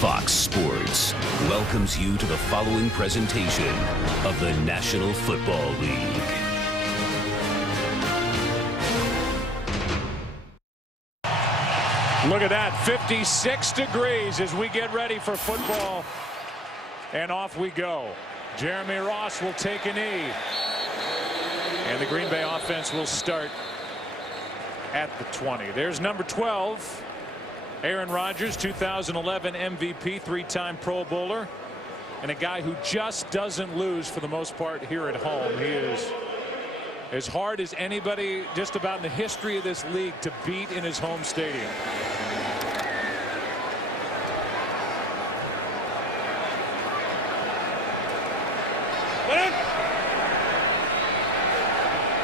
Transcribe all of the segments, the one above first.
Fox Sports welcomes you to the following presentation of the National Football League. Look at that, 56 degrees as we get ready for football. And off we go. Jeremy Ross will take a knee. And the Green Bay offense will start at the 20. There's number 12. Aaron Rodgers, 2011 MVP, three-time Pro Bowler, and a guy who just doesn't lose for the most part here at home. He is as hard as anybody just about in the history of this league to beat in his home stadium.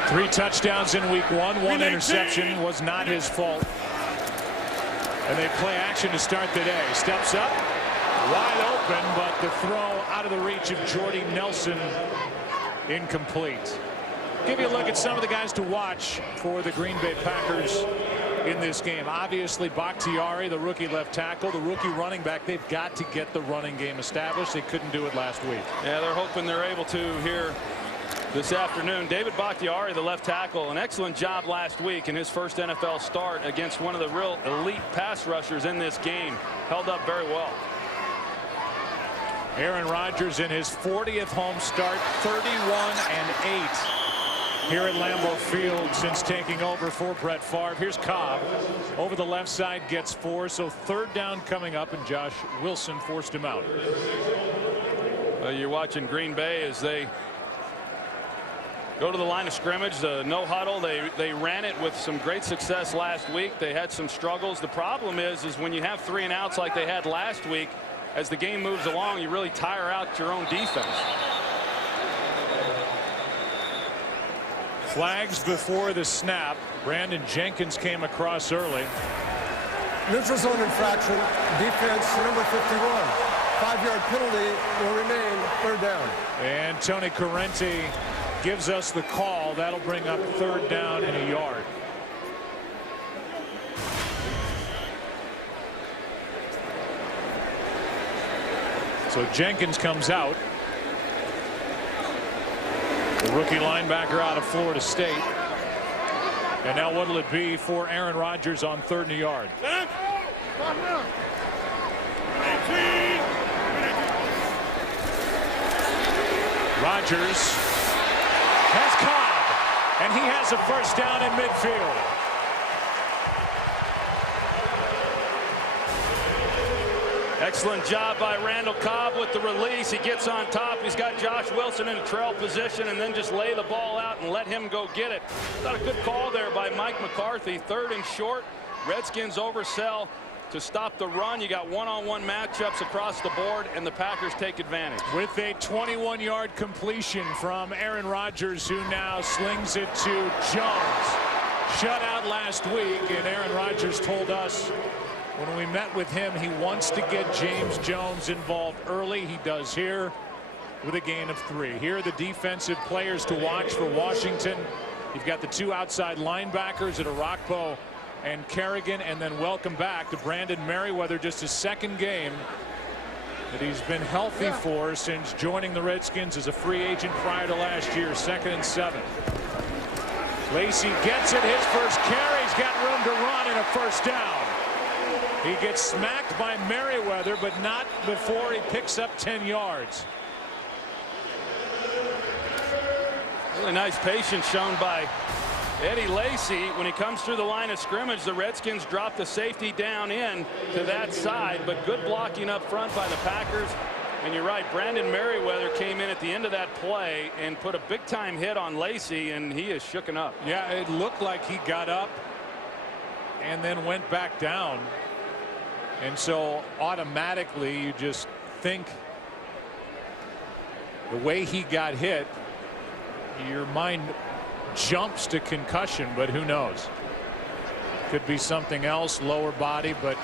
Three touchdowns in week one interception was not his fault. And they play action to start the day. Steps up, wide open, but the throw out of the reach of Jordy Nelson, incomplete. Give you a look at some of the guys to watch for the Green Bay Packers in this game. Obviously, Bakhtiari, the rookie left tackle, the rookie running back. They've got to get the running game established. They couldn't do it last week. Yeah, they're hoping they're able to here this afternoon. David Bakhtiari, the left tackle, an excellent job last week in his first NFL start against one of the real elite pass rushers in this game. Held up very well. Aaron Rodgers in his 40th home start, 31-8 here at Lambeau Field since taking over for Brett Favre. Here's Cobb over the left side, gets 4, so third down coming up, and Josh Wilson forced him out. You're watching Green Bay as they go to the line of scrimmage, the no huddle. They ran it with some great success last week. They had some struggles. The problem is when you have 3 and outs like they had last week, as the game moves along, you really tire out your own defense. Flags before the snap. Brandon Jenkins came across early. Neutral zone infraction. Defense number 51. 5-yard penalty will remain third down. And Tony Corrente gives us the call. That'll bring up third down and a yard. So Jenkins comes out. The rookie linebacker out of Florida State. And now what'll it be for Aaron Rodgers on third and a yard? Rodgers has Cobb, and he has a first down in midfield. Excellent job by Randall Cobb with the release. He gets on top. He's got Josh Wilson in a trail position, and then just lay the ball out and let him go get it. Not a good call there by Mike McCarthy. Third and short. Redskins oversell to stop the run. You got one-on-one matchups across the board, and the Packers take advantage. With a 21-yard completion from Aaron Rodgers, who now slings it to Jones. Shut out last week, and Aaron Rodgers told us when we met with him he wants to get James Jones involved early. He does here with a gain of 3. Here are the defensive players to watch for Washington. You've got the 2 outside linebackers at Arakpo and Kerrigan, and then welcome back to Brandon Merriweather, just his second game that he's been healthy for since joining the Redskins as a free agent prior to last year. 2nd and 7. Lacey gets it, his first carry. He's got room to run and a first down. He gets smacked by Merriweather, but not before he picks up 10 yards. Really nice patience shown by Eddie Lacy. When he comes through the line of scrimmage, the Redskins drop the safety down in to that side, but good blocking up front by the Packers. And you're right, Brandon Merriweather came in at the end of that play and put a big-time hit on Lacy, and he is shooken up. Yeah, it looked like he got up and then went back down. And so automatically you just think the way he got hit, your mind jumps to concussion, but who knows? Could be something else, lower body, but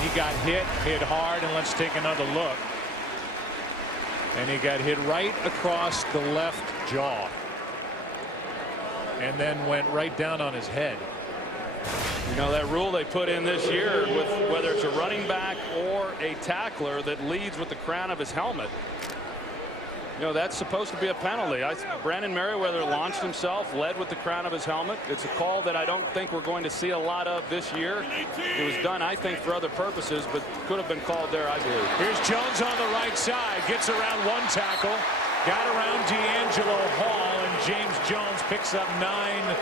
he got hit hard, and let's take another look. And he got hit right across the left jaw and then went right down on his head. You know, that rule they put in this year with whether it's a running back or a tackler that leads with the crown of his helmet. You know, that's supposed to be a penalty. Brandon Merriweather launched himself, led with the crown of his helmet. It's a call that I don't think we're going to see a lot of this year. It was done, I think, for other purposes, but could have been called there, I believe. Here's Jones on the right side, gets around one tackle, got around D'Angelo Hall, and James Jones picks up 9.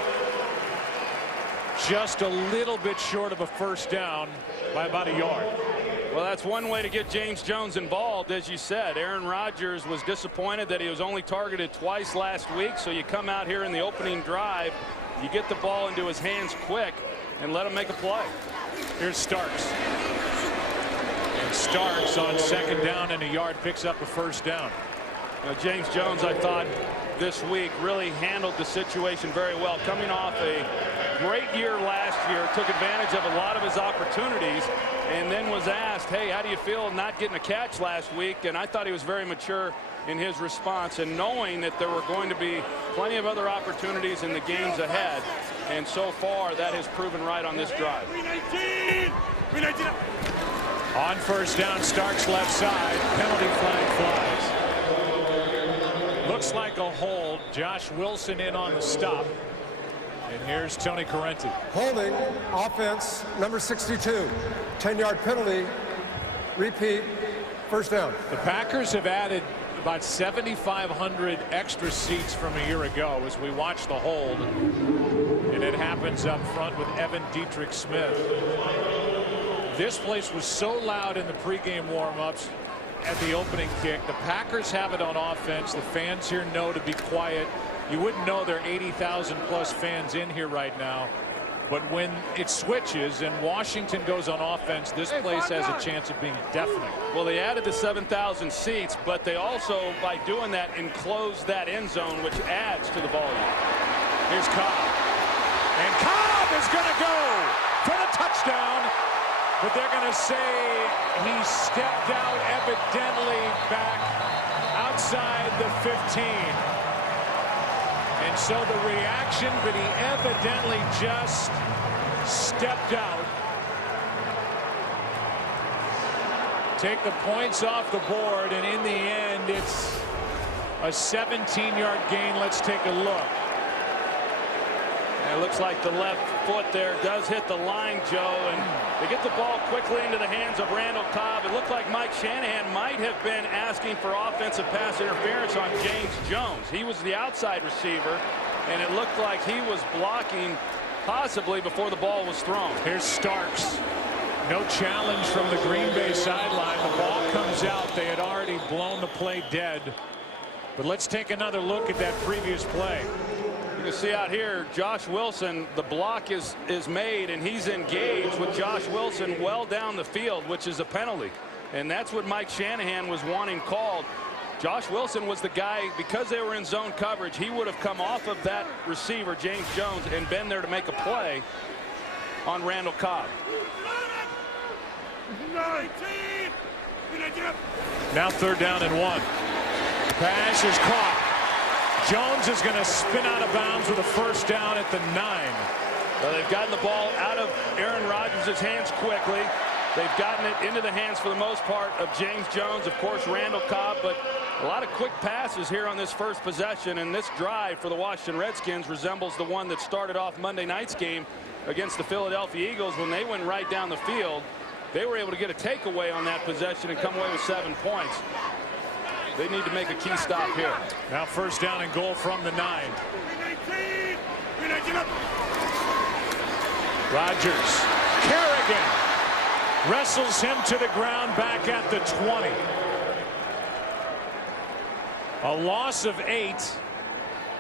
Just a little bit short of a first down by about a yard. Well, that's one way to get James Jones involved. As you said, Aaron Rodgers was disappointed that he was only targeted twice last week. So you come out here in the opening drive, you get the ball into his hands quick and let him make a play. Here's Starks. And Starks on second down and a yard picks up a first down. Now, James Jones, I thought this week really handled the situation very well. Coming off a great year last year, took advantage of a lot of his opportunities, and then was asked, hey, how do you feel not getting a catch last week? And I thought he was very mature in his response, and knowing that there were going to be plenty of other opportunities in the games ahead. And so far, that has proven right on this drive. On first down, Starks left side, penalty flag flies. Looks like a hold. Josh Wilson in on the stop. And here's Tony Correnti. Holding, offense, number 62. 10-yard penalty. Repeat, first down. The Packers have added about 7,500 extra seats from a year ago as we watch the hold. And it happens up front with Evan Dietrich Smith. This place was so loud in the pregame warm-ups at the opening kick. The Packers have it on offense. The fans here know to be quiet. You wouldn't know there are 80,000 plus fans in here right now. But when it switches and Washington goes on offense, this place has a chance of being deafening. Well, they added the 7,000 seats, but they also, by doing that, enclosed that end zone, which adds to the volume. Here's Cobb. And Cobb is going to go for the touchdown. But they're going to say he stepped out evidently back outside the 15. And so the reaction, but he evidently just stepped out. Take the points off the board, and in the end, it's a 17-yard gain. Let's take a look. And it looks like the left foot there does hit the line, Joe, and they get the ball quickly into the hands of Randall Cobb. It looked like Mike Shanahan might have been asking for offensive pass interference on James Jones. He was the outside receiver, and it looked like he was blocking possibly before the ball was thrown. Here's Starks. No challenge from the Green Bay sideline. The ball comes out. They had already blown the play dead. But let's take another look at that previous play. You see out here, Josh Wilson, the block is made, and he's engaged with Josh Wilson well down the field, which is a penalty. And that's what Mike Shanahan was wanting called. Josh Wilson was the guy, because they were in zone coverage, he would have come off of that receiver, James Jones, and been there to make a play on Randall Cobb. Now third down and 1. Pass is caught. Jones is going to spin out of bounds with a first down at the 9. Well, they've gotten the ball out of Aaron Rodgers' hands quickly. They've gotten it into the hands for the most part of James Jones, of course, Randall Cobb, but a lot of quick passes here on this first possession, and this drive for the Washington Redskins resembles the one that started off Monday night's game against the Philadelphia Eagles when they went right down the field. They were able to get a takeaway on that possession and come away with 7 points. They need to make a key stop here. Now first down and goal from the 9. Rodgers. Kerrigan wrestles him to the ground back at the 20. A loss of 8.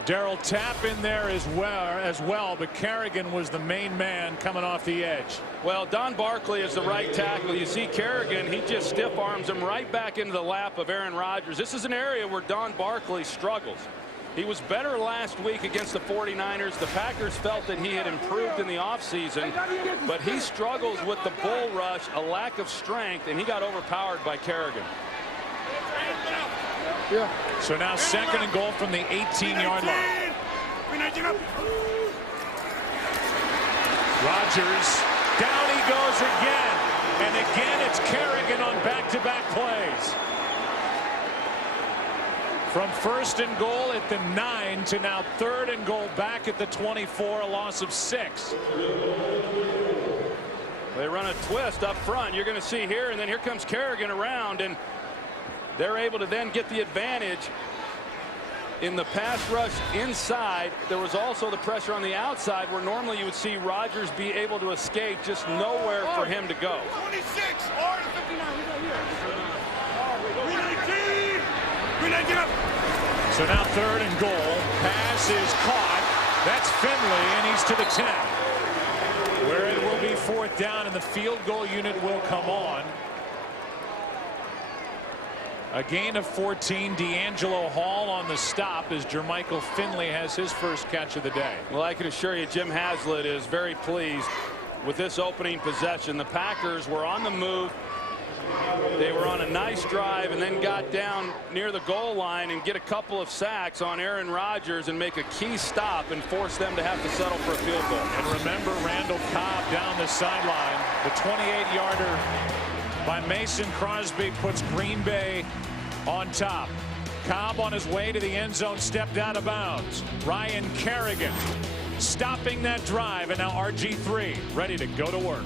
Darryl Tapp in there as well, but Kerrigan was the main man coming off the edge. Well, Don Barkley is the right tackle. You see Kerrigan, he just stiff arms him right back into the lap of Aaron Rodgers. This is an area where Don Barkley struggles. He was better last week against the 49ers. The Packers felt that he had improved in the offseason, but he struggles with the bull rush, a lack of strength, and he got overpowered by Kerrigan. Yeah. So now second and goal from the 18-yard line. Rodgers Down he goes again. And again, it's Kerrigan on back-to-back plays. From 1st and goal at the 9 to now 3rd and goal back at the 24, a loss of 6. They run a twist up front. You're going to see here, and then here comes Kerrigan around, and they're able to then get the advantage in the pass rush inside. There was also the pressure on the outside where normally you would see Rodgers be able to escape, just nowhere for him to go. 26 or 59. So now 3rd and goal. Pass is caught. That's Finley, and he's to the 10. Where it will be 4th down, and the field goal unit will come on. A gain of 14. D'Angelo Hall on the stop as Jermichael Finley has his first catch of the day. Well, I can assure you Jim Haslett is very pleased with this opening possession. The Packers were on the move. They were on a nice drive and then got down near the goal line and get a couple of sacks on Aaron Rodgers and make a key stop and force them to have to settle for a field goal. And remember, Randall Cobb down the sideline. The 28-yarder by Mason Crosby puts Green Bay on top. Cobb on his way to the end zone stepped out of bounds. Ryan Kerrigan stopping that drive, and now RG3 ready to go to work.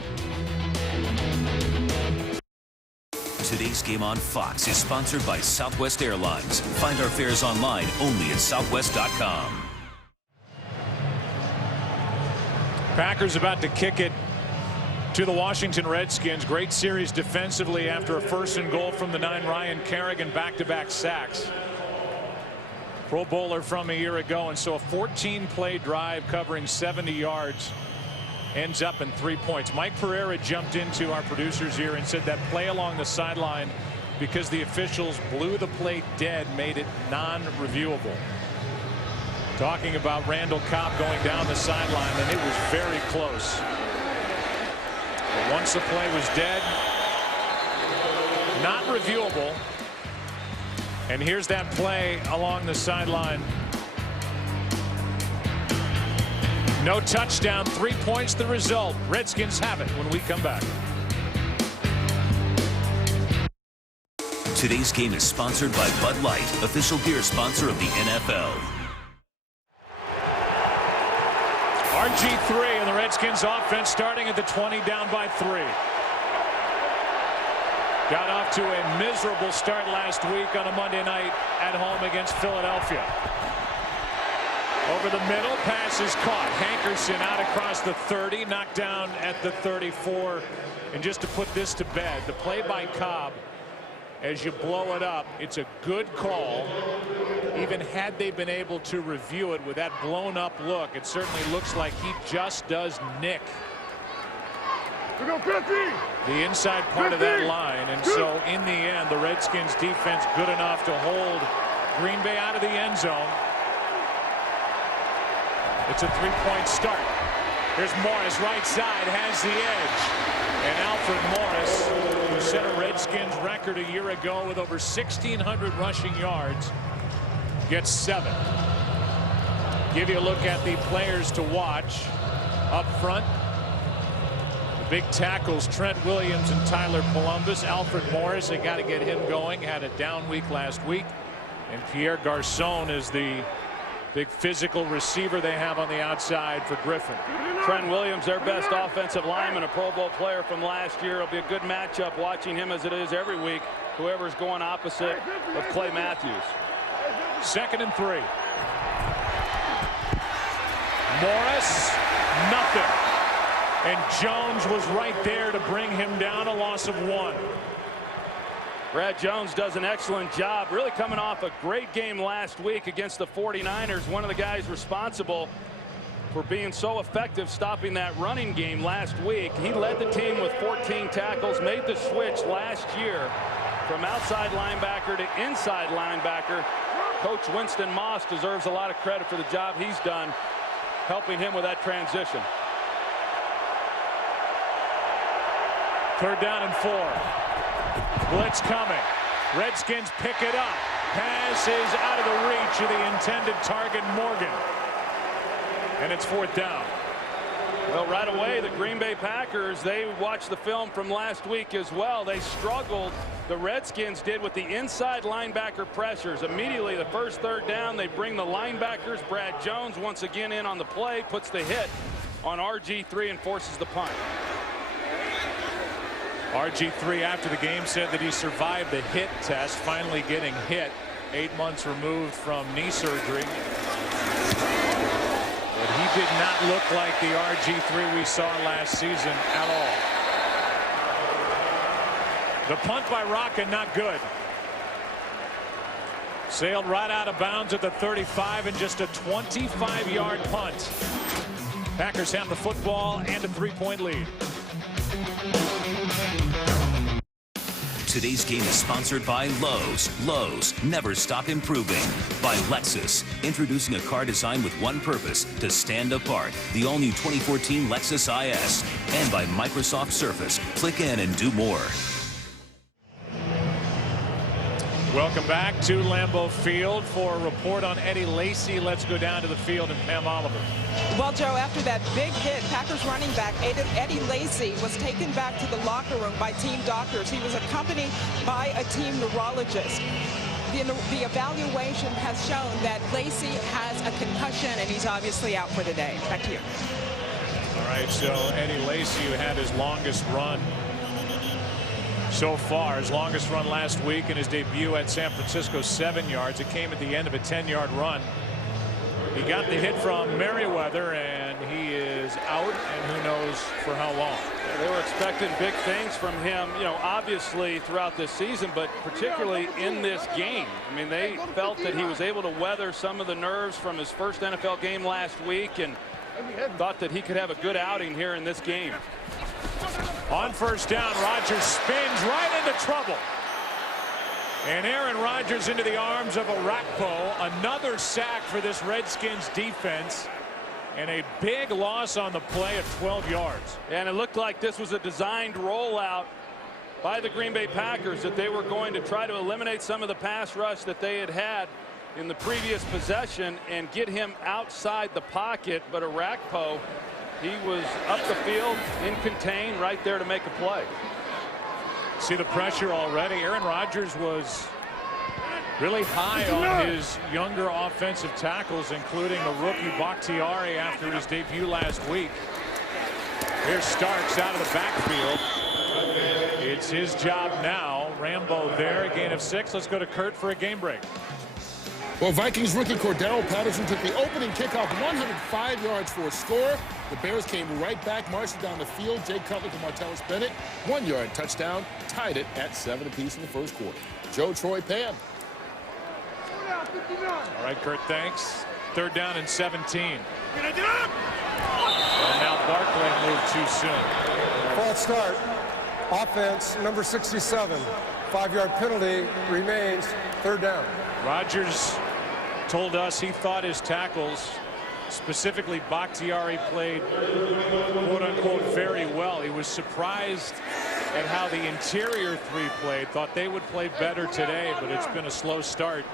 Today's game on Fox is sponsored by Southwest Airlines. Find our fares online only at southwest.com. Packers about to kick it to the Washington Redskins. Great series defensively after a 1st and goal from the 9. Ryan Kerrigan, back-to-back sacks. Pro Bowler from a year ago, and so a 14-play drive covering 70 yards ends up in 3 points. Mike Pereira jumped into our producers here and said that play along the sideline, because the officials blew the play dead, made it non-reviewable. Talking about Randall Cobb going down the sideline, and it was very close. But once the play was dead, not reviewable. And here's that play along the sideline. No touchdown, 3 points the result. Redskins have it when we come back. Today's game is sponsored by Bud Light, official beer sponsor of the NFL. RG3 and the Redskins offense starting at the 20, down by 3. Got off to a miserable start last week on a Monday night at home against Philadelphia. Over the middle, pass is caught. Hankerson out across the 30, knocked down at the 34. And just to put this to bed, the play by Cobb, as you blow it up, it's a good call. Even had they been able to review it with that blown up look, it certainly looks like he just does nick the inside part of that line. And so in the end, the Redskins defense good enough to hold Green Bay out of the end zone. It's a 3-point start. Here's Morris, right side, has the edge. And Alfred Morris, who set a Redskins record a year ago with over 1,600 rushing yards, gets 7. Give you a look at the players to watch. Up front, the big tackles, Trent Williams and Tyler Columbus. Alfred Morris, they got to get him going. Had a down week last week. And Pierre Garçon is the big physical receiver they have on the outside for Griffin. Trent Williams, their best offensive lineman, a Pro Bowl player from last year. It'll be a good matchup watching him as it is every week, whoever's going opposite of Clay Matthews. 2nd and 3. Morris, nothing. And Jones was right there to bring him down, a loss of 1. Brad Jones does an excellent job, really coming off a great game last week against the 49ers. One of the guys responsible for being so effective stopping that running game last week. He led the team with 14 tackles, made the switch last year from outside linebacker to inside linebacker. Coach Winston Moss deserves a lot of credit for the job he's done helping him with that transition. 3rd down and 4. Blitz coming. Redskins pick it up. Pass is out of the reach of the intended target, Morgan. And it's 4th down. Well, right away, the Green Bay Packers, they watched the film from last week as well. They struggled, the Redskins did, with the inside linebacker pressures. Immediately, the first third down, they bring the linebackers. Brad Jones once again in on the play, puts the hit on RG3 and forces the punt. RG3 after the game said that he survived the hit test, finally getting hit 8 months removed from knee surgery. But he did not look like the RG3 we saw last season at all. The punt by Rocket, not good. Sailed right out of bounds at the 35 and just a 25-yard punt. Packers have the football and a 3-point lead. Today's game is sponsored by Lowe's. Lowe's, never stop improving. By Lexus, introducing a car designed with one purpose, to stand apart. The all-new 2014 Lexus IS. And by Microsoft Surface. Click in and do more. Welcome back to Lambeau Field for a report on Eddie Lacy. Let's go down to the field and Pam Oliver. Well, Joe, after that big hit, Packers running back Eddie Lacy was taken back to the locker room by team doctors. He was accompanied by a team neurologist. The evaluation has shown that Lacy has a concussion, and he's obviously out for today. Back to you. All right, so Eddie Lacy, who had his longest run so far, his longest run last week in his debut at San Francisco, 7 yards. It came at the end of a 10-yard run. He got the hit from Merriweather, and he is out, and who knows for how long. They were expecting big things from him, you know, obviously throughout this season, but particularly in this game. I mean, they felt that he was able to weather some of the nerves from his first NFL game last week, and thought that he could have a good outing here in this game. On first down, Rodgers spins right into trouble. And Aaron Rodgers into the arms of Arakpo. Another sack for this Redskins defense. And a big loss on the play of 12 yards. And it looked like this was a designed rollout by the Green Bay Packers, that they were going to try to eliminate some of the pass rush that they had in the previous possession and get him outside the pocket. But Arakpo, he was up the field in contain right there to make a play. See the pressure already. Aaron Rodgers was really high on his younger offensive tackles, including the rookie Bakhtiari after his debut last week. Here's Starks out of the backfield. It's his job now. Rambo there, a gain of 6. Let's go to Kurt for a game break. Well, Vikings rookie Cordero Patterson took the opening kickoff 105 yards for a score. The Bears came right back, marching down the field. Jay Cutler to Martellus Bennett. 1-yard touchdown, tied it at 7 apiece in the first quarter. Joe, Troy, Pam. All right, Kurt, thanks. Third down and 17. And now Barkley moved too soon. False start. Offense, number 67. 5-yard penalty remains. Third down. Rodgers told us he thought his tackles, specifically Bakhtiari, played quote-unquote very well. He was surprised at how the interior 3 played, thought they would play better today, but it's been a slow start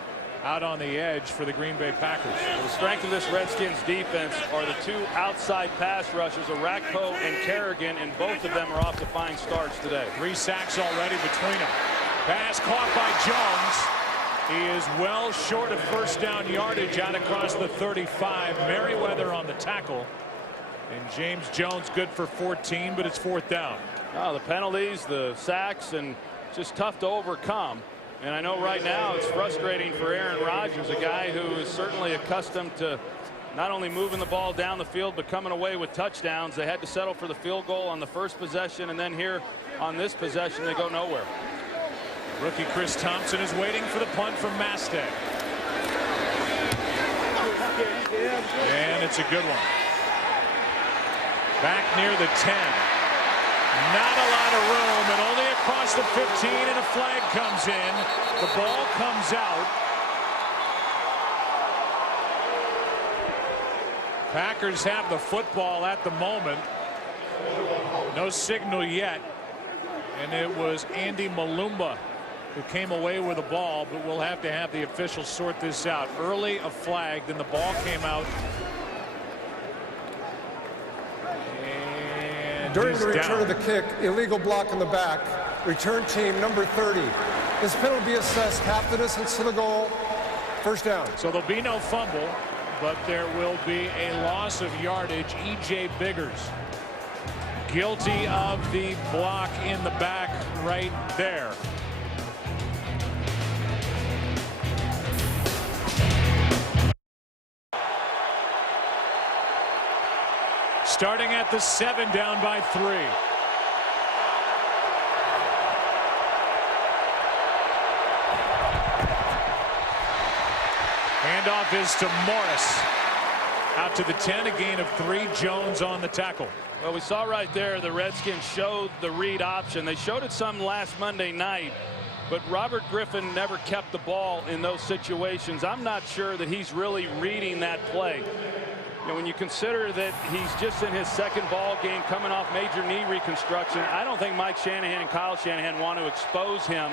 out on the edge for the Green Bay Packers. The strength of this Redskins defense are the 2 outside pass rushers, Arakpo and Kerrigan, and both of them are off to fine starts today. 3 sacks already between them. Pass caught by Jones. He is well short of first down yardage out across the 35. Merriweather on the tackle. And James Jones good for 14, but it's 4th down. Oh, the penalties, the sacks, and just tough to overcome. And I know right now it's frustrating for Aaron Rodgers, a guy who is certainly accustomed to not only moving the ball down the field, but coming away with touchdowns. They had to settle for the field goal on the first possession, and then here on this possession, they go nowhere. Rookie Chris Thompson is waiting for the punt from Mastek. And it's a good one. Back near the 10. Not a lot of room, and only across the 15, and a flag comes in. The ball comes out. Packers have the football at the moment. No signal yet. And it was Andy Malumba who came away with the ball, but we'll have to have the officials sort this out. Early a flag, then the ball came out. During the return of the kick, illegal block in the back. Return team number 30. This penalty will be assessed half the distance to the goal. First down. So there'll be no fumble, but there will be a loss of yardage. E.J. Biggers guilty of the block in the back right there. Starting at the 7, down by 3. Handoff is to Morris. Out to the 10, a gain of 3. Jones on the tackle. Well, we saw right there the Redskins showed the read option. They showed it some last Monday night, but Robert Griffin never kept the ball in those situations. I'm not sure that he's really reading that play. You know, when you consider that he's just in his second ball game coming off major knee reconstruction, I don't think Mike Shanahan and Kyle Shanahan want to expose him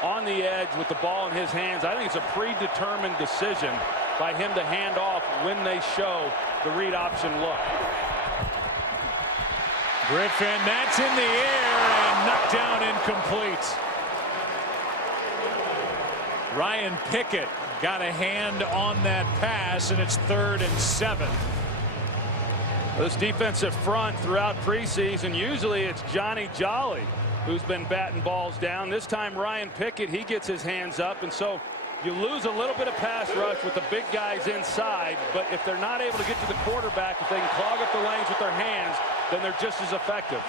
on the edge with the ball in his hands. I think it's a predetermined decision by him to hand off when they show the read option look. Griffin, that's in the air and knocked down incomplete. Ryan Pickett got a hand on that pass, and it's 3rd and 7. This defensive front throughout preseason, usually it's Johnny Jolly who's been batting balls down. This time Ryan Pickett, he gets his hands up, and so you lose a little bit of pass rush with the big guys inside, but if they're not able to get to the quarterback, if they can clog up the lanes with their hands, then they're just as effective.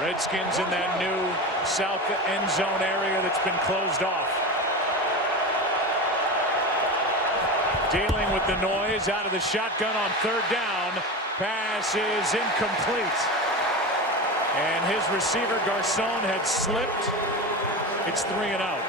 Redskins in that new south end zone area that's been closed off. Dealing with the noise out of the shotgun on 3rd down. Pass is incomplete. And his receiver Garcon had slipped. It's 3 and out.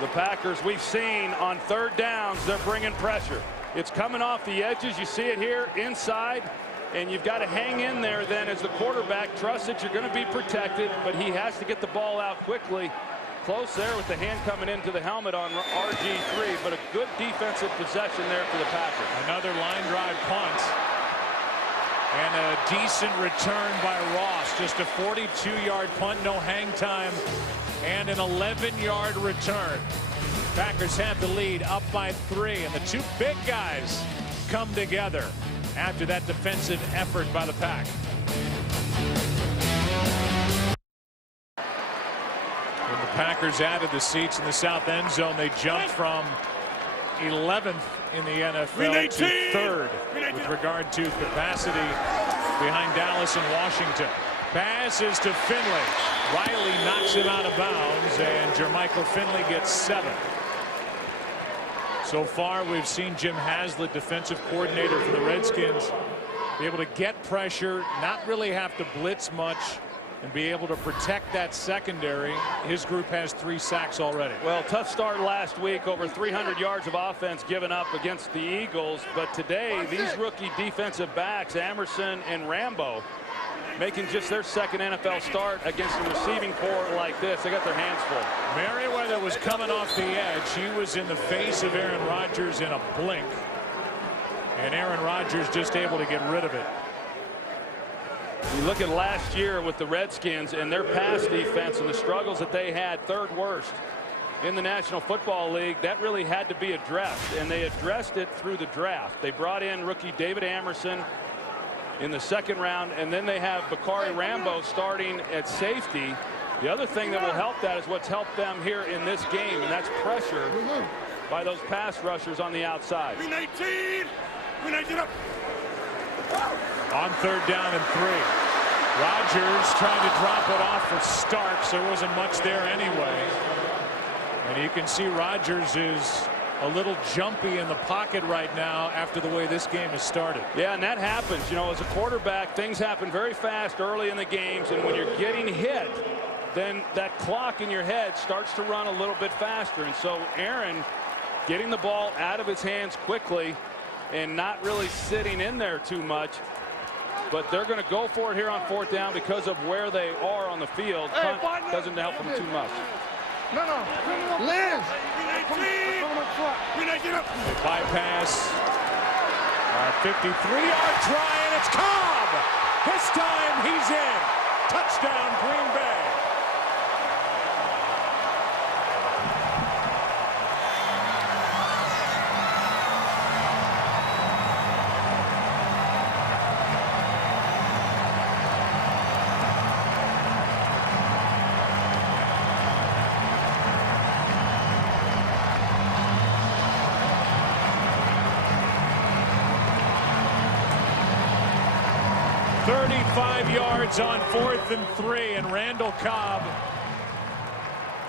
The Packers, we've seen on 3rd downs, they're bringing pressure. It's coming off the edges. You see it here inside, and you've got to hang in there then as the quarterback. Trust that you're going to be protected, but he has to get the ball out quickly. Close there with the hand coming into the helmet on RG3, but a good defensive possession there for the Packers. Another line drive punt. And a decent return by Ross. Just a 42-yard punt, no hang time, and an 11-yard return. Packers have the lead up by 3, and the two big guys come together after that defensive effort by the Pack. When the Packers added the seats in the south end zone, they jumped from 11th in the NFL to 3rd with regard to capacity behind Dallas and Washington. Pass is to Finley. Riley knocks him out of bounds, and Jermichael Finley gets 7. So far, we've seen Jim Haslett, defensive coordinator for the Redskins, be able to get pressure, not really have to blitz much, and be able to protect that secondary. His group has 3 sacks already. Well, tough start last week, over 300 yards of offense given up against the Eagles. But today, these rookie defensive backs, Amerson and Rambo, making just their 2nd NFL start against a receiving corps like this. They got their hands full. Merriweather was coming off the edge. He was in the face of Aaron Rodgers in a blink. And Aaron Rodgers just able to get rid of it. You look at last year with the Redskins and their pass defense and the struggles that they had, 3rd worst in the National Football League. That really had to be addressed, and they addressed it through the draft. They brought in rookie David Amerson in the 2nd round, and then they have Bakari Rambo starting at safety. The other thing that will help that is what's helped them here in this game, and that's pressure by those pass rushers on the outside. On 3rd down and 3. Rodgers trying to drop it off for Starks. There wasn't much there anyway. And you can see Rodgers is a little jumpy in the pocket right now after the way this game has started. Yeah, and that happens. You know, as a quarterback, things happen very fast early in the games, and when you're getting hit, then that clock in your head starts to run a little bit faster. And so Aaron getting the ball out of his hands quickly and not really sitting in there too much. But they're going to go for it here on 4th down because of where they are on the field. Punt doesn't help them too much. Liz! They bypass a 53-yard try, and it's Cobb. Cobb. This time he's in. Touchdown, Green Bay. Yards on 4th and 3, and Randall Cobb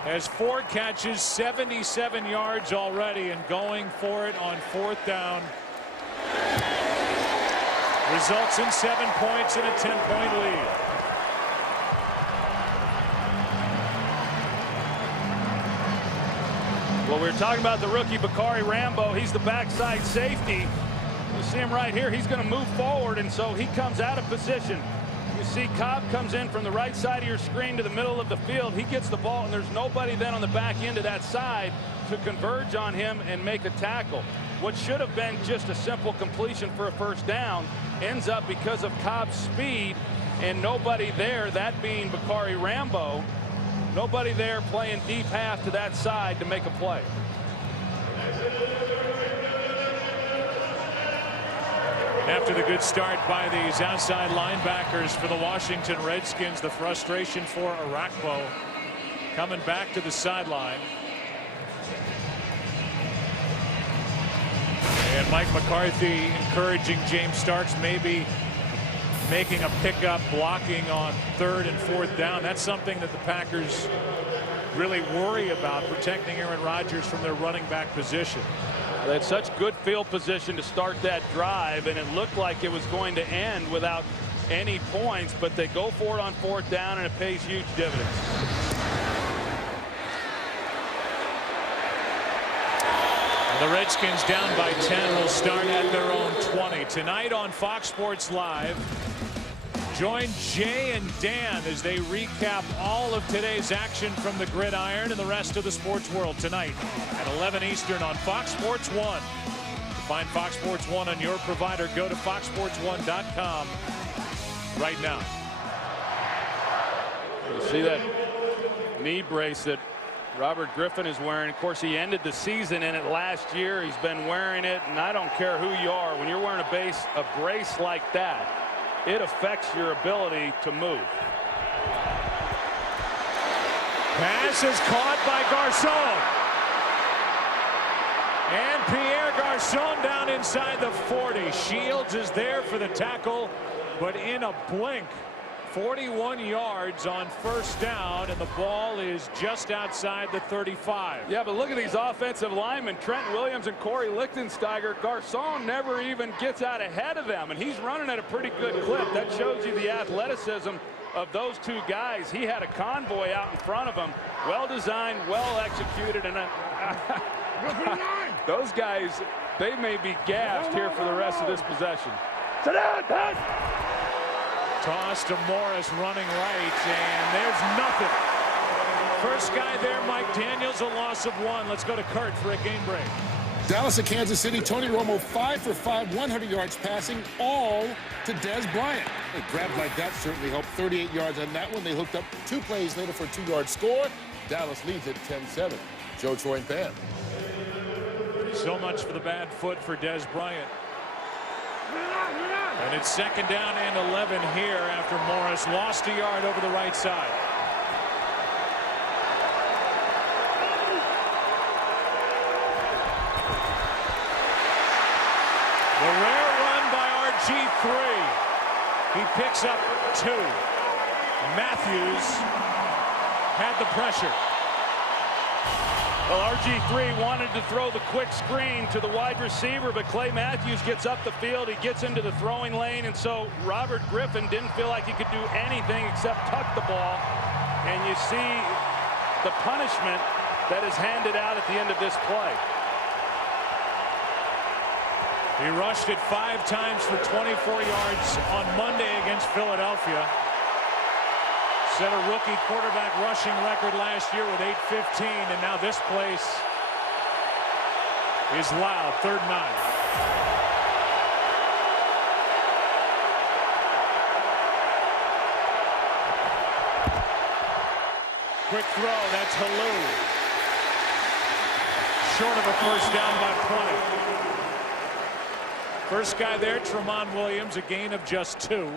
has 4 catches, 77 yards already, and going for it on 4th down results in 7 points and a 10-point lead. Well, we were talking about the rookie Bakari Rambo. He's the backside safety. You see him right here. He's going to move forward, and so he comes out of position. You see Cobb comes in from the right side of your screen to the middle of the field. He gets the ball, and there's nobody then on the back end of that side to converge on him and make a tackle. What should have been just a simple completion for a first down ends up, because of Cobb's speed and nobody there, that being Bakari Rambo, nobody there playing deep half to that side to make a play. After the good start by these outside linebackers for the Washington Redskins, the frustration for Arakpo coming back to the sideline. And Mike McCarthy encouraging James Starks, maybe making a pickup, blocking on 3rd and 4th down. That's something that the Packers really worry about, protecting Aaron Rodgers from their running back position. They had such good field position to start that drive, and it looked like it was going to end without any points, but they go for it on 4th down, and it pays huge dividends. The Redskins down by 10 will start at their own 20. Tonight on Fox Sports Live, join Jay and Dan as they recap all of today's action from the gridiron and the rest of the sports world tonight at 11 Eastern on Fox Sports 1. To find Fox Sports 1 on your provider, go to foxsports1.com right now. You see that knee brace that Robert Griffin is wearing. Of course, he ended the season in it last year. He's been wearing it, and I don't care who you are. When you're wearing a brace like that, it affects your ability to move. Pass is caught by Garcon. And Pierre Garcon down inside the 40. Shields is there for the tackle, but in a blink, 41 yards on 1st down, and the ball is just outside the 35. Yeah, but look at these offensive linemen, Trent Williams and Corey Lichtensteiger. Garcon never even gets out ahead of them, and he's running at a pretty good clip. That shows you the athleticism of those two guys. He had a convoy out in front of him, well designed, well executed, and those guys, they may be gassed here for the rest of this possession. Sit down, Pat. Toss to Morris running right, and there's nothing. First guy there, Mike Daniels, a loss of 1. Let's go to Kurt for a game break. Dallas at Kansas City. Tony Romo 5 for 5, 100 yards passing, all to Dez Bryant. A grab like that certainly helped. 38 yards on that one. They hooked up 2 plays later for a 2-yard score. Dallas leads at 10-7. Joe, Troy, and Pam. So much for the bad foot for Dez Bryant. And it's 2nd down and 11 here after Morris lost a yard over the right side. The rare run by RG3. He picks up 2. Matthews had the pressure. Well, RG3 wanted to throw the quick screen to the wide receiver, but Clay Matthews gets up the field. He gets into the throwing lane, and so Robert Griffin didn't feel like he could do anything except tuck the ball. And you see the punishment that is handed out at the end of this play. He rushed it 5 times for 24 yards on Monday against Philadelphia. Set a rookie quarterback rushing record last year with 8:15, and now this place is loud. 3rd and 9. Quick throw. That's Halou. Short of a first down by Plenty. First guy there, Tremont Williams, a gain of just 2.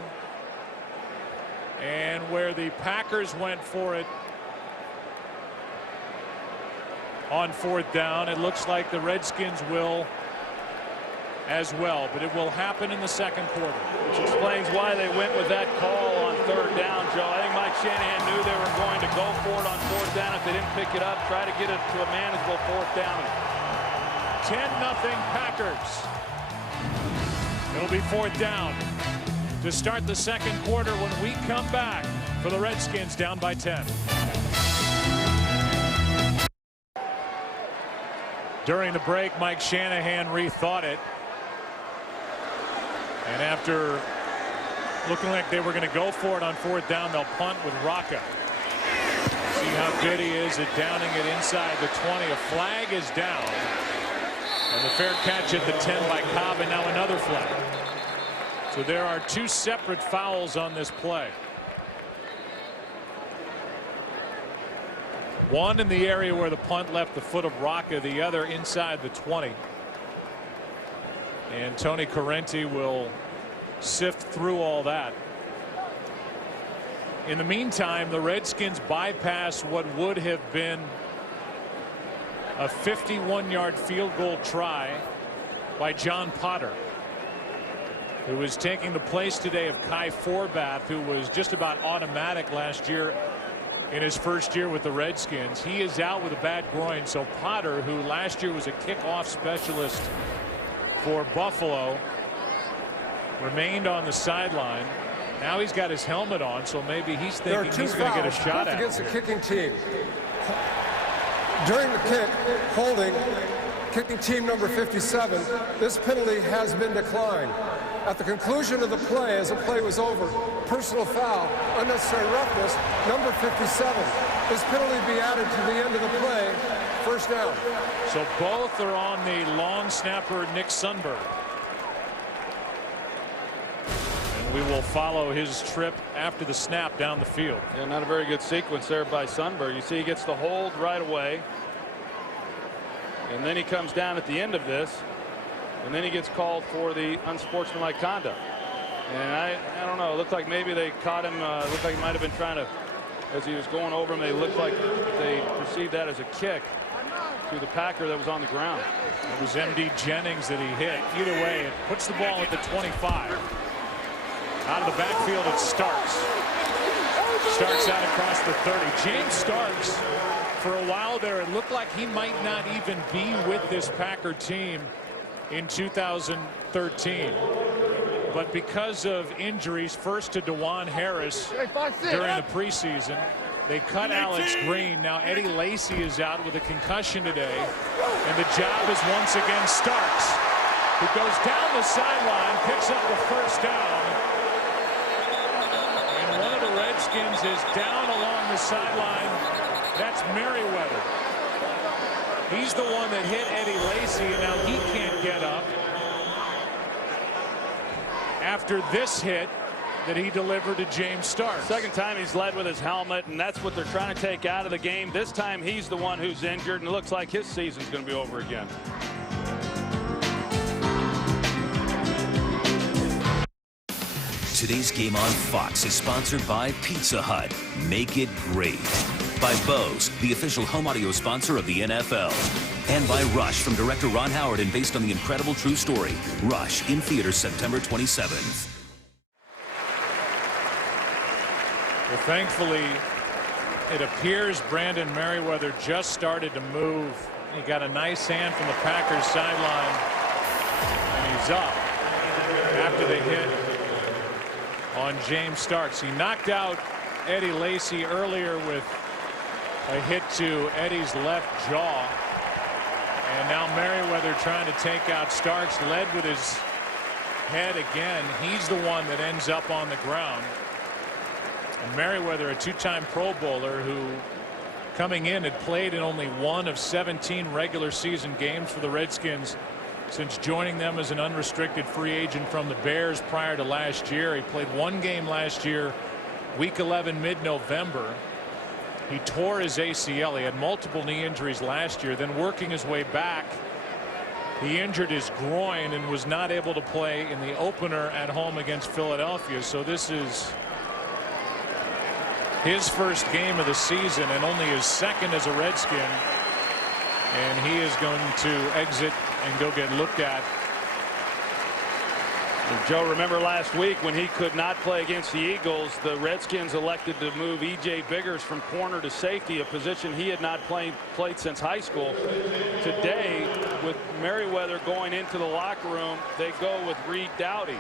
And where the Packers went for it on 4th down, it looks like the Redskins will as well, but it will happen in the second quarter. Which explains why they went with that call on 3rd down, Joe. I think Mike Shanahan knew they were going to go for it on 4th down. If they didn't pick it up, try to get it to a manageable 4th down. 10-0 Packers. It'll be 4th down to start the second quarter when we come back for the Redskins down by 10. During the break, Mike Shanahan rethought it. And after looking like they were going to go for it on 4th down, they'll punt with Rocca. See how good he is at downing it inside the 20. A flag is down. And the fair catch at the 10 by Cobb, and now another flag. So there are 2 separate fouls on this play. One in the area where the punt left the foot of Rocca, the other inside the 20. And Tony Correnti will sift through all that. In the meantime, the Redskins bypass what would have been a 51-yard field goal try by John Potter, who is taking the place today of Kai Forbath, who was just about automatic last year in his first year with the Redskins. He is out with a bad groin, so Potter, who last year was a kickoff specialist for Buffalo, remained on the sideline. Now he's got his helmet on, so maybe he's thinking he's going to get a shot at it. Against the kicking team. During the kick, holding, kicking team number 57, this penalty has been declined. At the conclusion of the play, as the play was over, personal foul, unnecessary roughness, number 57. This penalty be added to the end of the play. First down. So both are on the long snapper, Nick Sundberg. And we will follow his trip after the snap down the field. Yeah, not a very good sequence there by Sundberg. You see he gets the hold right away. And then he comes down at the end of this. And then he gets called for the unsportsmanlike conduct. And I don't know. It looked like maybe they caught him. Looked like he might have been trying to, as he was going over him, they looked like they perceived that as a kick to the Packer that was on the ground. It was M.D. Jennings that he hit. Either way, it puts the ball at the 25. Out of the backfield, it Starks. Starks out across the 30. James Starks, for a while there, it looked like he might not even be with this Packer team in 2013. But because of injuries, first to DeJuan Harris during the preseason, they cut Alex Green. Now Eddie Lacy is out with a concussion today. And the job is once again Starks, who goes down the sideline, picks up the first down. And one of the Redskins is down along the sideline. That's Merriweather. He's the one that hit Eddie Lacy, and now he can't get up after this hit that he delivered to James Starks. Second time he's led with his helmet, and that's what they're trying to take out of the game. This time he's the one who's injured, and it looks like his season's going to be over again. Today's game on Fox is sponsored by Pizza Hut. Make it great. By Bose, the official home audio sponsor of the NFL. And by Rush from director Ron Howard and based on the incredible true story. Rush in theaters September 27th. Well, thankfully, it appears Brandon Merriweather just started to move. He got a nice hand from the Packers sideline, and he's up after the hit on James Starks. He knocked out Eddie Lacy earlier with a hit to Eddie's left jaw. And now Merriweather trying to take out Starks, led with his head again. He's the one that ends up on the ground. And Merriweather, a two-time Pro Bowler who, coming in, had played in only one of 17 regular season games for the Redskins since joining them as an unrestricted free agent from the Bears prior to last year. He played one game last year, week 11, mid-November. He tore his ACL. He had multiple knee injuries last year. Then working his way back, he injured his groin and was not able to play in the opener at home against Philadelphia. So this is his first game of the season and only his second as a Redskin. And he is going to exit and go get looked at. And Joe, remember last week when he could not play against the Eagles, the Redskins elected to move E.J. Biggers from corner to safety, a position he had not played since high school. Today, with Merriweather going into the locker room, they go with Reed Doughty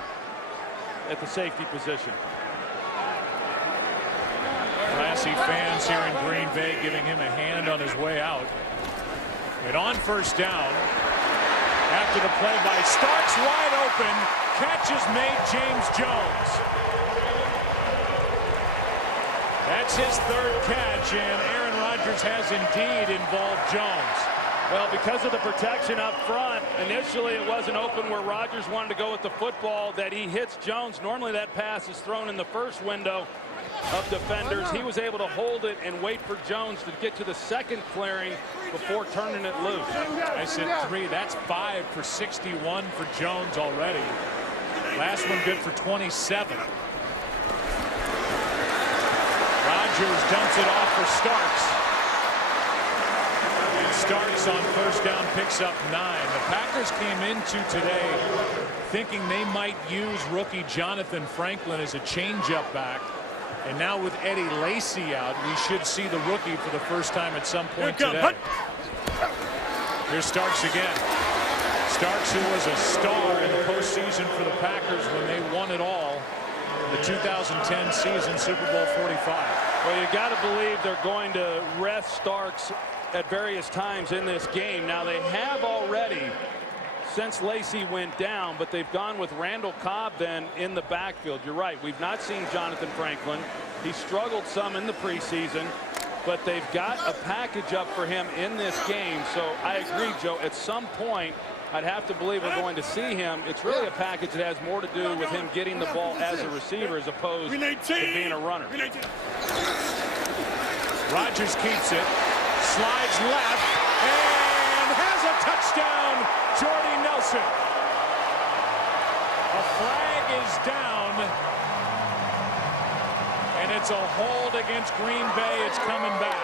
at the safety position. Classy fans here in Green Bay giving him a hand on his way out. And on first down, after the play by Starks, wide open, catch is made James Jones. That's his third catch, and Aaron Rodgers has indeed involved Jones. Well, because of the protection up front, initially it wasn't open where Rodgers wanted to go with the football, that he hits Jones. Normally that pass is thrown in the first window of defenders. He was able to hold it and wait for Jones to get to the second clearing before turning it loose. I said 3. That's 5 for 61 for Jones already. Last one good for 27. Rodgers dumps it off for Starks. And Starks on first down picks up 9. The Packers came into today thinking they might use rookie Jonathan Franklin as a changeup back. And now with Eddie Lacy out, we should see the rookie for the first time at some point today. Here's Starks again. Starks, who was a star in the postseason for the Packers when they won it all, the 2010 season, Super Bowl 45. Well, you got to believe they're going to rest Starks at various times in this game. Now, they have already since Lacy went down, but they've gone with Randall Cobb then in the backfield. You're right. We've not seen Jonathan Franklin. He struggled some in the preseason, but they've got a package up for him in this game. So I agree, Joe. At some point, I'd have to believe we're going to see him. It's really a package that has more to do with him getting the ball as a receiver as opposed to being a runner. Rodgers keeps it, slides left, and has a touchdown, Jordy Nelson. A flag is down, and it's a hold against Green Bay. It's coming back.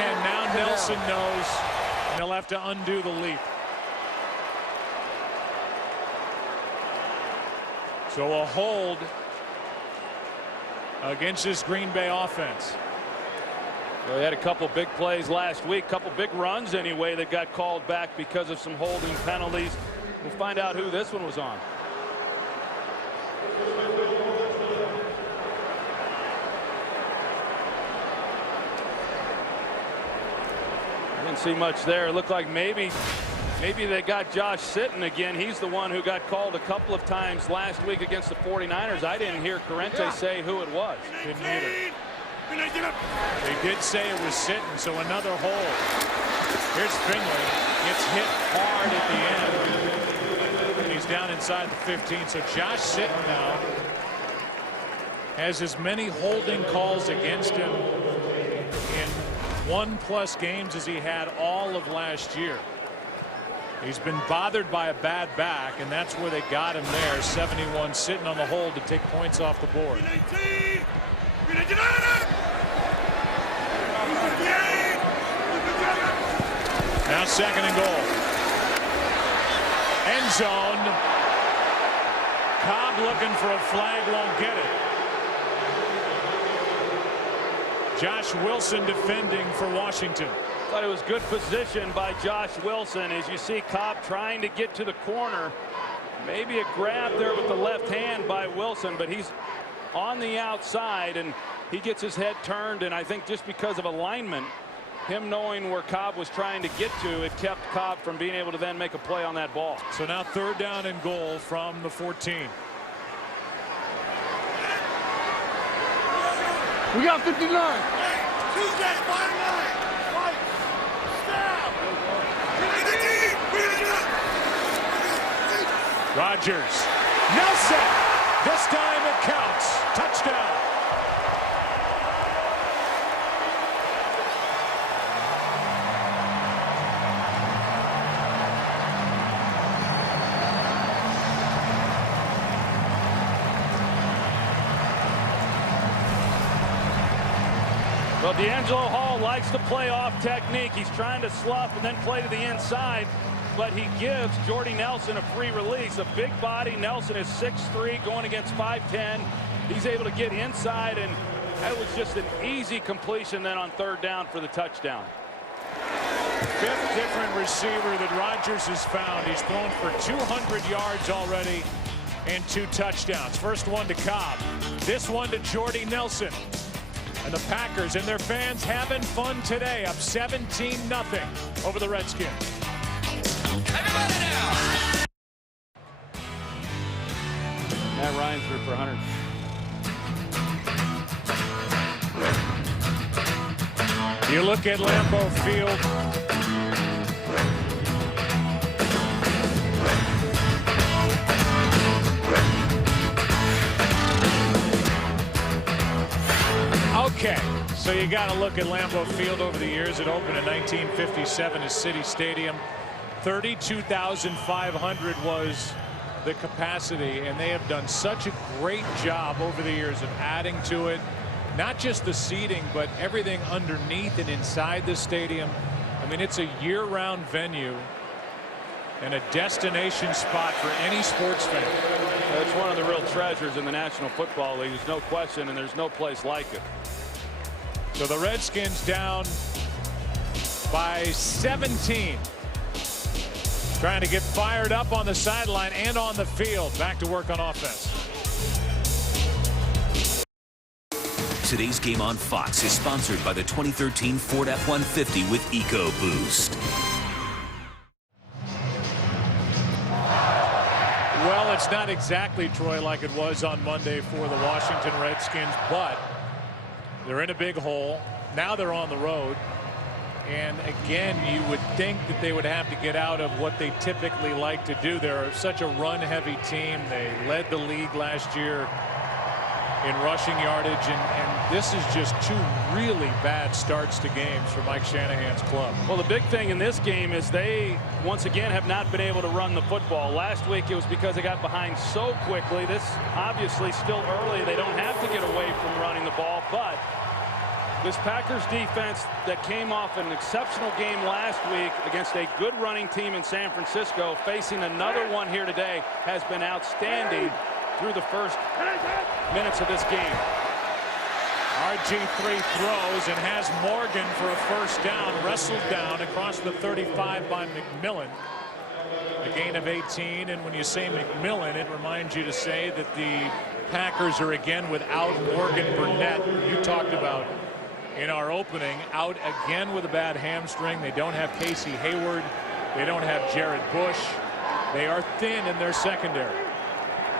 And now Nelson knows, and he'll have to undo the leap. So a hold against this Green Bay offense. Well, they had a couple big plays last week, couple big runs anyway that got called back because of some holding penalties. We'll find out who this one was on. Didn't see much there. It looked like maybe they got Josh Sitton again. He's the one who got called a couple of times last week against the 49ers. I didn't hear Corrente say who it was. Didn't either. They did say it was Sitton, so another hold. Here's Finley. Gets hit hard at the end. And he's down inside the 15. So Josh Sitton now has as many holding calls against him in 1+ games as he had all of last year. He's been bothered by a bad back, and that's where they got him there. 71 sitting on the hold to take points off the board. Now 2nd and goal. End zone. Cobb looking for a flag, won't get it. Josh Wilson defending for Washington. Thought it was good position by Josh Wilson. As you see Cobb trying to get to the corner. Maybe a grab there with the left hand by Wilson, but he's on the outside and he gets his head turned, and I think just because of alignment, him knowing where Cobb was trying to get to, it kept Cobb from being able to then make a play on that ball. So now 3rd down and goal from the 14. We got 59. Tuesday, bottom line. Right. Snap. Rodgers. Nelson. This time it counts. Touchdown. Well, D'Angelo Hall likes to play off technique. He's trying to slough and then play to the inside, but he gives Jordy Nelson a free release. A big body. Nelson is 6'3", going against 5'10". He's able to get inside, and that was just an easy completion then on third down for the touchdown. Fifth different receiver that Rodgers has found. He's thrown for 200 yards already and 2 touchdowns. First one to Cobb. This one to Jordy Nelson. And the Packers and their fans having fun today, up 17-0 over the Redskins. Everybody now! Matt Ryan threw for 100. You look at Lambeau Field. Okay, so you got to look at Lambeau Field over the years. It opened in 1957 as City Stadium. 32,500 was the capacity, and they have done such a great job over the years of adding to it. Not just the seating, but everything underneath and inside the stadium. I mean, it's a year-round venue and a destination spot for any sports fan. It's one of the real treasures in the National Football League. There's no question, and there's no place like it. So the Redskins down by 17. Trying to get fired up on the sideline and on the field. Back to work on offense. Today's game on Fox is sponsored by the 2013 Ford F-150 with EcoBoost. Well, it's not exactly, Troy, like it was on Monday for the Washington Redskins, but they're in a big hole. Now they're on the road. And again, you would think that they would have to get out of what they typically like to do. They're such a run-heavy team. They led the league last year in rushing yardage, and this is just 2 really bad starts to games for Mike Shanahan's club. Well, the big thing in this game is they once again have not been able to run the football. Last week it was because they got behind so quickly. This obviously still early. They don't have to get away from running the ball, but this Packers defense that came off an exceptional game last week against a good running team in San Francisco, facing another one here today, has been outstanding through the first minutes of this game. RG3 throws and has Morgan for a first down, wrestled down across the 35 by McMillan. A gain of 18, and when you say McMillan, it reminds you to say that the Packers are again without Morgan Burnett, who you talked about in our opening, out again with a bad hamstring. They don't have Casey Hayward. They don't have Jared Bush. They are thin in their secondary.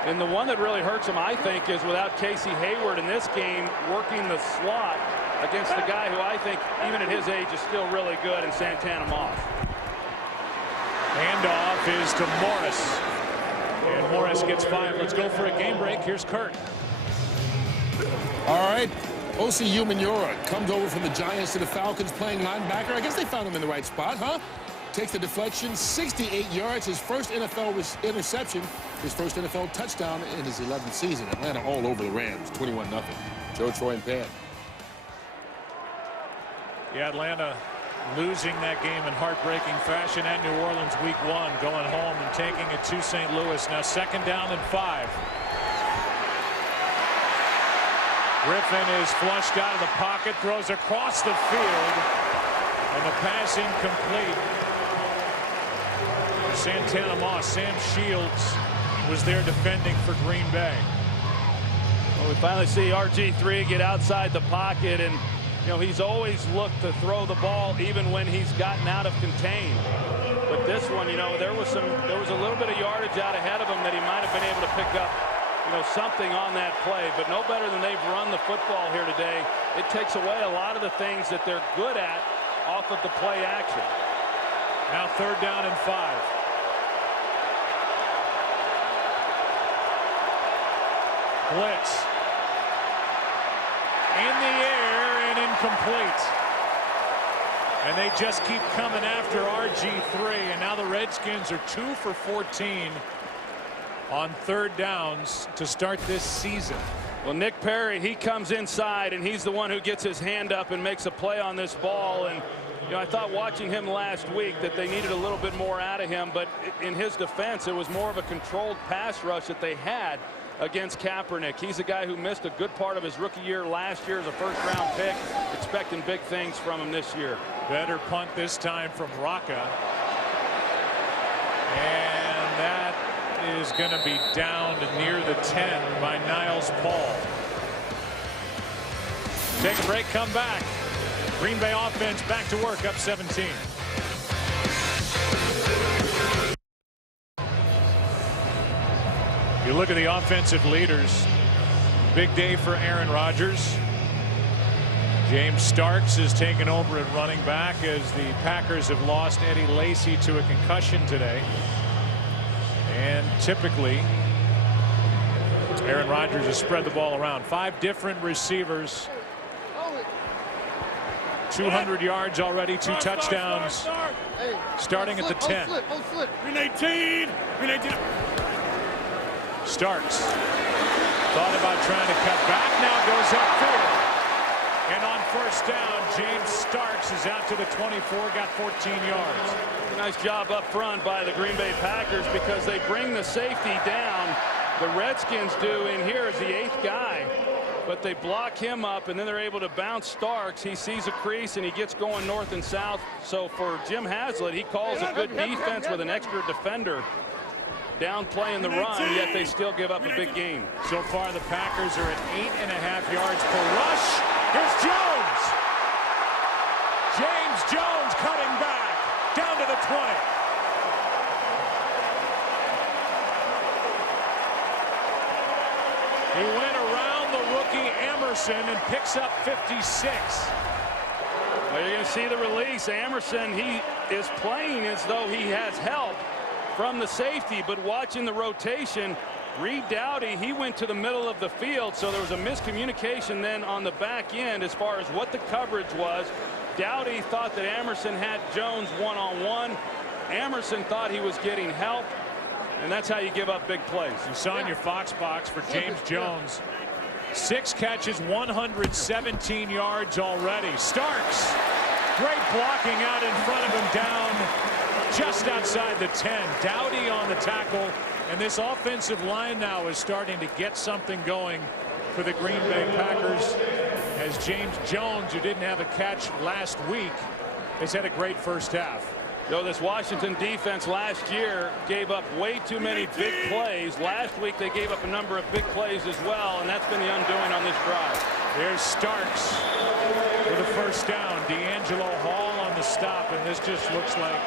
And the one that really hurts them, I think, is without Casey Hayward in this game, working the slot against the guy who I think, even at his age, is still really good, in Santana Moss. Handoff is to Morris. And Morris gets 5. Let's go for a game break. Here's Kurt. All right. O.C. Umenyiora comes over from the Giants to the Falcons playing linebacker. I guess they found him in the right spot, huh? Takes the deflection, 68 yards, his first NFL interception, his first NFL touchdown in his 11th season. Atlanta all over the Rams, 21-0. Joe, Troy, and Pat. Yeah, Atlanta losing that game in heartbreaking fashion at New Orleans week 1, going home and taking it to St. Louis. Now 2nd down and 5. Griffin is flushed out of the pocket, throws across the field, and the pass incomplete. Santana Moss. Sam Shields was there defending for Green Bay. Well, we finally see RG3 get outside the pocket, and he's always looked to throw the ball even when he's gotten out of contain. But this one, there was a little bit of yardage out ahead of him that he might have been able to pick up something on that play, but no better than they've run the football here today. It takes away a lot of the things that they're good at off of the play action. Now 3rd down and 5. Blitz. In the air and incomplete. And they just keep coming after RG3, and now the Redskins are 2 for 14 on 3rd downs to start this season. Well, Nick Perry, he comes inside, and he's the one who gets his hand up and makes a play on this ball. And I thought watching him last week that they needed a little bit more out of him, but in his defense, it was more of a controlled pass rush that they had against Kaepernick. He's a guy who missed a good part of his rookie year last year as a first-round pick. Expecting big things from him this year. Better punt this time from Rocca. And that is going to be down to near the 10 by Niles Paul. Take a break, come back. Green Bay offense back to work, up 17. You look at the offensive leaders. Big day for Aaron Rodgers. James Starks is taken over at running back as the Packers have lost Eddie Lacy to a concussion today. And typically, Aaron Rodgers has spread the ball around. 5 different receivers. 200 yards already, 2 touchdowns. Starting at the 10. 319. Starks thought about trying to cut back, now goes upfield. And on first down, James Starks is out to the 24, got 14 yards. Nice job up front by the Green Bay Packers because they bring the safety down. The Redskins do in here as the 8th guy, but they block him up, and then they're able to bounce Starks. He sees a crease and he gets going north and south. So for Jim Haslett, he calls a good defense with an extra defender down playing the run, yet they still give up a big gain. So far the Packers are at 8.5 yards per rush. Here's Jones. James Jones cutting back down to the 20. He went around the rookie Emerson and picks up 56. Well, you're going to see the release. Emerson, he is playing as though he has help from the safety, but watching the rotation, Reed Dowdy, he went to the middle of the field, so there was a miscommunication then on the back end as far as what the coverage was. Dowdy thought that Emerson had Jones one-on-one. Emerson thought he was getting help, and that's how you give up big plays. You saw in your Fox box for James Jones. 6 catches, 117 yards already. Starks, great blocking out in front of him, down just outside the 10. Dowdy on the tackle, and this offensive line now is starting to get something going for the Green Bay Packers, as James Jones, who didn't have a catch last week, has had a great first half. Though this Washington defense last year gave up way too many big plays. Last week they gave up a number of big plays as well, and that's been the undoing on this drive. Here's Starks with a first down. D'Angelo Hall on the stop, and this just looks like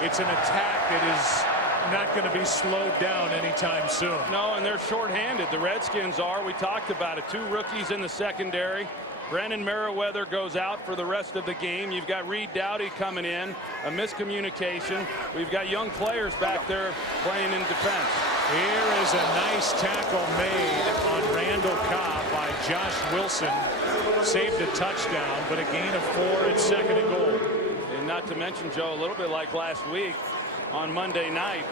it's an attack that is not going to be slowed down anytime soon. No, and they're shorthanded. The Redskins are. We talked about it. 2 rookies in the secondary. Brandon Merriweather goes out for the rest of the game. You've got Reed Dowdy coming in. A miscommunication. We've got young players back there playing in defense. Here is a nice tackle made on Randall Cobb by Josh Wilson. Saved a touchdown, but a gain of 4 at 2nd and goal. And not to mention, Joe, a little bit like last week on Monday night,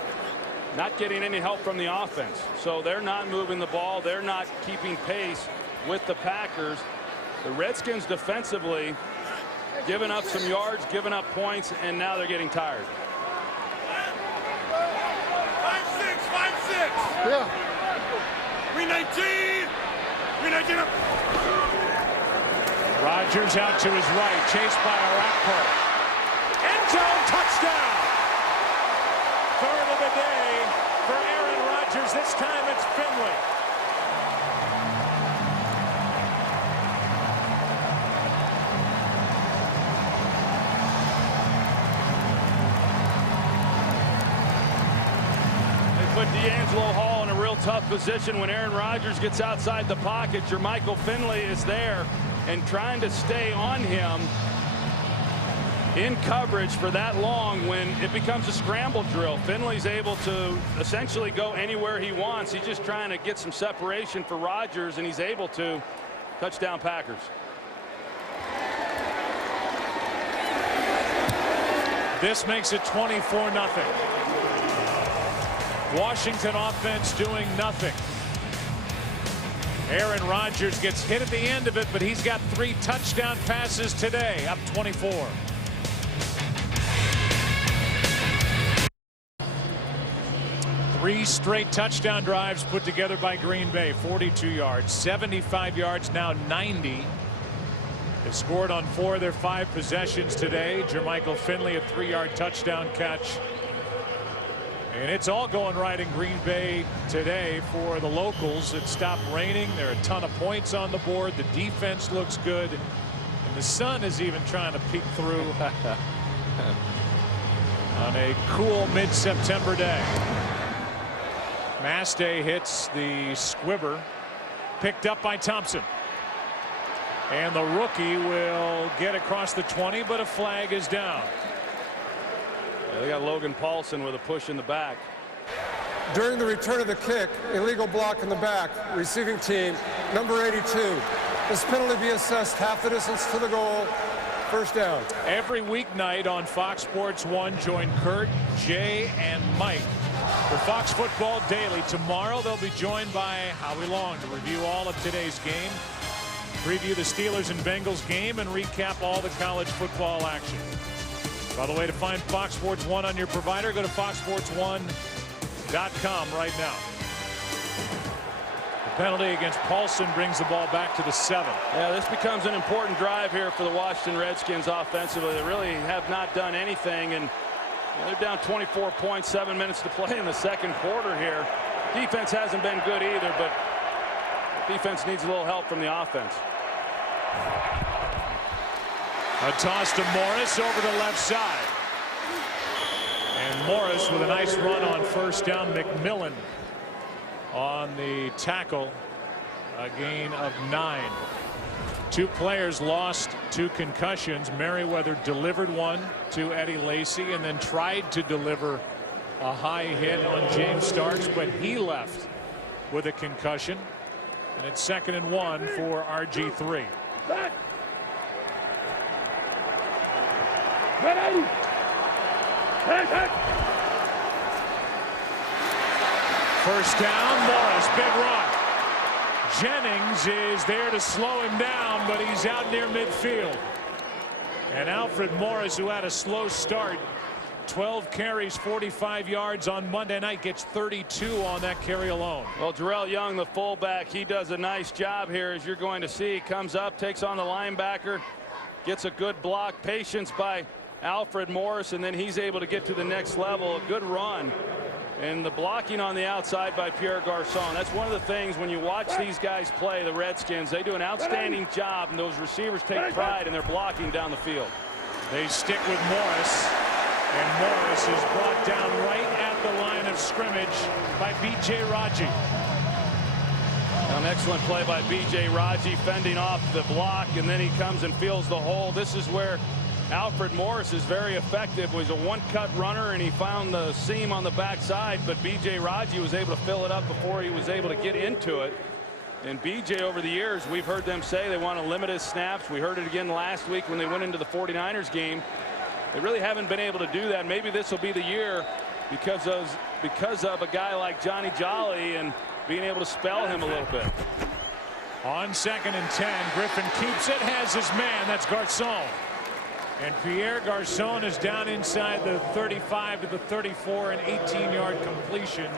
not getting any help from the offense. So they're not moving the ball. They're not keeping pace with the Packers. The Redskins defensively giving up some yards, giving up points, and now they're getting tired. 5-6, 5-6. Yeah. 319. 319 up. Rodgers out to his right, chased by Arakpo. End zone touchdown. 3rd of the day for Aaron Rodgers. This time it's Finley. Put D'Angelo Hall in a real tough position when Aaron Rodgers gets outside the pocket. Jermichael Finley is there and trying to stay on him in coverage for that long when it becomes a scramble drill. Finley's able to essentially go anywhere he wants. He's just trying to get some separation for Rodgers, and he's able to. Touchdown Packers. This makes it 24-0. Washington offense doing nothing. Aaron Rodgers gets hit at the end of it, but he's got 3 touchdown passes today, up 24. Three straight touchdown drives put together by Green Bay. 42 yards, 75 yards, now 90. They've scored on 4 of their 5 possessions today. Jermichael Finley, a 3-yard touchdown catch. And it's all going right in Green Bay today for the locals. It stopped raining. There are a ton of points on the board. The defense looks good. And the sun is even trying to peek through on a cool mid-September day. Mastay hits the squibber. Picked up by Thompson. And the rookie will get across the 20, but a flag is down. Yeah, they got Logan Paulson with a push in the back. During the return of the kick, illegal block in the back, receiving team, number 82. This penalty be assessed half the distance to the goal. First down. Every weeknight on Fox Sports 1, join Kurt, Jay, and Mike for Fox Football Daily. Tomorrow they'll be joined by Howie Long to review all of today's game, preview the Steelers and Bengals game, and recap all the college football action. By the way, to find Fox Sports 1 on your provider, go to foxsports1.com right now. The penalty against Paulson brings the ball back to the 7. Yeah, this becomes an important drive here for the Washington Redskins offensively. They really have not done anything, and they're down 24 points, 7 minutes to play in the second quarter here. Defense hasn't been good either, but defense needs a little help from the offense. A toss to Morris over the left side. And Morris with a nice run on first down. McMillan on the tackle. A gain of 9. 2 players lost to concussions. Merriweather delivered one to Eddie Lacy and then tried to deliver a high hit on James Starks, but he left with a concussion. And it's 2nd and 1 for RG3. First down, Morris, big run. Jennings is there to slow him down, but he's out near midfield. And Alfred Morris, who had a slow start, 12 carries, 45 yards on Monday night, gets 32 on that carry alone. Well, Jarrell Young, the fullback, he does a nice job here, as you're going to see. Comes up, takes on the linebacker, gets a good block, patience by Alfred Morris, and then he's able to get to the next level. A good run. And the blocking on the outside by Pierre Garçon. That's one of the things when you watch these guys play, the Redskins, they do an outstanding job, and those receivers take pride in their blocking down the field. They stick with Morris, and Morris is brought down right at the line of scrimmage by B.J. Raji. An excellent play by B.J. Raji, fending off the block, and then he comes and feels the hole. This is where Alfred Morris is very effective. He was a one-cut runner, and he found the seam on the backside, but B.J. Raji was able to fill it up before he was able to get into it. And B.J. over the years, we've heard them say they want to limit his snaps. We heard it again last week when they went into the 49ers game. They really haven't been able to do that. Maybe this will be the year because of a guy like Johnny Jolly and being able to spell him a little bit. On 2nd and 10, Griffin keeps it, has his man. That's Garçon. And Pierre Garçon is down inside the 35 to the 34, an 18-yard completion.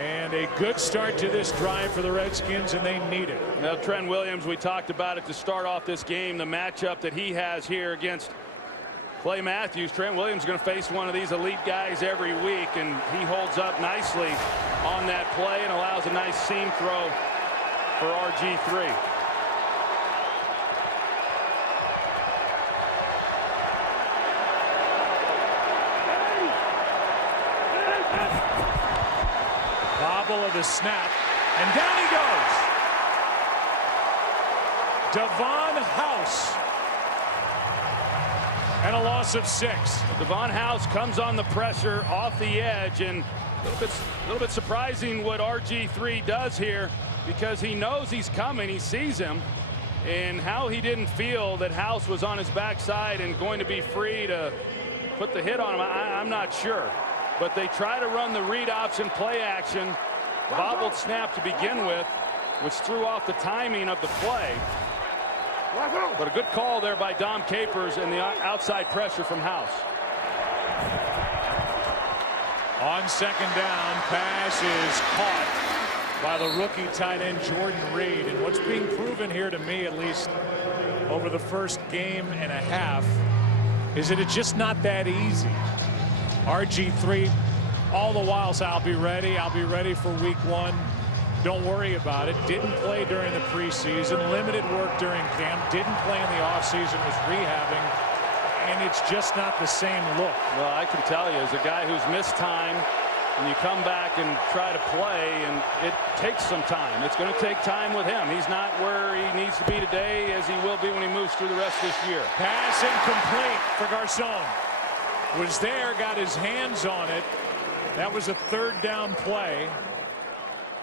And a good start to this drive for the Redskins, and they need it. Now, Trent Williams, we talked about it to start off this game, the matchup that he has here against Clay Matthews. Trent Williams is going to face one of these elite guys every week, and he holds up nicely on that play and allows a nice seam throw for RG3. Bobble of the snap, and down he goes. Devon House. And a loss of 6. Devon House comes on the pressure off the edge, and a little bit surprising what RG3 does here, because he knows he's coming, he sees him, and how he didn't feel that House was on his backside and going to be free to put the hit on him, I'm not sure. But they try to run the read option play action, bobbled snap to begin with, which threw off the timing of the play. But a good call there by Dom Capers and the outside pressure from House. On second down, pass is caught by the rookie tight end Jordan Reed. And what's being proven here to me, at least over the first game and a half, is that it's just not that easy. RG3 all the while said, I'll be ready for week 1. Don't worry about it. Didn't play during the preseason, limited work during camp, didn't play in the offseason, was rehabbing, and it's just not the same look. Well, I can tell you, as a guy who's missed time, and you come back and try to play, and it takes some time. It's going to take time with him. He's not where he needs to be today as he will be when he moves through the rest of this year. Pass incomplete for Garcon. Was there, got his hands on it. That was a third down play.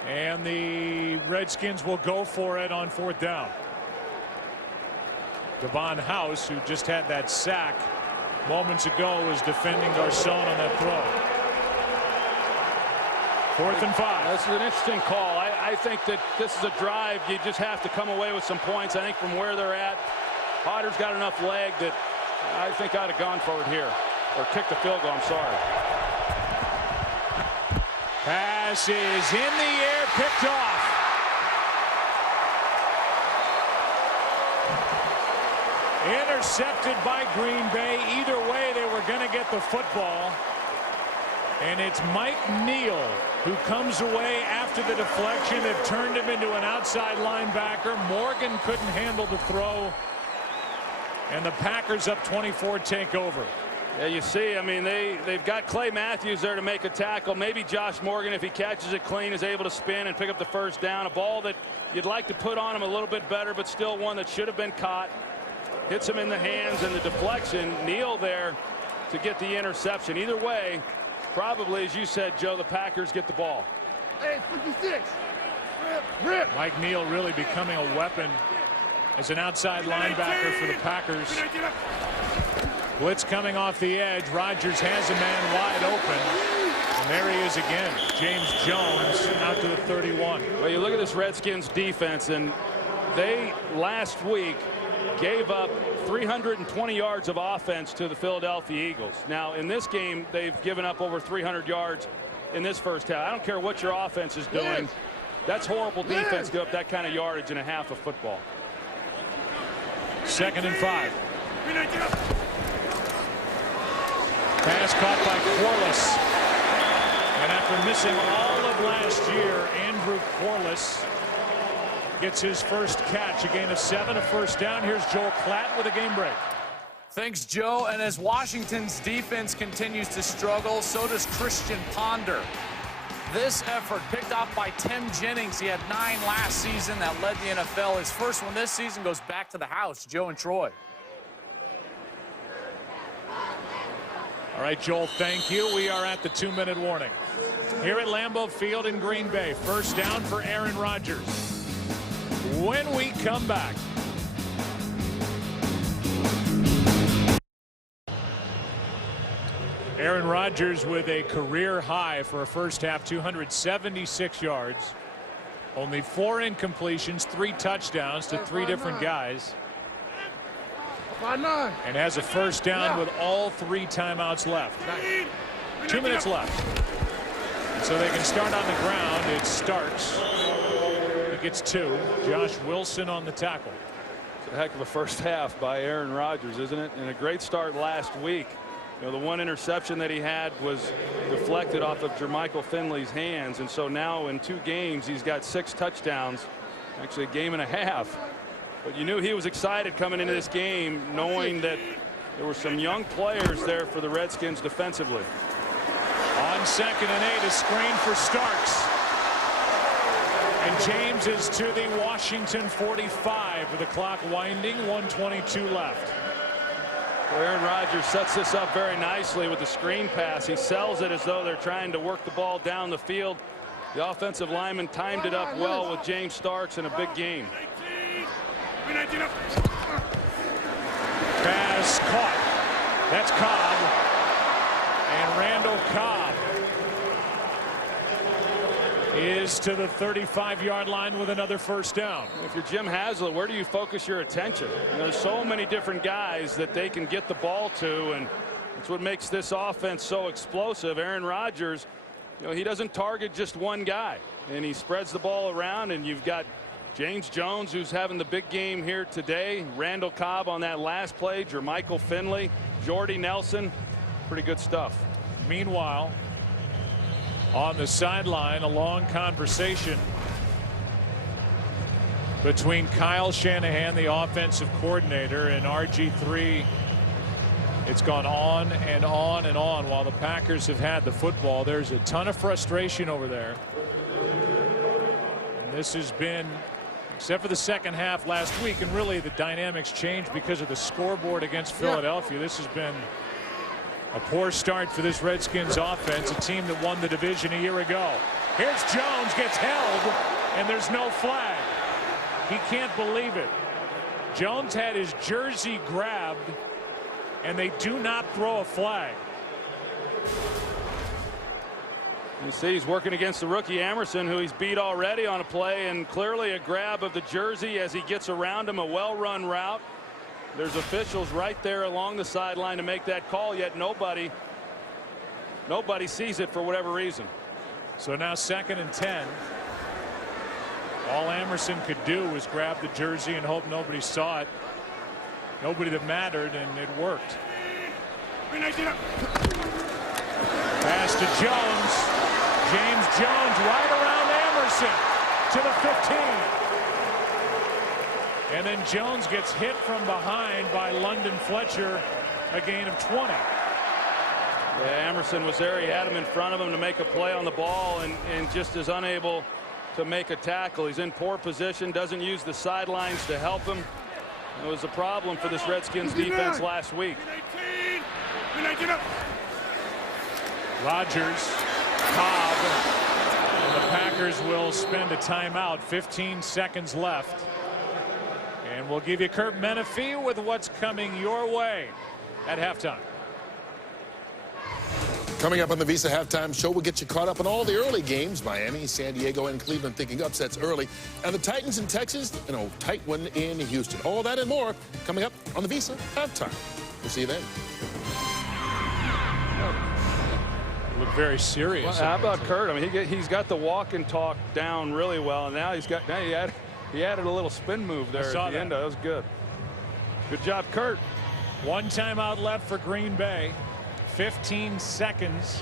And the Redskins will go for it on fourth down. Devon House, who just had that sack moments ago, was defending Garcon on that throw. 4th and 5. This is an interesting call. I think that this is a drive you just have to come away with some points. I think from where they're at, Potter's got enough leg that I think I'd have gone for it here. Or kicked the field goal, I'm sorry. Pass is in the air, picked off. Intercepted by Green Bay. Either way, they were going to get the football. And it's Mike Neal who comes away after the deflection that turned him into an outside linebacker. Morgan couldn't handle the throw. And the Packers up 24 take over. Yeah, you see, I mean, they've got Clay Matthews there to make a tackle. Maybe Josh Morgan, if he catches it clean, is able to spin and pick up the first down. A ball that you'd like to put on him a little bit better, but still one that should have been caught. Hits him in the hands, and the deflection. Neal there to get the interception. Either way, probably, as you said, Joe, the Packers get the ball. Hey, 56. Rip. Mike Neal really becoming a weapon as an outside linebacker for the Packers. Blitz coming off the edge. Rodgers has a man wide open. And there he is again. James Jones out to the 31. Well, you look at this Redskins defense, and they last week gave up 320 yards of offense to the Philadelphia Eagles. Now, in this game, they've given up over 300 yards in this first half. I don't care what your offense is doing. That's horrible defense to give up that kind of yardage in a half of football. 2nd and 5. Pass caught by Corliss. And after missing all of last year, Andrew Corliss gets his first catch. A gain of 7, a first down. Here's Joel Klatt with a game break. Thanks, Joe. And as Washington's defense continues to struggle, so does Christian Ponder. This effort picked off by Tim Jennings. He had 9 last season that led the NFL. His first one this season goes back to the house. Joe and Troy. All right, Joel, thank you. We are at the 2-minute warning here at Lambeau Field in Green Bay. First down for Aaron Rodgers. When we come back. Aaron Rodgers with a career high for a first half, 276 yards. Only 4 incompletions, 3 touchdowns to 3 different guys. And has a first down with all 3 timeouts left. 2 minutes left. So they can start on the ground. It's Starks. He gets 2. Josh Wilson on the tackle. It's a heck of a first half by Aaron Rodgers, isn't it? And a great start last week. You know, the 1 interception that he had was deflected off of Jermichael Finley's hands. And so now in 2 games, he's got 6 touchdowns. Actually a game and a half. But you knew he was excited coming into this game, knowing that there were some young players there for the Redskins defensively. On 2nd and 8, a screen for Starks. And James is to the Washington 45 with the clock winding, 1:22 left. Well, Aaron Rodgers sets this up very nicely with the screen pass. He sells it as though they're trying to work the ball down the field. The offensive lineman timed it up well with James Starks in a big game. Pass caught. That's Cobb. And Randall Cobb is Davis to the 35-yard line with another first down. If you're Jim Haslett, where do you focus your attention? And there's so many different guys that they can get the ball to, and it's what makes this offense so explosive. Aaron Rodgers, he doesn't target just one guy, and he spreads the ball around, and you've got James Jones, who's having the big game here today. Randall Cobb on that last play. Jermichael Finley, Jordy Nelson. Pretty good stuff. Meanwhile, on the sideline, a long conversation between Kyle Shanahan, the offensive coordinator, and RG3. It's gone on and on and on while the Packers have had the football. There's a ton of frustration over there. And this has been, except for the second half last week, and really the dynamics changed because of the scoreboard against Philadelphia. This has been a poor start for this Redskins offense, a team that won the division a year ago. Here's Jones, gets held, and there's no flag. He can't believe it. Jones had his jersey grabbed, and they do not throw a flag. You see he's working against the rookie Emerson, who he's beat already on a play, and clearly a grab of the jersey as he gets around him. A well-run route. There's officials right there along the sideline to make that call, yet nobody sees it for whatever reason. So now 2nd and 10. All Emerson could do was grab the jersey and hope nobody saw it. Nobody that mattered, and it worked. Pass to Jones. James Jones right around Emerson to the 15. And then Jones gets hit from behind by London Fletcher, a gain of 20. Yeah, Emerson was there. He had him in front of him to make a play on the ball, and just is unable to make a tackle. He's in poor position, doesn't use the sidelines to help him. It was a problem for this Redskins defense last week. Rodgers, Cobb, and the Packers will spend a timeout. 15 seconds left. And we'll give you Kurt Menefee with what's coming your way at halftime. Coming up on the Visa Halftime Show, we'll get you caught up on all the early games. Miami, San Diego, and Cleveland thinking upsets early. And the Titans in Texas, and a tight one in Houston. All that and more coming up on the Visa Halftime. We'll see you then. Look very serious. Well, how about Kurt? I mean, he's got the walk and talk down really well. And now he added a little spin move there at the end. That was good. Good job, Kurt. One timeout left for Green Bay. 15 seconds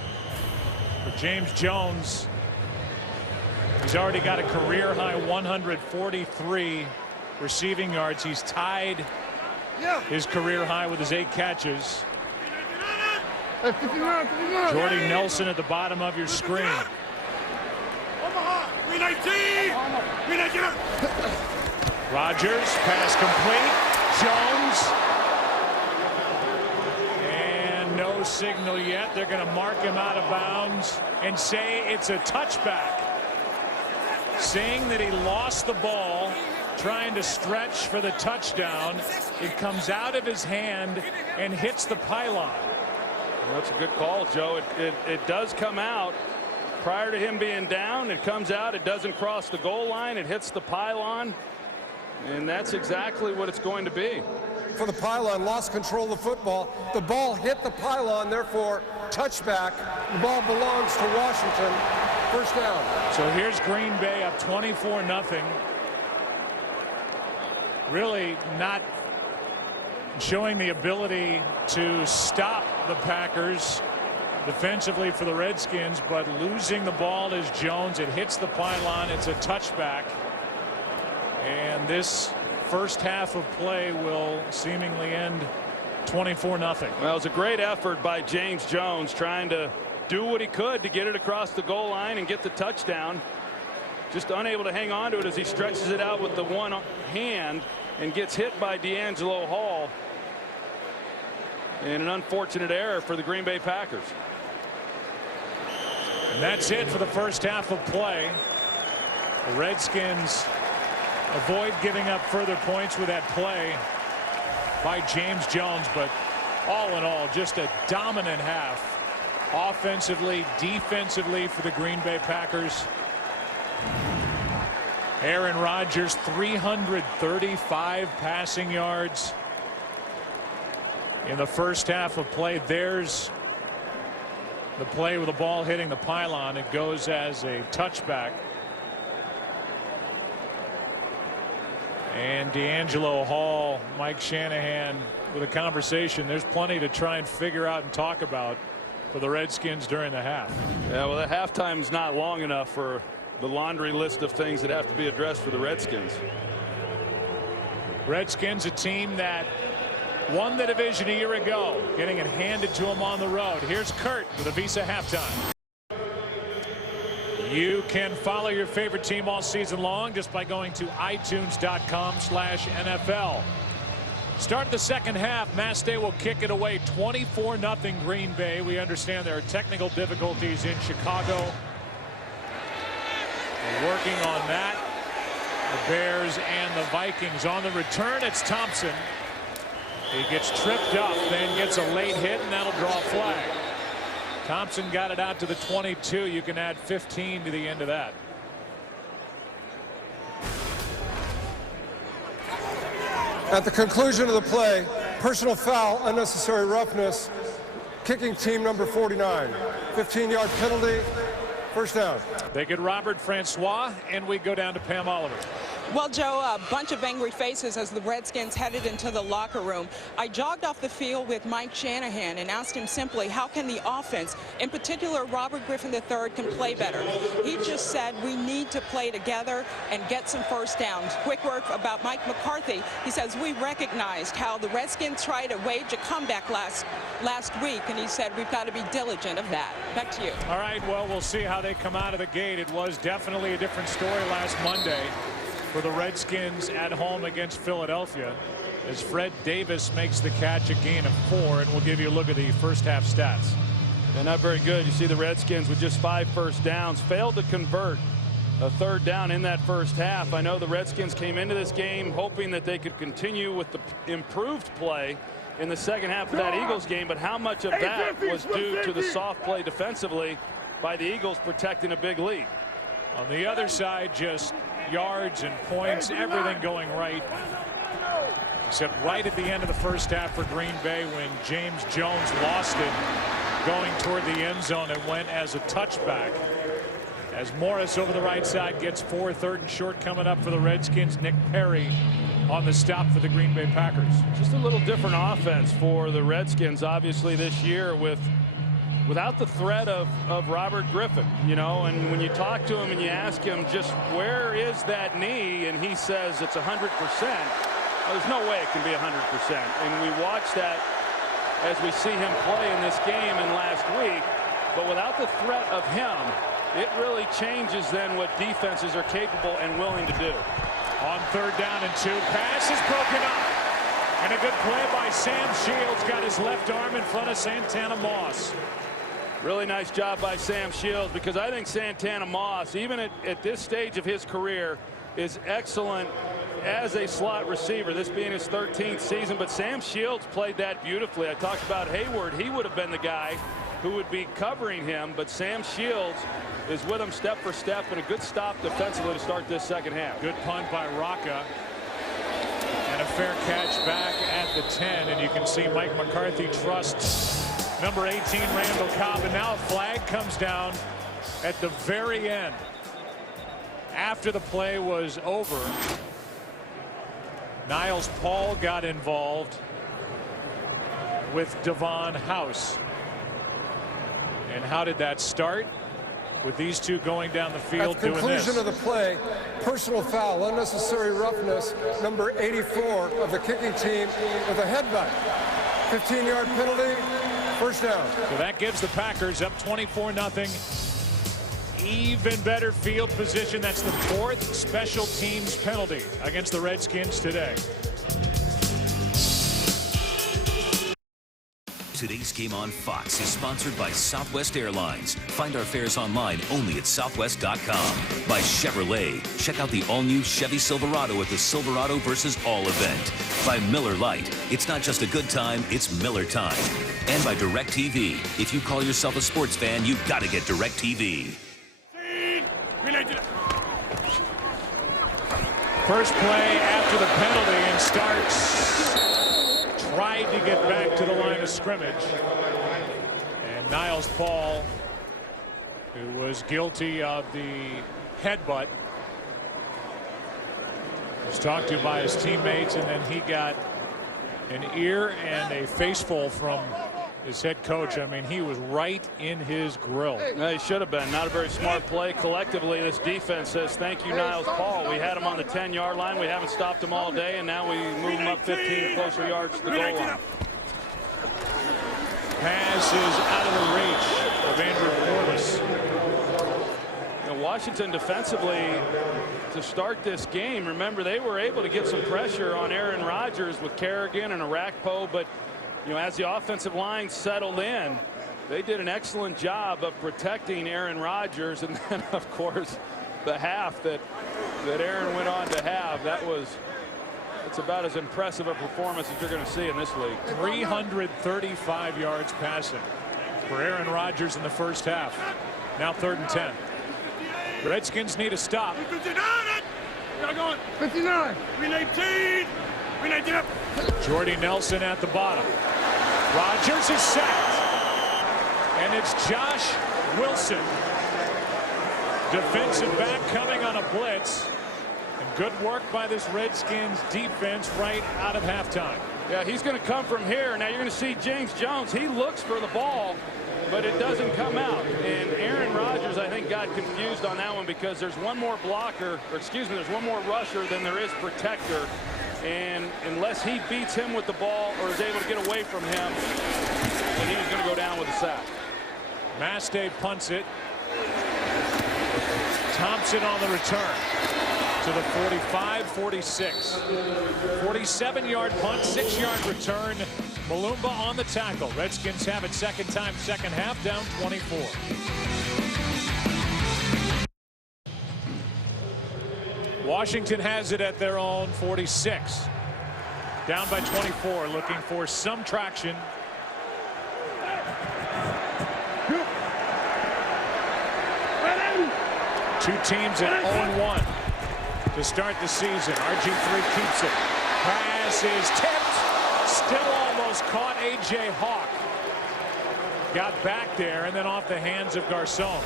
for James Jones. He's already got a career high 143 receiving yards. He's tied his career high with his 8 catches. Jordy Nelson at the bottom of your screen. Rodgers, pass complete. Jones. No signal yet. They're going to mark him out of bounds and say it's a touchback, saying that he lost the ball trying to stretch for the touchdown. It comes out of his hand and hits the pylon. Well, that's a good call, Joe. It does come out prior to him being down. It comes out. It doesn't cross the goal line. It hits the pylon, and that's exactly what it's going to be. For the pylon, lost control of the football. The ball hit the pylon, therefore touchback. The ball belongs to Washington. First down. So here's Green Bay up 24-0. Really not showing the ability to stop the Packers defensively for the Redskins, but losing the ball is Jones. It hits the pylon. It's a touchback. And this first half of play will seemingly end 24-0. Well, it was a great effort by James Jones trying to do what he could to get it across the goal line and get the touchdown. Just unable to hang on to it as he stretches it out with the one hand and gets hit by D'Angelo Hall. And an unfortunate error for the Green Bay Packers. And that's it for the first half of play. The Redskins avoid giving up further points with that play by James Jones, but all in all, just a dominant half offensively, defensively for the Green Bay Packers. Aaron Rodgers, 335 passing yards in the first half of play. There's the play with the ball hitting the pylon. It goes as a touchback. And D'Angelo Hall, Mike Shanahan with a conversation. There's plenty to try and figure out and talk about for the Redskins during the half. Yeah, well, the halftime is not long enough for the laundry list of things that have to be addressed for the Redskins. Redskins, a team that won the division a year ago, getting it handed to them on the road. Here's Kurt with a Visa halftime. You can follow your favorite team all season long just by going to itunes.com/NFL. Start the second half. Mass Day will kick it away 24-0 Green Bay. We understand there are technical difficulties in Chicago. We're working on that. The Bears and the Vikings on the return. It's Thompson. He gets tripped up, then gets a late hit, and that'll draw a flag. Thompson got it out to the 22. You can add 15 to the end of that. At the conclusion of the play, personal foul, unnecessary roughness, kicking team number 49. 15-yard penalty, first down. They get Robert Francois, and we go down to Pam Oliver. Well, Joe, a bunch of angry faces as the Redskins headed into the locker room. I jogged off the field with Mike Shanahan and asked him simply, how can the offense, in particular Robert Griffin III, can play better? He just said we need to play together and get some first downs. Quick word about Mike McCarthy. He says we recognized how the Redskins tried to wage a comeback last week, and he said we've got to be diligent of that. Back to you. All right, well, we'll see how they come out of the gate. It was definitely a different story last Monday for the Redskins at home against Philadelphia, as Fred Davis makes the catch, a gain of 4, and we'll give you a look at the first half stats. And not very good. You see the Redskins with just 5 first downs failed to convert a third down in that first half. I know the Redskins came into this game hoping that they could continue with the improved play in the second half of that Eagles game, but how much of that was due to the soft play defensively by the Eagles protecting a big lead? On the other side, just yards and points, everything going right, except right at the end of the first half for Green Bay when James Jones lost it going toward the end zone. It went as a touchback as Morris over the right side gets 4. Third and short coming up for the Redskins. Nick Perry on the stop for the Green Bay Packers. Just a little different offense for the Redskins obviously this year without the threat of Robert Griffin, you know, and when you talk to him and you ask him just where is that knee, and he says it's 100%. Well, there's no way it can be 100%. And we watched that as we see him play in this game and last week. But without the threat of him, it really changes then what defenses are capable and willing to do. On third down and 2, pass is broken up. And a good play by Sam Shields, got his left arm in front of Santana Moss. Really nice job by Sam Shields, because I think Santana Moss, even at this stage of his career, is excellent as a slot receiver, this being his 13th season. But Sam Shields played that beautifully. I talked about Hayward. He would have been the guy who would be covering him, but Sam Shields is with him step for step, and a good stop defensively to start this second half. Good punt by Rocca. And a fair catch back at the 10, and you can see Mike McCarthy trusts number 18 Randall Cobb, and now a flag comes down at the very end after the play was over. Niles Paul got involved with Devon House. And how did that start? With these two going down the field doing this. At the conclusion of the play, personal foul, unnecessary roughness, number 84 of the kicking team with a headbutt. 15-yard penalty, first down. So that gives the Packers up 24-0. Even better field position. That's the 4th special teams penalty against the Redskins today. Today's game on Fox is sponsored by Southwest Airlines. Find our fares online only at southwest.com. By Chevrolet. Check out the all-new Chevy Silverado at the Silverado versus All event. By Miller Lite. It's not just a good time, it's Miller time. And by DirecTV. If you call yourself a sports fan, you've got to get DirecTV. First play after the penalty, and Starks tried to get back to the line of scrimmage. And Niles Paul, who was guilty of the headbutt, was talked to by his teammates, and then he got an ear and a faceful from his head coach. I mean, he was right in his grill. No, he should have been. Not a very smart play. Collectively, this defense says, thank you, Niles Paul. We had him on the 10-yard line. We haven't stopped him all day, and now we move him up 15 closer yards to the goal line. Pass is out of the reach of Andrew Corliss. You know, Washington defensively, to start this game, remember, they were able to get some pressure on Aaron Rodgers with Kerrigan and Arakpo, but you know, as the offensive line settled in, they did an excellent job of protecting Aaron Rodgers. And then, of course, the half that Aaron went on to have, it's about as impressive a performance as you're going to see in this league. 335 yards passing for Aaron Rodgers in the first half. Now 3rd and 10. Redskins need a stop. 59. 319. 319. Jordy Nelson at the bottom. Rodgers is sacked. And it's Josh Wilson, defensive back, coming on a blitz. And good work by this Redskins defense right out of halftime. Yeah, he's going to come from here. Now you're going to see James Jones. He looks for the ball, but it doesn't come out. And Aaron Rodgers, I think, got confused on that one because there's one more blocker, or excuse me, there's one more rusher than there is protector. And unless he beats him with the ball or is able to get away from him, then he's going to go down with a sack. Mastay punts it. Thompson on the return to the 45-46. 47-yard punt, 6-yard return. Malumba on the tackle. Redskins have it second time, second half, down 24. Washington has it at their own 46. Down by 24, looking for some traction. Two teams at 0-1 to start the season. RG3 keeps it. Pass is tipped. Still almost caught. A.J. Hawk got back there and then off the hands of Garcon.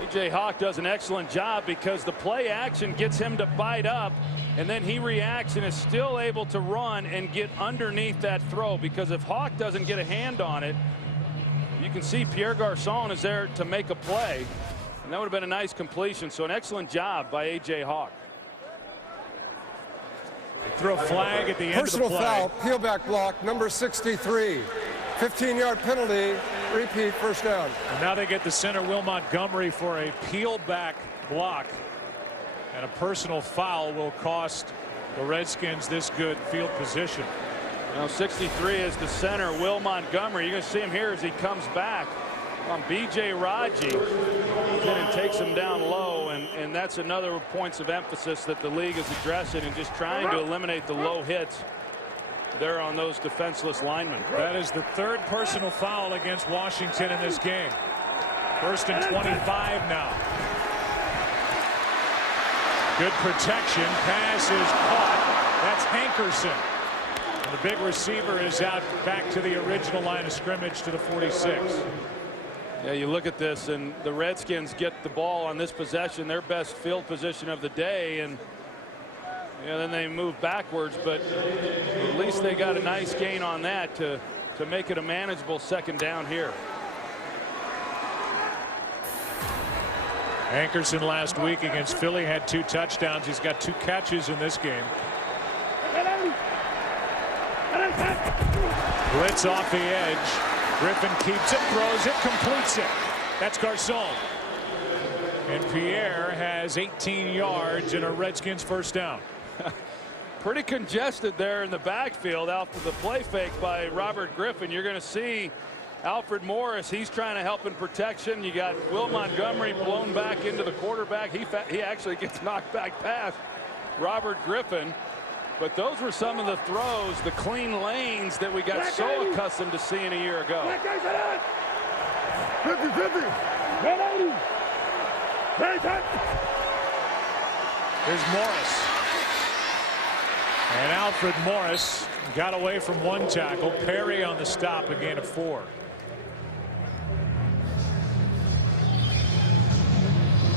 A.J. Hawk does an excellent job because the play action gets him to bite up, and then he reacts and is still able to run and get underneath that throw, because if Hawk doesn't get a hand on it, you can see Pierre Garcon is there to make a play, and that would have been a nice completion. So an excellent job by A.J. Hawk. Throw a flag at the end Personal of the play. foul, peel back block, number 63. 15-yard penalty, repeat, first down. And now they get the center, Will Montgomery, for a peel back block. And a personal foul will cost the Redskins this good field position. Now 63 is the center, Will Montgomery. You're going to see him here as he comes back on B.J. Raji. And takes him down low, and that's another points of emphasis that the league is addressing and just trying to eliminate the low hits there on those defenseless linemen. That is the third personal foul against Washington in this game. 1st and 25 now. Good protection. Pass is caught. That's Hankerson. And the big receiver is out back to the original line of scrimmage to the 46. Yeah, you look at this, and the Redskins get the ball on this possession, their best field position of the day, and then they move backwards, but at least they got a nice gain on that to make it a manageable second down here. Hankerson last week against Philly had 2 touchdowns. He's got 2 catches in this game. Blitz off the edge. Griffin keeps it, throws it, completes it. That's Garcon. And Pierre has 18 yards and a Redskins first down. Pretty congested there in the backfield after the play fake by Robert Griffin. You're going to see Alfred Morris. He's trying to help in protection. You got Will Montgomery blown back into the quarterback. He actually gets knocked back past Robert Griffin. But those were some of the throws, the clean lanes that we got so accustomed to seeing a year ago. 50-50. 180. There's Morris. And Alfred Morris got away from one tackle. Perry on the stop, a gain of 4.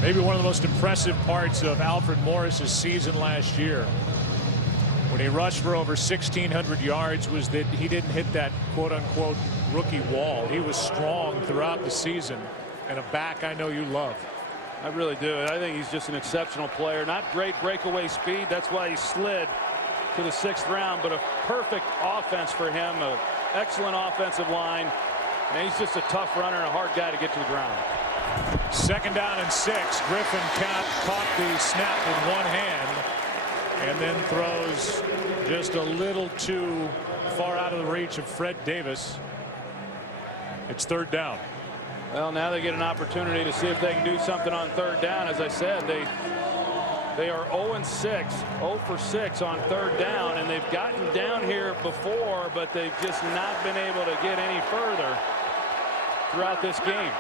Maybe one of the most impressive parts of Alfred Morris's season last year, when he rushed for over 1,600 yards, was that he didn't hit that quote-unquote rookie wall. He was strong throughout the season, and a back I know you love. I really do. I think he's just an exceptional player. Not great breakaway speed. That's why he slid to the 6th round, but a perfect offense for him. An excellent offensive line. And he's just a tough runner and a hard guy to get to the ground. 2nd down and 6. Griffin caught the snap with one hand and then throws just a little too far out of the reach of Fred Davis. It's 3rd down. Well, now they get an opportunity to see if they can do something on 3rd down. As I said, they are 0-6, 0 for 6 on 3rd down, and they've gotten down here before, but they've just not been able to get any further throughout this game.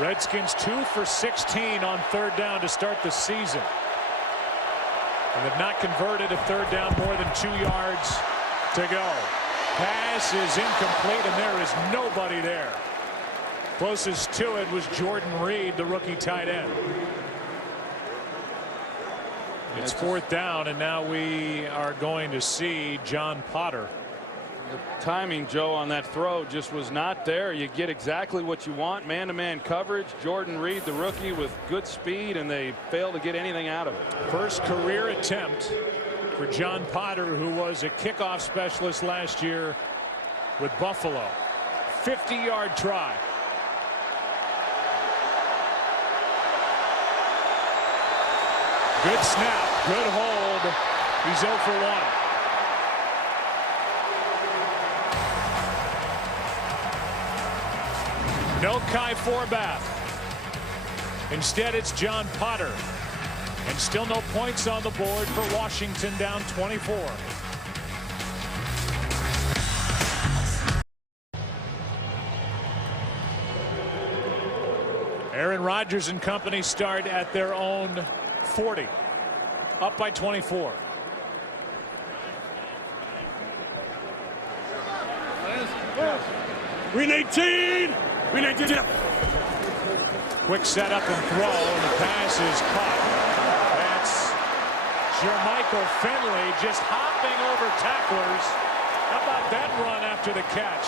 Redskins 2 for 16 on 3rd down to start the season. And they've not converted a 3rd down more than 2 yards to go. Pass is incomplete, and there is nobody there. Closest to it was Jordan Reed, the rookie tight end. It's 4th down, and now we are going to see John Potter. The timing, Joe, on that throw just was not there. You get exactly what you want. Man-to-man coverage. Jordan Reed, the rookie, with good speed, and they fail to get anything out of it. First career attempt for John Potter, who was a kickoff specialist last year with Buffalo. 50-yard try. Good snap, good hold. He's 0 for 1. No Kai Forbath. Instead, it's John Potter. And still no points on the board for Washington, down 24. Aaron Rodgers and company start at their own 40. Up by 24. Green 18. Green 18. Quick setup and throw, and the pass is caught. That's Jermichael Finley just hopping over tacklers. How about that run after the catch?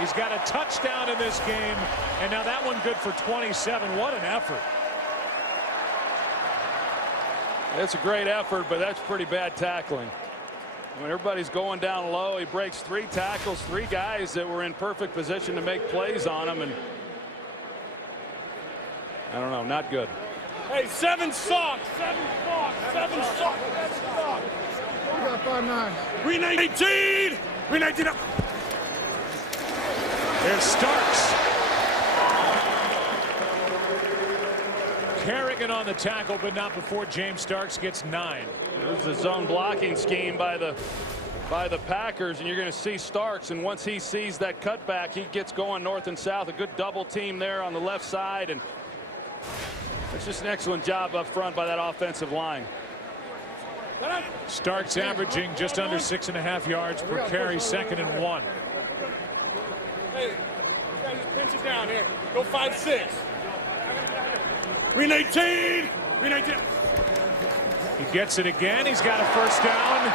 He's got a touchdown in this game, and now that one good for 27. What an effort. It's a great effort, but that's pretty bad tackling. When everybody's going down low, he breaks 3 tackles, 3 guys that were in perfect position to make plays on him, and I don't know, not good. Hey, 7 socks. 7 socks. 7 socks. We got 5-9. Green 18. Green 18. There's Starks. Kerrigan on the tackle, but not before James Starks gets 9. There's a zone blocking scheme by the Packers, and you're going to see Starks, and once he sees that cutback, he gets going north and south. A good double team there on the left side, and it's just an excellent job up front by that offensive line. Starks averaging just under 6.5 yards per carry, 2nd and 1. Hey, just pinch it down here. Go 5-6. Green 18. Green 18. He gets it again. He's got a 1st down,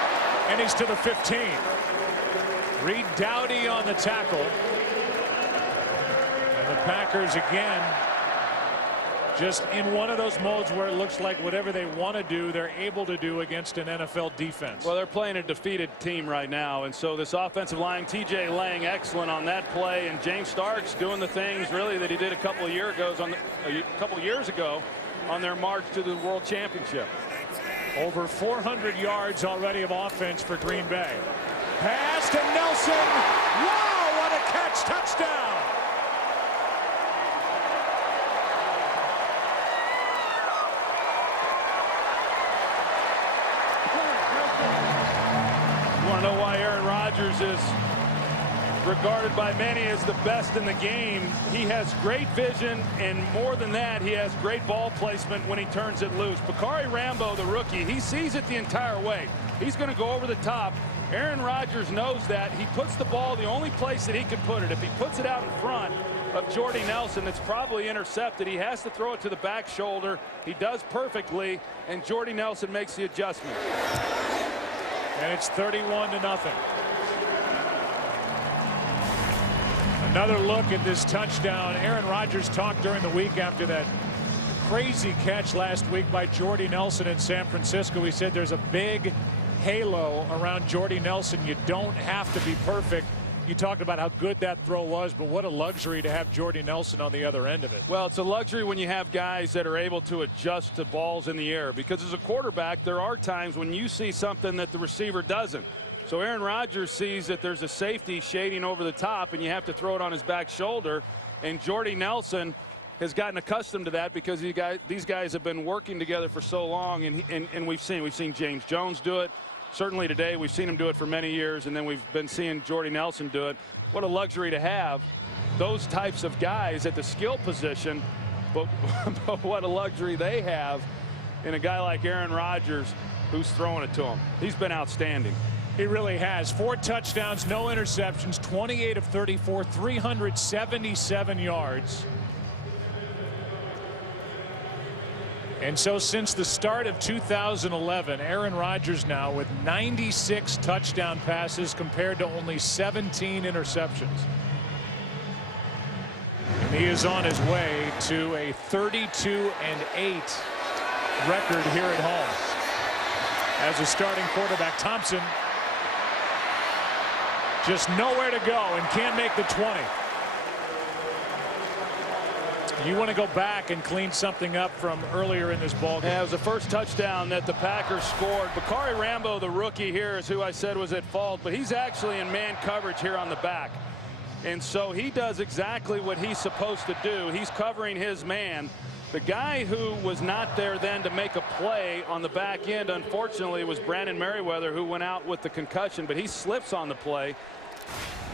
and he's to the 15. Reed Dowdy on the tackle. And the Packers again just in one of those modes where it looks like whatever they want to do, they're able to do against an NFL defense. Well, they're playing a defeated team right now, and so this offensive line, TJ Lang, excellent on that play, and James Starks doing the things really that he did a couple of years ago on their march to the World Championship. Over 400 yards already of offense for Green Bay. Pass to Nelson. Wow, what a catch. Touchdown. You want to know why Aaron Rodgers is regarded by many as the best in the game. He has great vision, and more than that, he has great ball placement when he turns it loose. Bakari Rambo, the rookie, he sees it the entire way. He's going to go over the top. Aaron Rodgers knows that. He puts the ball the only place that he can put it. If he puts it out in front of Jordy Nelson, it's probably intercepted. He has to throw it to the back shoulder. He does perfectly, and Jordy Nelson makes the adjustment. And it's 31-0. Another look at this touchdown. Aaron Rodgers talked during the week after that crazy catch last week by Jordy Nelson in San Francisco. He said there's a big halo around Jordy Nelson. You don't have to be perfect. You talked about how good that throw was, but what a luxury to have Jordy Nelson on the other end of it. Well, it's a luxury when you have guys that are able to adjust to balls in the air, because as a quarterback, there are times when you see something that the receiver doesn't. So Aaron Rodgers sees that there's a safety shading over the top, and you have to throw it on his back shoulder. And Jordy Nelson has gotten accustomed to that because these guys have been working together for so long, and we've seen James Jones do it. Certainly today, we've seen him do it for many years, and then we've been seeing Jordy Nelson do it. What a luxury to have those types of guys at the skill position, but what a luxury they have in a guy like Aaron Rodgers who's throwing it to him. He's been outstanding. He really has. 4 touchdowns, no interceptions, 28 of 34, 377 yards. And so since the start of 2011, Aaron Rodgers now with 96 touchdown passes compared to only 17 interceptions. And he is on his way to a 32-8 record here at home. As a starting quarterback, Thompson just nowhere to go and can't make the 20. You want to go back and clean something up from earlier in this ball game. Yeah, it was the first touchdown that the Packers scored. Bakari Rambo, the rookie here, is who I said was at fault, but he's actually in man coverage here on the back. And so he does exactly what he's supposed to do. He's covering his man. The guy who was not there then to make a play on the back end, unfortunately, was Brandon Merriweather, who went out with the concussion, but he slips on the play.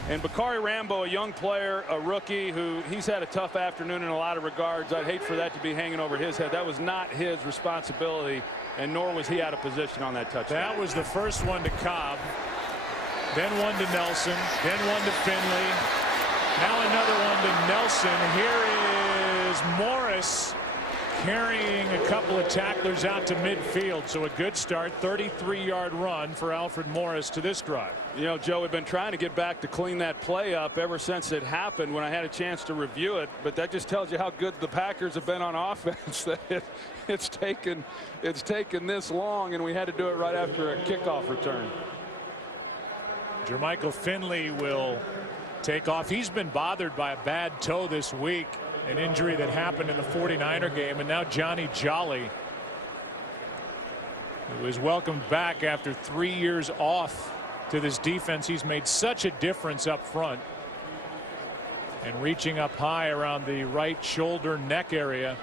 And Bakari Rambo, a young player, a rookie, who he's had a tough afternoon in a lot of regards. I'd hate for that to be hanging over his head. That was not his responsibility, and nor was he out of position on that touchdown. That was the first one to Cobb, then one to Nelson, then one to Finley. Now another one to Nelson. Here is Morris carrying a couple of tacklers out to midfield. So a good start, 33-yard run for Alfred Morris to this drive. You know, Joe, we've been trying to get back to clean that play up ever since it happened when I had a chance to review it. But that just tells you how good the Packers have been on offense. That it's taken this long, and we had to do it right after a kickoff return. Jermichael Finley will take off. He's been bothered by a bad toe this week, an injury that happened in the 49er game. And now Johnny Jolly, who was welcomed back after 3 years off to this defense. He's made such a difference up front and reaching up high around the right shoulder neck area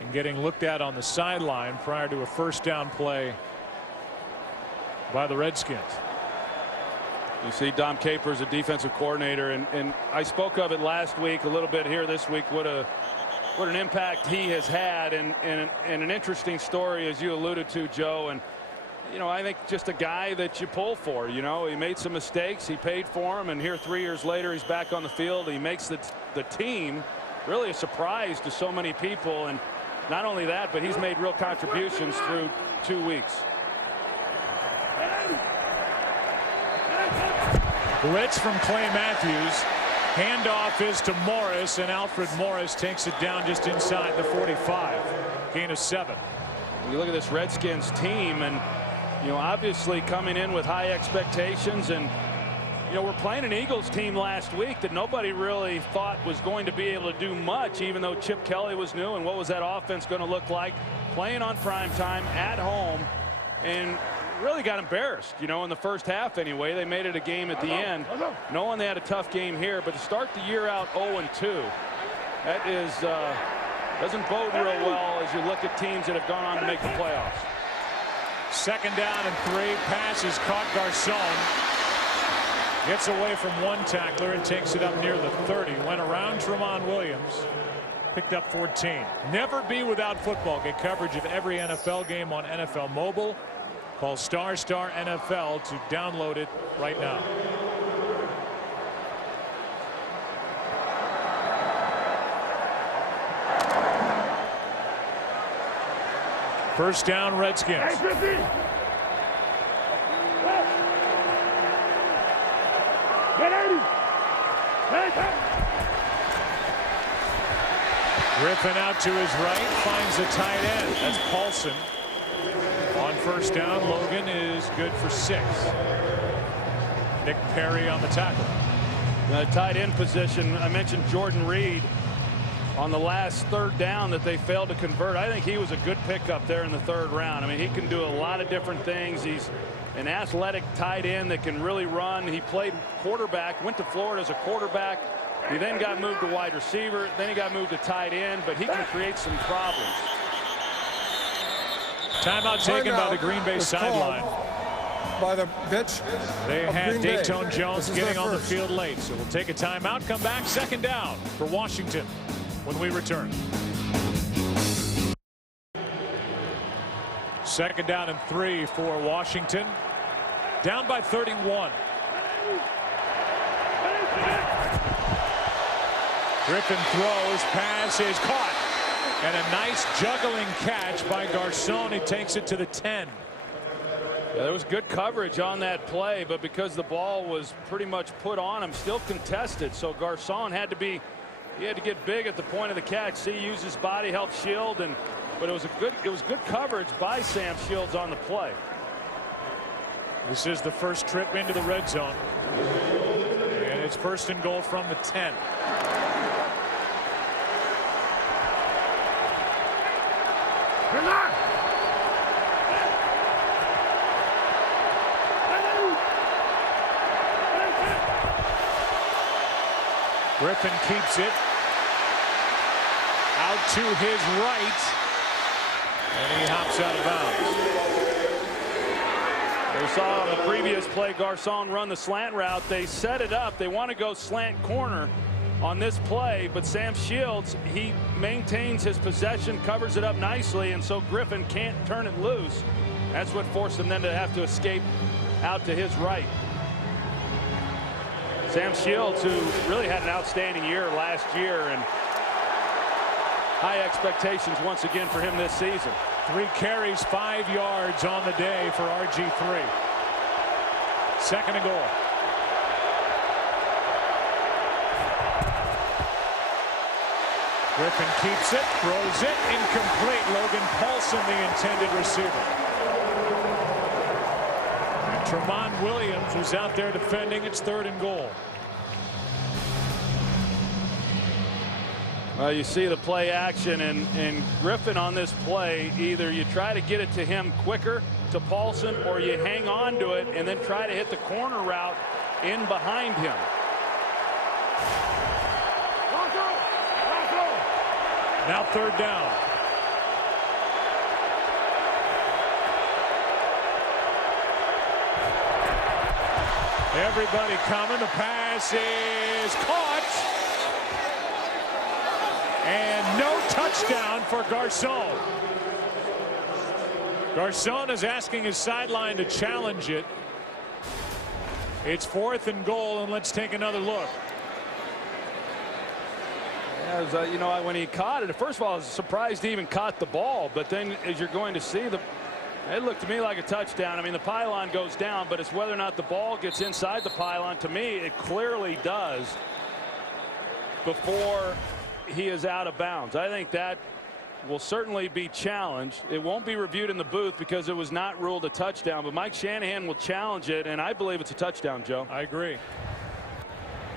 and getting looked at on the sideline prior to a first down play by the Redskins. You see Dom Capers, a defensive coordinator, and I spoke of it last week, a little bit here this week, what an impact he has had, and an interesting story, as you alluded to, Joe. And you know, I think just a guy that you pull for. You know, he made some mistakes, he paid for them, and here 3 years later he's back on the field. He makes the team really a surprise to so many people, and not only that, but he's made real contributions through 2 weeks. Blitz from Clay Matthews. Handoff is to Morris, and Alfred Morris takes it down just inside the 45. Gain of 7. You look at this Redskins team, and you know, obviously coming in with high expectations, and you know, we're playing an Eagles team last week that nobody really thought was going to be able to do much, even though Chip Kelly was new. And what was that offense going to look like? Playing on prime time at home, and really got embarrassed, you know, in the first half anyway. They made it a game at the end, knowing they had a tough game here. But to start the year out 0-2, that is doesn't bode real well as you look at teams that have gone on to make the playoffs. Second down and 3. Pass is caught. Garcon Gets away from one tackler and takes it up near the 30. Went around Tramon Williams. Picked up 14. Never be without football. Get coverage of every NFL game on NFL Mobile. Call ** NFL to download it right now. First down, Redskins. Griffin out to his right, finds a tight end. That's Paulson. On first down, Logan is good for 6. Nick Perry on the tackle. The tight end position, I mentioned Jordan Reed on the last 3rd down that they failed to convert. I think he was a good pickup there in the 3rd round. I mean, he can do a lot of different things. He's an athletic tight end that can really run. He played quarterback, went to Florida as a quarterback. He then got moved to wide receiver. Then he got moved to tight end, but he can create some problems. Timeout taken by the Green Bay sideline. By the bench. They had Green Bay. Dayton Jones getting on the field late, so we'll take a timeout, come back, 2nd down for Washington when we return. 2nd down and 3 for Washington. Down by 31. Griffin throws, pass is caught. And a nice juggling catch by Garcon. He takes it to the 10. Yeah, there was good coverage on that play, but because the ball was pretty much put on him, still contested. So Garcon had to get big at the point of the catch. See, use his body, help shield, but it was good coverage by Sam Shields on the play. This is the first trip into the red zone. And it's 1st and goal from the 10. Griffin keeps it out to his right, and he hops out of bounds. We saw on the previous play Garcon run the slant route. They set it up. They want to go slant corner on this play, but Sam Shields, he maintains his possession, covers it up nicely, and so Griffin can't turn it loose. That's what forced him then to have to escape out to his right. Sam Shields, who really had an outstanding year last year, and high expectations once again for him this season. 3 carries, 5 yards on the day for RG3. 2nd and goal. Griffin keeps it, throws it, incomplete. Logan Paulson, the intended receiver. And Tramon Williams was out there defending. It's 3rd and goal. Well, you see the play action, and Griffin on this play, either you try to get it to him quicker, to Paulson, or you hang on to it and then try to hit the corner route in behind him. Now 3rd down. Everybody coming. The pass is caught. And no touchdown for Garcon. Garcon is asking his sideline to challenge it. It's 4th and goal, and let's take another look. Yeah, you know, when he caught it, first of all, I was surprised he even caught the ball. But then, as you're going to see, it looked to me like a touchdown. I mean, the pylon goes down, but it's whether or not the ball gets inside the pylon. To me, it clearly does before he is out of bounds. I think that will certainly be challenged. It won't be reviewed in the booth because it was not ruled a touchdown, but Mike Shanahan will challenge it, and I believe it's a touchdown, Joe. I agree.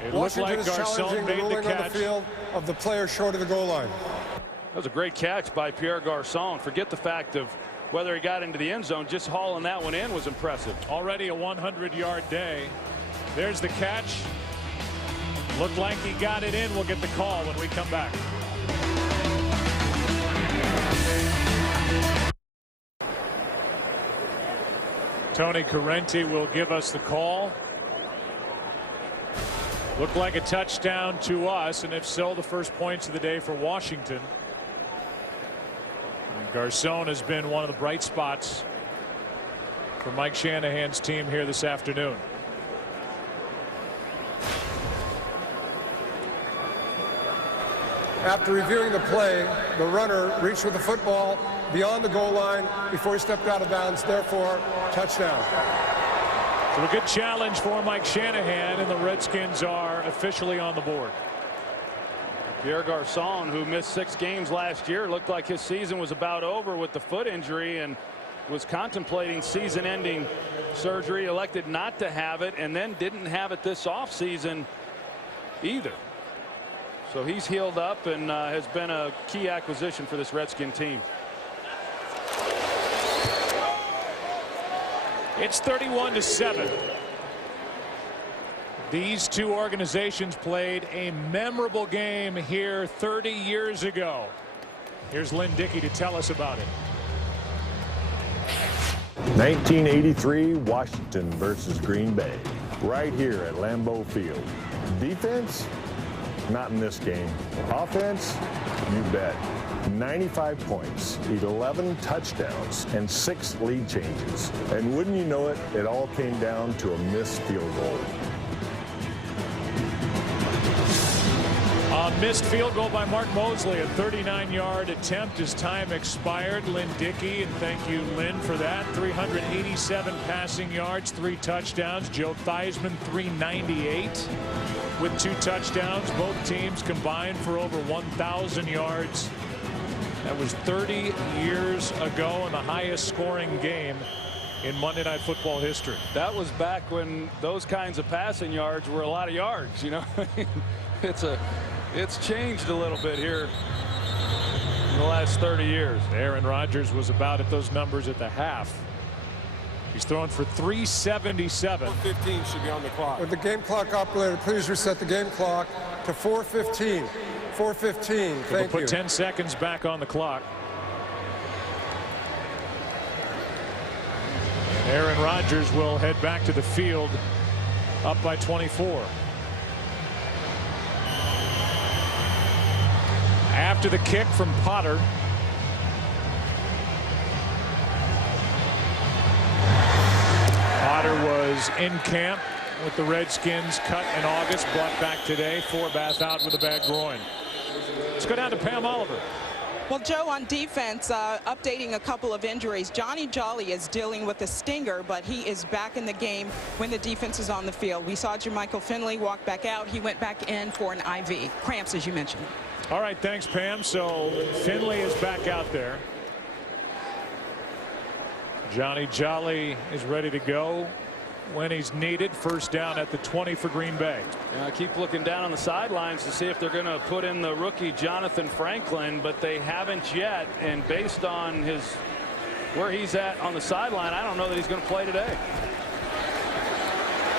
It Washington looked like Garcon made the catch. on the field of the player short of the goal line. That was a great catch by Pierre Garcon. Forget the fact of whether he got into the end zone. Just hauling that one in was impressive. Already a 100-yard day. There's the catch. Looked like he got it in. We'll get the call when we come back. Tony Correnti will give us the call. Looked like a touchdown to us, and if so, the first points of the day for Washington. And Garcon has been one of the bright spots for Mike Shanahan's team here this afternoon. After reviewing the play, the runner reached for the football beyond the goal line before he stepped out of bounds, therefore touchdown. So a good challenge for Mike Shanahan, and the Redskins are officially on the board. Pierre Garcon, who missed 6 games last year, looked like his season was about over with the foot injury and was contemplating season-ending surgery, elected not to have it, and then didn't have it this offseason either. So he's healed up and has been a key acquisition for this Redskin team. It's 31-7. These two organizations played a memorable game here 30 years ago. Here's Lynn Dickey to tell us about it. 1983 Washington versus Green Bay, right here at Lambeau Field. Defense? Not in this game. Offense? You bet. 95 points, 11 touchdowns, and 6 lead changes. And wouldn't you know it, it all came down to a missed field goal. A missed field goal by Mark Mosley, a 39-yard attempt as time expired. Lynn Dickey, and thank you, Lynn, for that. 387 passing yards, 3 touchdowns. Joe Theismann, 398 with 2 touchdowns. Both teams combined for over 1,000 yards. That was 30 years ago, and the highest scoring game in Monday Night Football history. That was back when those kinds of passing yards were a lot of yards, you know. It's changed a little bit here in the last 30 years. Aaron Rodgers was about at those numbers at the half. He's thrown for 377. 4:15 should be on the clock. Would the game clock operator please reset the game clock to 4:15? 4:15. Thank we'll put you. 10 seconds back on the clock. And Aaron Rodgers will head back to the field up by 24. After the kick from Potter. Potter was in camp with the Redskins, cut in August, brought back today. Forbath out with a bad groin. Let's go down to Pam Oliver. Well, Joe, on defense, updating a couple of injuries. Johnny Jolly is dealing with a stinger, but he is back in the game when the defense is on the field. We saw Jermichael Finley walk back out. He went back in for an IV. Cramps, as you mentioned. All right, thanks, Pam. So Finley is back out there. Johnny Jolly is ready to go when he's needed. First down at the 20 for Green Bay. I keep looking down on the sidelines to see if they're going to put in the rookie Jonathan Franklin, but they haven't yet. And based on where he's at on the sideline, I don't know that he's going to play today.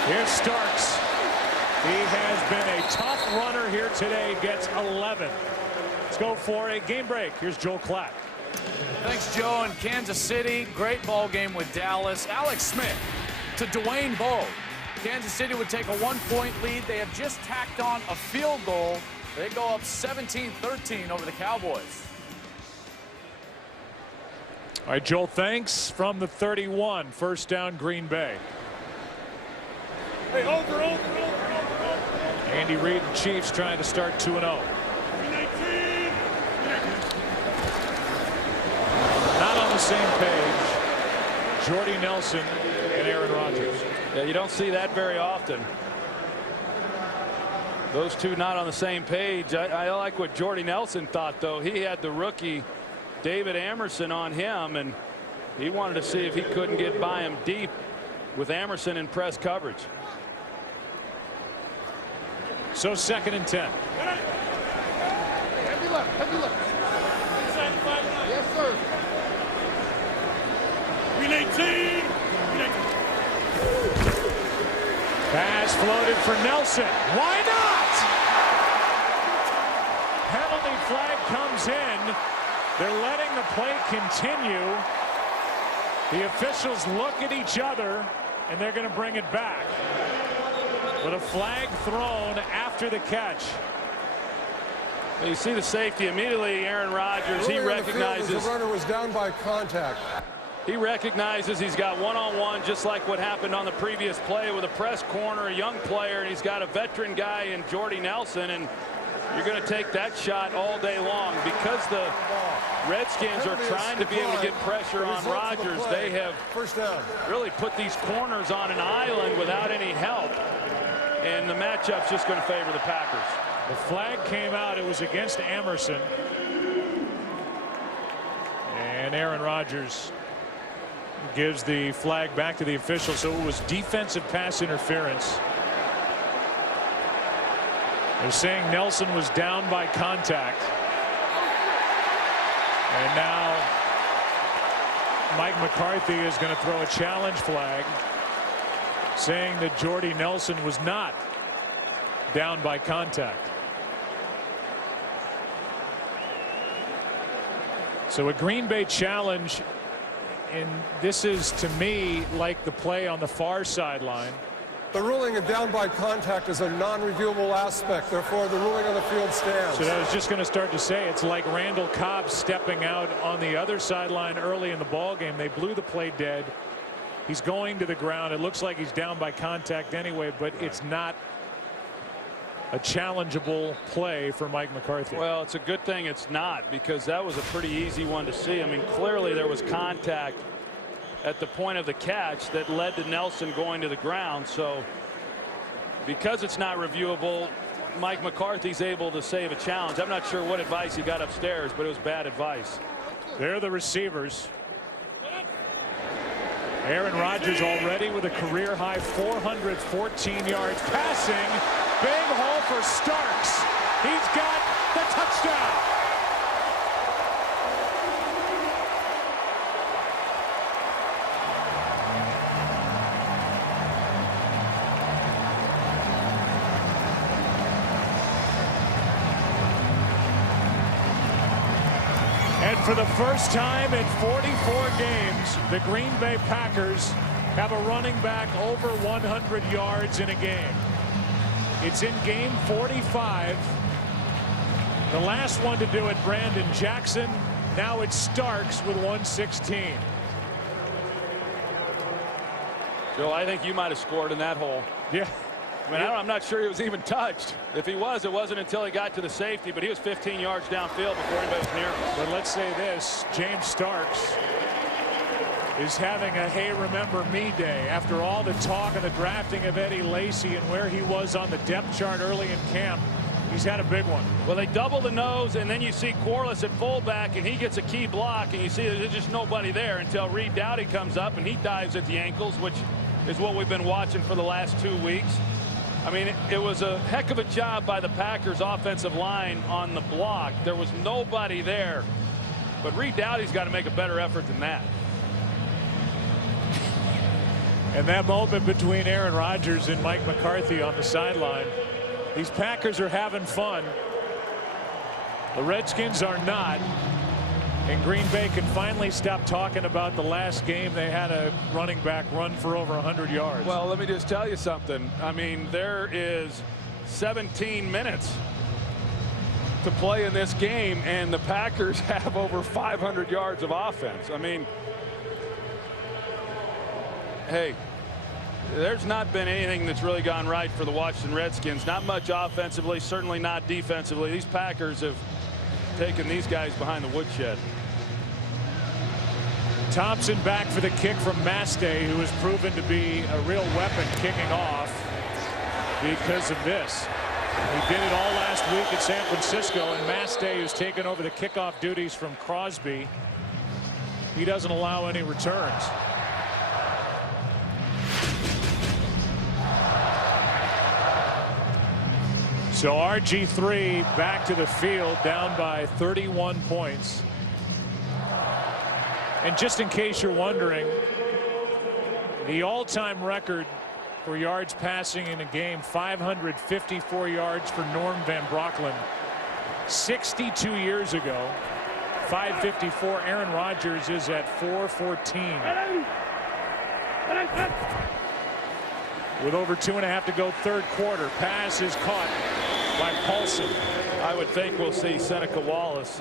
Here's Starks. He has been a tough runner here today. Gets 11. Let's go for a game break. Here's Joel Klatt. Thanks, Joe. In Kansas City, great ball game with Dallas. Alex Smith to Dwayne Bowe. Kansas City would take a 1-point lead. They have just tacked on a field goal. They go up 17-13 over the Cowboys. All right, Joel, thanks. From the 31, first down, Green Bay. Hey, over. Andy Reid and Chiefs trying to start 2-0. Not on the same page. Jordy Nelson and Aaron Rodgers. Yeah, you don't see that very often. Those two not on the same page. I like what Jordy Nelson thought, though. He had the rookie David Amerson on him, and he wanted to see if he couldn't get by him deep with Amerson in press coverage. So 2nd and 10. Heavy left. Yes, sir. Green 18. Pass floated for Nelson. Why not? Penalty flag comes in. They're letting the play continue. The officials look at each other, and they're going to bring it back. But a flag thrown after the catch. You see the safety immediately. Aaron Rodgers, he recognizes the runner was down by contact. He recognizes he's got one-on-one, just like what happened on the previous play with a press corner, a young player, and he's got a veteran guy in Jordy Nelson, and you're going to take that shot all day long. Because the Redskins are trying to be able to get pressure on Rodgers, they have really put these corners on an island without any help, and the matchup's just going to favor the Packers. The flag came out. It was against Emerson. And Aaron Rodgers gives the flag back to the official. So it was defensive pass interference. They're saying Nelson was down by contact. And now Mike McCarthy is going to throw a challenge flag saying that Jordy Nelson was not down by contact. So a Green Bay challenge, and this is to me like the play on the far sideline. The ruling of down by contact is a non-reviewable aspect, therefore the ruling on the field stands. So I was just going to start to say it's like Randall Cobb stepping out on the other sideline early in the ball game. They blew the play dead. He's going to the ground. It looks like he's down by contact anyway, but it's not a challengeable play for Mike McCarthy. Well, it's a good thing it's not, because that was a pretty easy one to see. I mean, clearly there was contact at the point of the catch that led to Nelson going to the ground. So because it's not reviewable, Mike McCarthy's able to save a challenge. I'm not sure what advice he got upstairs, but it was bad advice. They're the receivers. Aaron Rodgers already with a career high 414 yards passing. Big hole for Starks. He's got the touchdown. And for the first time in 44 games, the Green Bay Packers have a running back over 100 yards in a game. It's in game 45. The last one to do it, Brandon Jackson. Now it's Starks with 116. Joe, I think you might have scored in that hole. Yeah. I mean, I'm not sure he was even touched. If he was, it wasn't until he got to the safety, but he was 15 yards downfield before anybody was near him. But let's say this, James Starks is having a hey remember me day after all the talk and the drafting of Eddie Lacy and where he was on the depth chart early in camp. He's had a big one. Well, they double the nose, and then you see Corliss at fullback, and he gets a key block, and you see there's just nobody there until Reed Doughty comes up and he dives at the ankles, which is what we've been watching for the last 2 weeks. I mean, it was a heck of a job by the Packers offensive line on the block. There was nobody there, but Reed Doughty's got to make a better effort than that. And that moment between Aaron Rodgers and Mike McCarthy on the sideline, these Packers are having fun. The Redskins are not. And Green Bay can finally stop talking about the last game they had a running back run for over 100 yards. Well, let me just tell you something. I mean, there is 17 minutes to play in this game, and the Packers have over 500 yards of offense. I mean, hey, there's not been anything that's really gone right for the Washington Redskins. Not much offensively, certainly not defensively. These Packers have taken these guys behind the woodshed. Thompson back for the kick from Mastay, who has proven to be a real weapon kicking off because of this. He did it all last week at San Francisco, and Mastay, who's taken over the kickoff duties from Crosby, he doesn't allow any returns. So RG3 back to the field, down by 31 points. And just in case you're wondering, the all-time record for yards passing in a game, 554 yards for Norm Van Brocklin 62 years ago. 554. Aaron Rodgers is at 414. with over 2.5 to go third quarter. Pass is caught by Paulson. I would think we'll see Seneca Wallace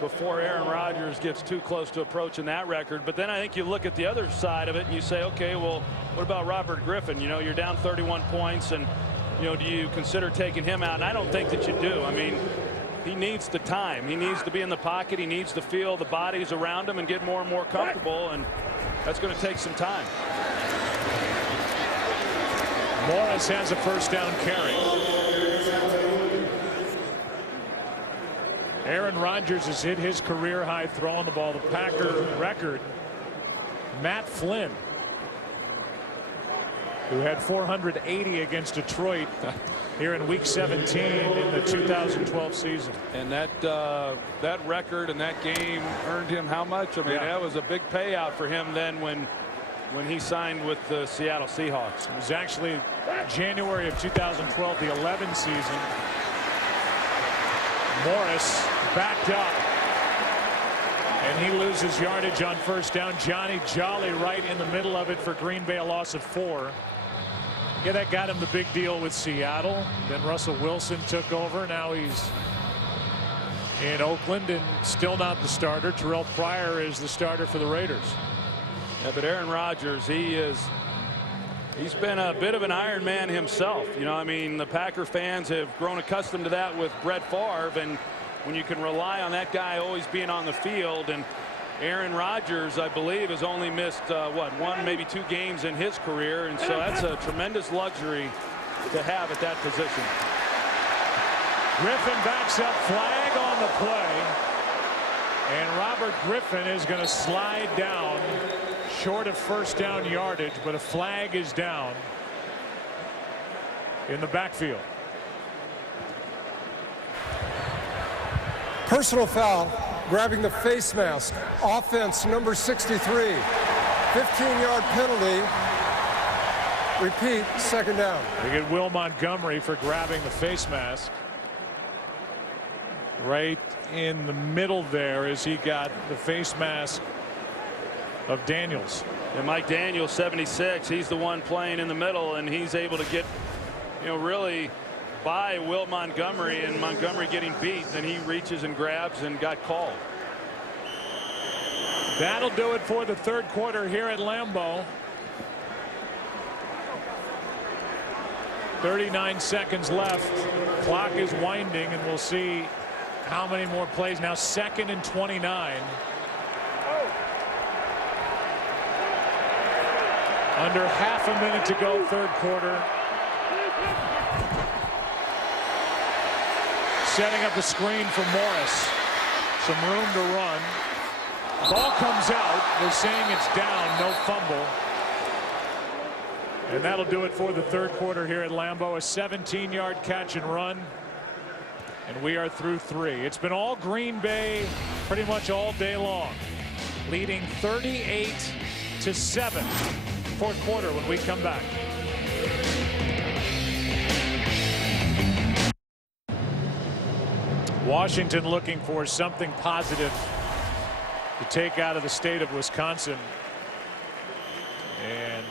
before Aaron Rodgers gets too close to approaching that record. But then I think you look at the other side of it and you say, okay, well, what about Robert Griffin? You know, you're down 31 points, and you know, do you consider taking him out? And I don't think that you do. I mean, he needs the time. He needs to be in the pocket. He needs to feel the bodies around him and get more and more comfortable, and that's going to take some time. Morris has a first down carry. Aaron Rodgers has hit his career high throwing the ball. The Packer record, Matt Flynn, who had 480 against Detroit here in week 17 in the 2012 season. And that record and that game earned him how much? I mean, that was a big payout for him then when he signed with the Seattle Seahawks. It was actually January of 2012, the 11 season. Morris backed up, and he loses yardage on first down. Johnny Jolly right in the middle of it for Green Bay, a loss of 4. Yeah, that got him the big deal with Seattle. Then Russell Wilson took over. Now he's in Oakland and still not the starter. Terrell Pryor is the starter for the Raiders. Yeah, but Aaron Rodgers, he's been a bit of an Iron Man himself. You know, I mean, the Packer fans have grown accustomed to that with Brett Favre, and when you can rely on that guy always being on the field, and Aaron Rodgers, I believe, has only missed one, maybe 2 games in his career, and so that's a tremendous luxury to have at that position. Griffin backs up, flag on the play, and Robert Griffin is going to slide down short of first down yardage, but a flag is down in the backfield. Personal foul, grabbing the face mask. Offense number 63. 15-yard penalty. Repeat, second down. We get Will Montgomery for grabbing the face mask. Right in the middle there as he got the face mask of Daniels. And Mike Daniels, 76, he's the one playing in the middle, and he's able to get, you know, really by Will Montgomery, and Montgomery getting beat, then he reaches and grabs and got called. That'll do it for the third quarter here at Lambeau. 39 seconds left. Clock is winding, and we'll see how many more plays. Now 2nd and 29. Under half a minute to go, third quarter. Setting up the screen for Morris. Some room to run. Ball comes out. They're saying it's down, no fumble. And that'll do it for the third quarter here at Lambeau. A 17-yard catch and run. And we are through 3. It's been all Green Bay pretty much all day long. Leading 38-7. Fourth quarter when we come back. Washington looking for something positive to take out of the state of Wisconsin. And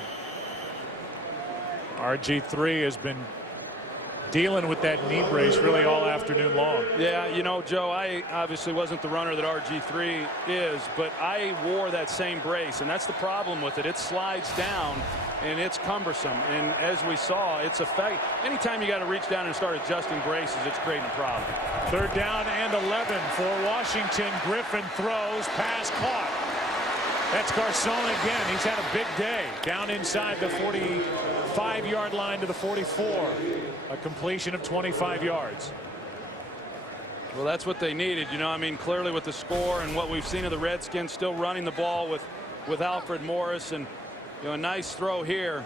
RG3 has been dealing with that knee brace really all afternoon long. Yeah, you know, Joe, I obviously wasn't the runner that RG3 is, but I wore that same brace, and that's the problem with it. It slides down, and it's cumbersome. And as we saw, it's a fact. Anytime you got to reach down and start adjusting braces, it's creating a problem. Third down and 11 for Washington. Griffin throws, pass caught. That's Garcon again. He's had a big day. Down inside the 45-yard line to the 44. A completion of 25 yards. Well, that's what they needed. You know, I mean, clearly with the score and what we've seen of the Redskins still running the ball with Alfred Morris, and you know, a nice throw here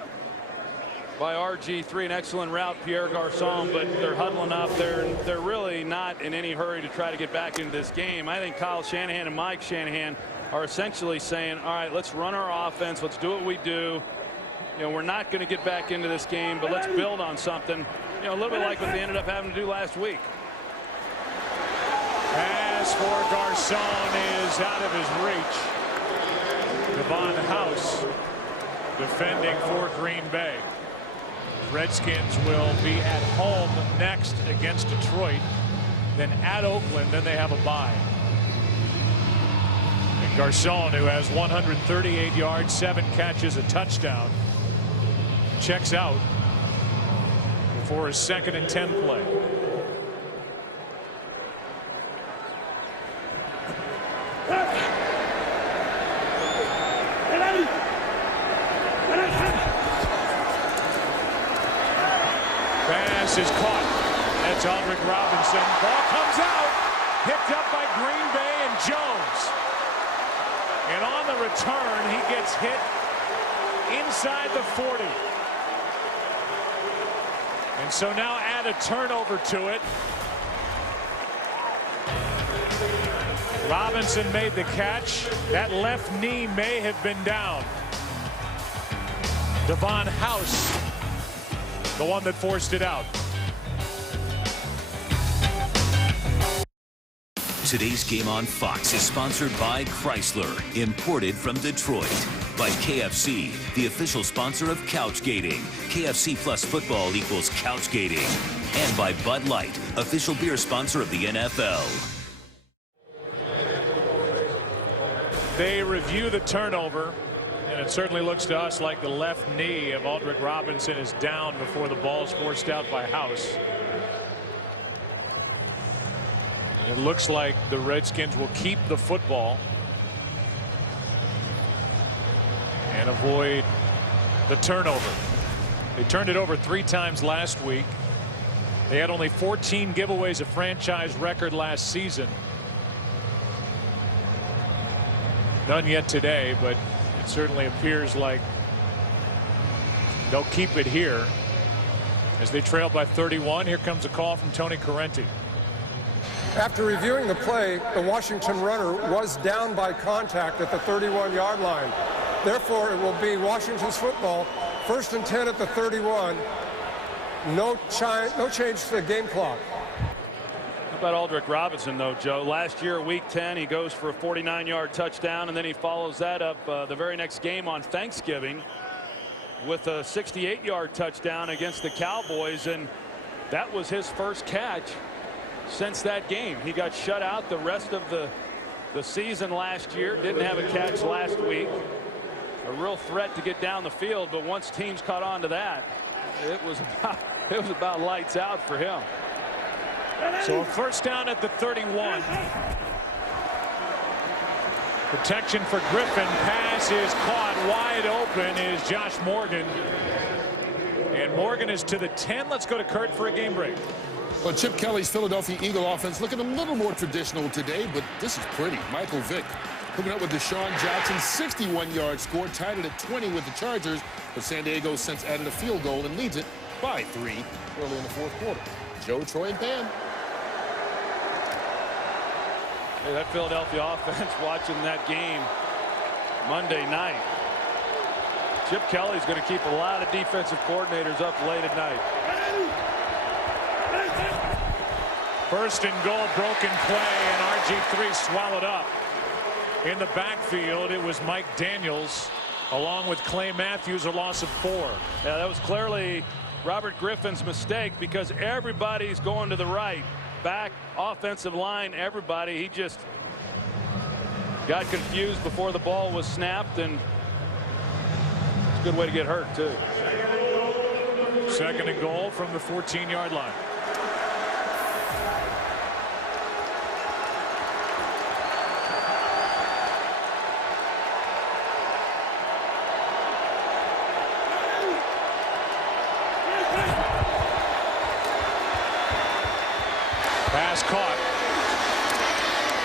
by RG3, an excellent route, Pierre Garcon, but they're huddling up. They're really not in any hurry to try to get back into this game. I think Kyle Shanahan and Mike Shanahan are essentially saying, all right, let's run our offense, let's do what we do. You know, we're not going to get back into this game, but let's build on something. You know, a little bit like what they ended up having to do last week. Pass for Garcon is out of his reach. Devon House defending for Green Bay. Redskins will be at home next against Detroit, then at Oakland, then they have a bye. And Garcon, who has 138 yards, 7 catches, a touchdown, checks out for his 2nd and 10 play. Pass is caught. That's Aldrick Robinson. Ball comes out. Picked up by Green Bay and Jones. And on the return, he gets hit inside the 40. And so now add a turnover to it. Robinson made the catch. That left knee may have been down. Devon House, the one that forced it out. Today's game on Fox is sponsored by Chrysler, imported from Detroit. By KFC, the official sponsor of Couchgating. KFC plus football equals Couchgating. And by Bud Light, official beer sponsor of the NFL. They review the turnover, and it certainly looks to us like the left knee of Aldrick Robinson is down before the ball is forced out by House. It looks like the Redskins will keep the football and avoid the turnover. They turned it over 3 times last week. They had only 14 giveaways, a franchise record last season. None yet today, but it certainly appears like they'll keep it here as they trail by 31. Here comes a call from Tony Correnti. After reviewing the play, the Washington runner was down by contact at the 31-yard line. Therefore, it will be Washington's football, 1st and 10 at the 31. No change to the game clock. How about Aldrick Robinson, though, Joe? Last year, Week 10, he goes for a 49-yard touchdown, and then he follows that up the very next game on Thanksgiving with a 68-yard touchdown against the Cowboys, and that was his first catch since that game. He got shut out the rest of the season last year. Didn't have a catch last week. A real threat to get down the field, but once teams caught on to that, it was about lights out for him. So a 1st down at the 31. Protection for Griffin. Pass is caught wide open is Josh Morgan. And Morgan is to the 10. Let's go to Kurt for a game break. Well, Chip Kelly's Philadelphia Eagle offense looking a little more traditional today, but this is pretty. Michael Vick hooking up with Deshaun Jackson, 61-yard score, tied it at 20 with the Chargers, but San Diego since added a field goal and leads it by 3 early in the 4th quarter. Joe, Troy, and Pam. Hey, that Philadelphia offense watching that game Monday night. Chip Kelly's going to keep a lot of defensive coordinators up late at night. 1st and goal, broken play, and RG3 swallowed up. In the backfield, it was Mike Daniels along with Clay Matthews, a loss of 4. Yeah, that was clearly Robert Griffin's mistake because everybody's going to the right. Back, offensive line, everybody. He just got confused before the ball was snapped, and it's a good way to get hurt, too. 2nd and goal from the 14-yard line. Pass caught.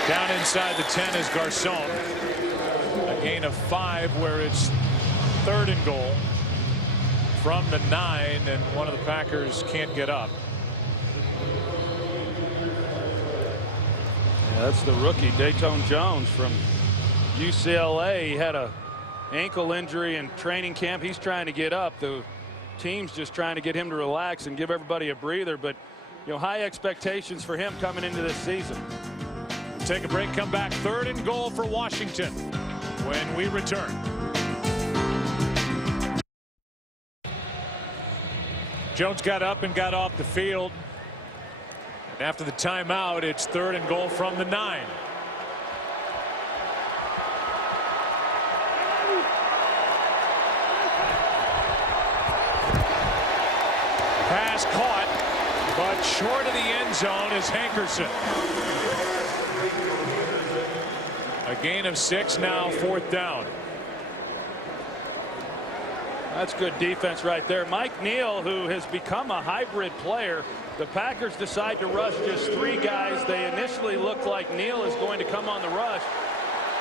Down inside the 10 is Garcon. A gain of 5 where it's 3rd and goal from the 9, and one of the Packers can't get up. Yeah, that's the rookie Dayton Jones from UCLA. He had a ankle injury in training camp. He's trying to get up. The team's just trying to get him to relax and give everybody a breather, but you know, high expectations for him coming into this season. Take a break, come back. 3rd and goal for Washington when we return. Jones got up and got off the field. And after the timeout, it's 3rd and goal from the 9. Pass caught, but short of the end zone is Hankerson. A gain of 6 now, 4th down. That's good defense right there. Mike Neal, who has become a hybrid player. The Packers decide to rush just 3 guys. They initially look like Neal is going to come on the rush.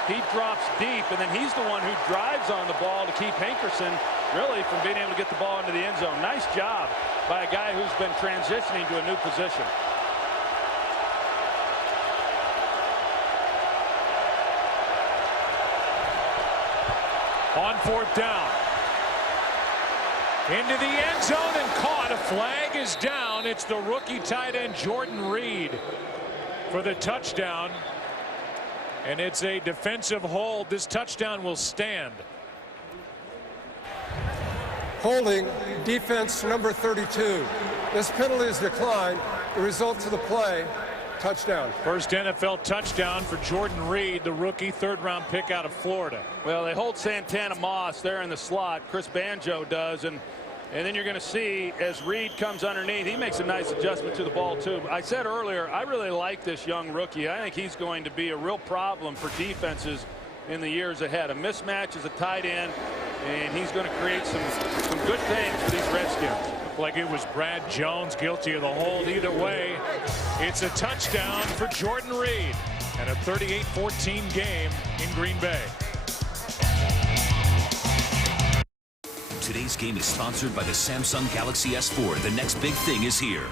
He drops deep, and then he's the one who drives on the ball to keep Hankerson really from being able to get the ball into the end zone. Nice job by a guy who's been transitioning to a new position. On 4th down. Into the end zone and caught. A flag is down. It's the rookie tight end Jordan Reed for the touchdown. And it's a defensive hold. This touchdown will stand. Holding defense number 32. This penalty is declined. The result of the play, touchdown. First NFL touchdown for Jordan Reed, the rookie 3rd-round pick out of Florida. Well, they hold Santana Moss there in the slot. Chris Banjo does, and then you're going to see as Reed comes underneath, he makes a nice adjustment to the ball too. I said earlier, I really like this young rookie. I think he's going to be a real problem for defenses in the years ahead. A mismatch as a tight end, and he's going to create some good things for these Redskins. Like it was Brad Jones guilty of the hold. Either way, it's a touchdown for Jordan Reed and a 38-14 game in Green Bay. Today's game is sponsored by the Samsung Galaxy S4. The next big thing is here.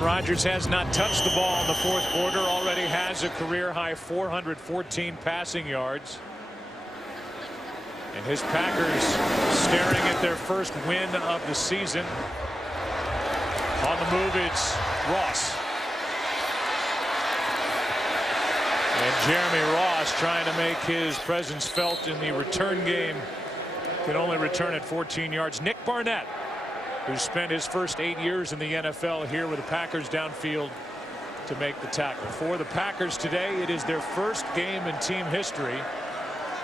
Rodgers has not touched the ball in the 4th quarter. Already has a career-high 414 passing yards. And his Packers staring at their first win of the season. On the move, it's Ross. And Jeremy Ross trying to make his presence felt in the return game. Can only return at 14 yards. Nick Barnett, who spent his first 8 years in the NFL here with the Packers downfield to make the tackle. For the Packers today, it is their first game in team history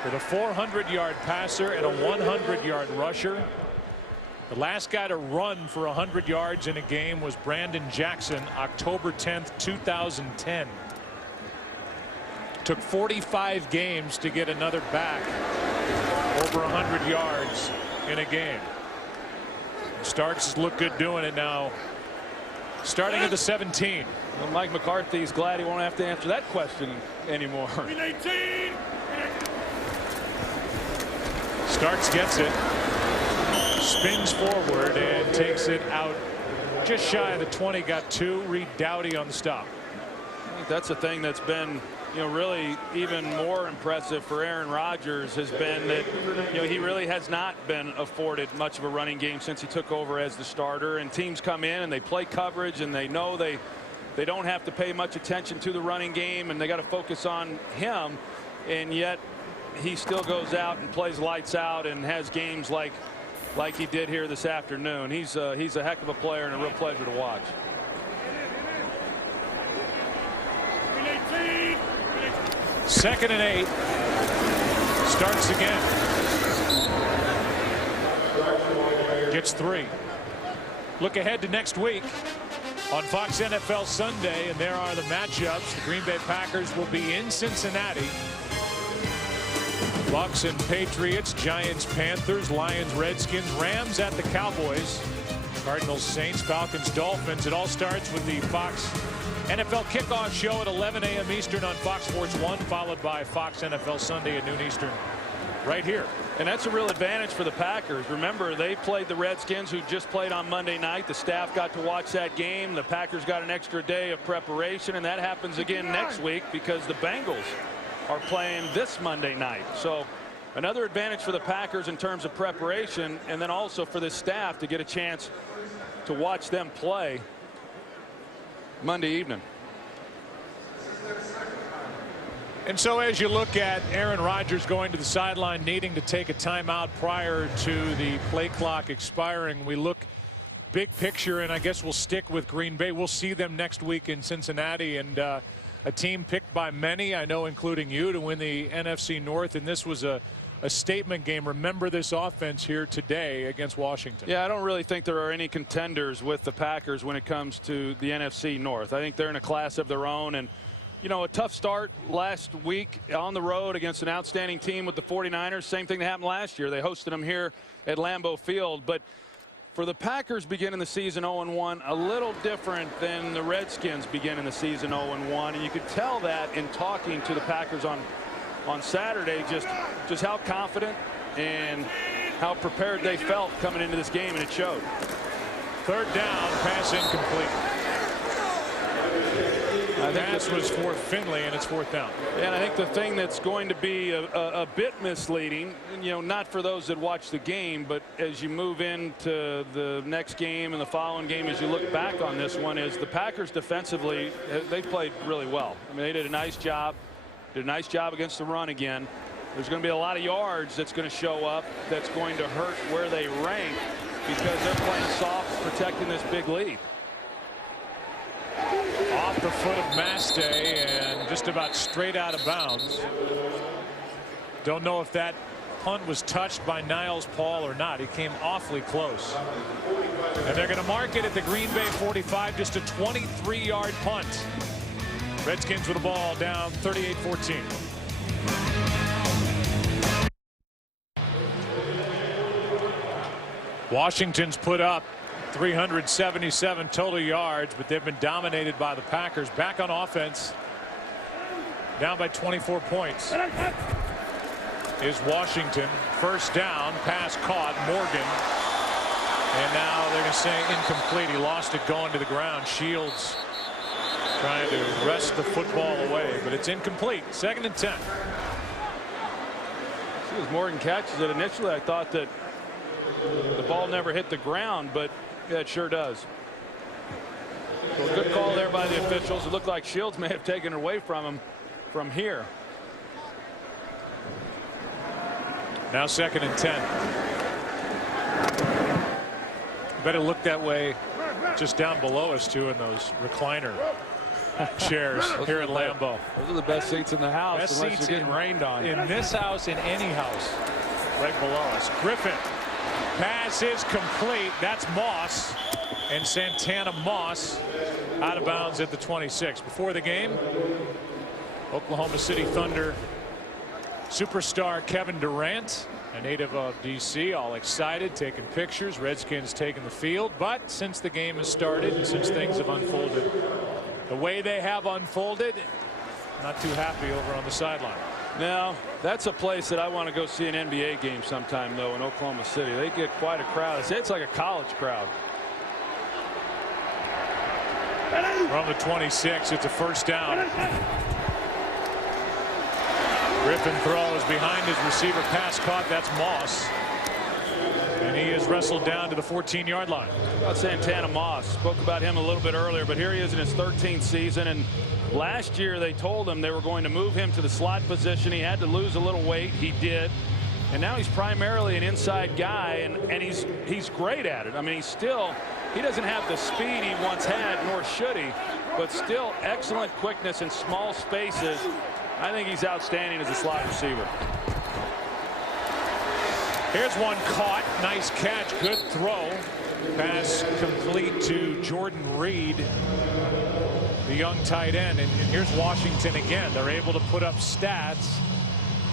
with a 400-yard passer and a 100-yard rusher. The last guy to run for 100 yards in a game was Brandon Jackson, October 10th, 2010. Took 45 games to get another back over 100 yards in a game. Starks look good doing it now. Starting at the 17. Well, Mike McCarthy's glad he won't have to answer that question anymore. Starks gets it. Spins forward and takes it out just shy of the 20. Got 2. Reed Dowdy on the stop. I think that's the thing that's been, really even more impressive for Aaron Rodgers has been that, he really has not been afforded much of a running game since he took over as the starter. And teams come in and they play coverage and they know they don't have to pay much attention to the running game and they got to focus on him. And yet he still goes out and plays lights out and has games like he did here this afternoon. He's a heck of a player and a real pleasure to watch. Second and 8. Starts again. Gets 3. Look ahead to next week on Fox NFL Sunday, and there are the matchups. The Green Bay Packers will be in Cincinnati. Bucks and Patriots, Giants, Panthers, Lions, Redskins, Rams at the Cowboys, Cardinals, Saints, Falcons, Dolphins. It all starts with the Fox NFL kickoff show at 11 a.m. Eastern on Fox Sports 1, followed by Fox NFL Sunday at noon Eastern right here. And that's a real advantage for the Packers. Remember, they played the Redskins, who just played on Monday night. The staff got to watch that game. The Packers got an extra day of preparation, and that happens again next week because the Bengals are playing this Monday night. So another advantage for the Packers in terms of preparation, and then also for the staff to get a chance to watch them play Monday evening. And so as you look at Aaron Rodgers going to the sideline, needing to take a timeout prior to the play clock expiring, we look big picture, and I guess we'll stick with Green Bay. We'll see them next week in Cincinnati, and a team picked by many, I know, including you, to win the NFC North, and this was a statement game. Remember this offense here today against Washington. Yeah, I don't really think there are any contenders with the Packers when it comes to the NFC North. I think they're in a class of their own, and you know, a tough start last week on the road against an outstanding team with the 49ers. Same thing that happened last year. They hosted them here at Lambeau Field. But for the Packers beginning the season 0-1, a little different than the Redskins beginning the season 0-1. And you could tell that in talking to the Packers on Saturday, just how confident and how prepared they felt coming into this game, and it showed. Third down, pass incomplete. Pass was for Finley, and it's fourth down. And I think the thing that's going to be a bit misleading, you know, not for those that watch the game, but as you move into the next game and the following game, as you look back on this one, is the Packers defensively, they played really well. I mean, they did a nice job. Did a nice job against the run again. There's going to be a lot of yards that's going to show up that's going to hurt where they rank because they're playing soft, protecting this big lead. Off the foot of Maste and just about straight out of bounds. Don't know if that punt was touched by Niles Paul or not. He came awfully close. And they're going to mark it at the Green Bay 45, just a 23-yard punt. Redskins with the ball down 38-14. Washington's put up 377 total yards, but they've been dominated by the Packers. Back on offense, down by 24 points is Washington. First down, pass caught, Morgan, and now they're going to say incomplete. He lost it going to the ground. Shields trying to wrest the football away, but it's incomplete. 2nd and 10. As Morgan catches it, initially I thought that the ball never hit the ground, but yeah, it sure does. So a good call there by the officials. It looked like Shields may have taken it away from him from here. Now 2nd and 10. Better look that way just down below us too in those recliner chairs here at Lambeau. Those are the best seats in the house. Best unless seats you're getting rained on. In this house, in any house, right below us. Griffin. Pass is complete. That's Moss. And Santana Moss out of bounds at the 26. Before the game, Oklahoma City Thunder superstar Kevin Durant, a native of D.C., all excited, taking pictures. Redskins taking the field. But since the game has started and since things have unfolded the way they have unfolded, not too happy over on the sideline. Now, that's a place that I want to go see an NBA game sometime, though, in Oklahoma City. They get quite a crowd. It's like a college crowd. From the 26, it's a first down. Griffin throws behind his receiver, pass caught. That's Moss. And he is wrestled down to the 14-yard line. About Santana Moss. Spoke about him a little bit earlier, but here he is in his 13th season. And last year they told him they were going to move him to the slot position. He had to lose a little weight. He did. And now he's primarily an inside guy, and he's great at it. I mean, he doesn't have the speed he once had, nor should he, but still excellent quickness in small spaces. I think he's outstanding as a slot receiver. Here's one caught. Nice catch. Good throw. Pass complete to Jordan Reed, the young tight end. And here's Washington again. They're able to put up stats.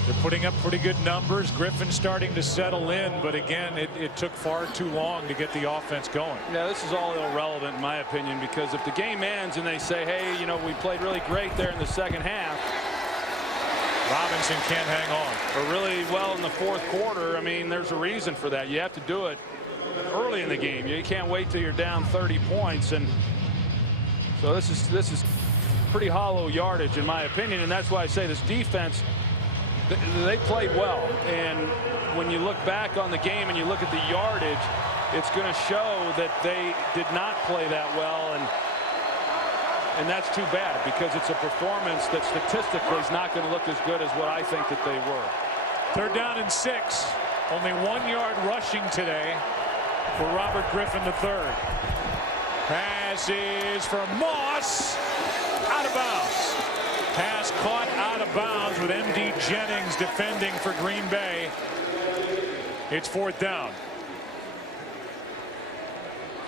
They're putting up pretty good numbers. Griffin starting to settle in, but again, it took far too long to get the offense going. Yeah, this is all irrelevant in my opinion, because if the game ends and they say, hey, you know, we played really great there in the second half, Robinson can't hang on. or really well in the fourth quarter, I mean, there's a reason for that. You have to do it early in the game. You can't wait till you're down 30 points. And so this is pretty hollow yardage in my opinion, and that's why I say this defense They played well, and when you look back on the game and you look at the yardage, it's going to show that they did not play that well, and that's too bad, because it's a performance that statistically is not going to look as good as what I think that they were. 3rd down and 6. Only 1 yard rushing today for Robert Griffin III. Pass is for Moss, out of bounds. Pass caught out of bounds with M.D. Jennings defending for Green Bay. It's 4th down.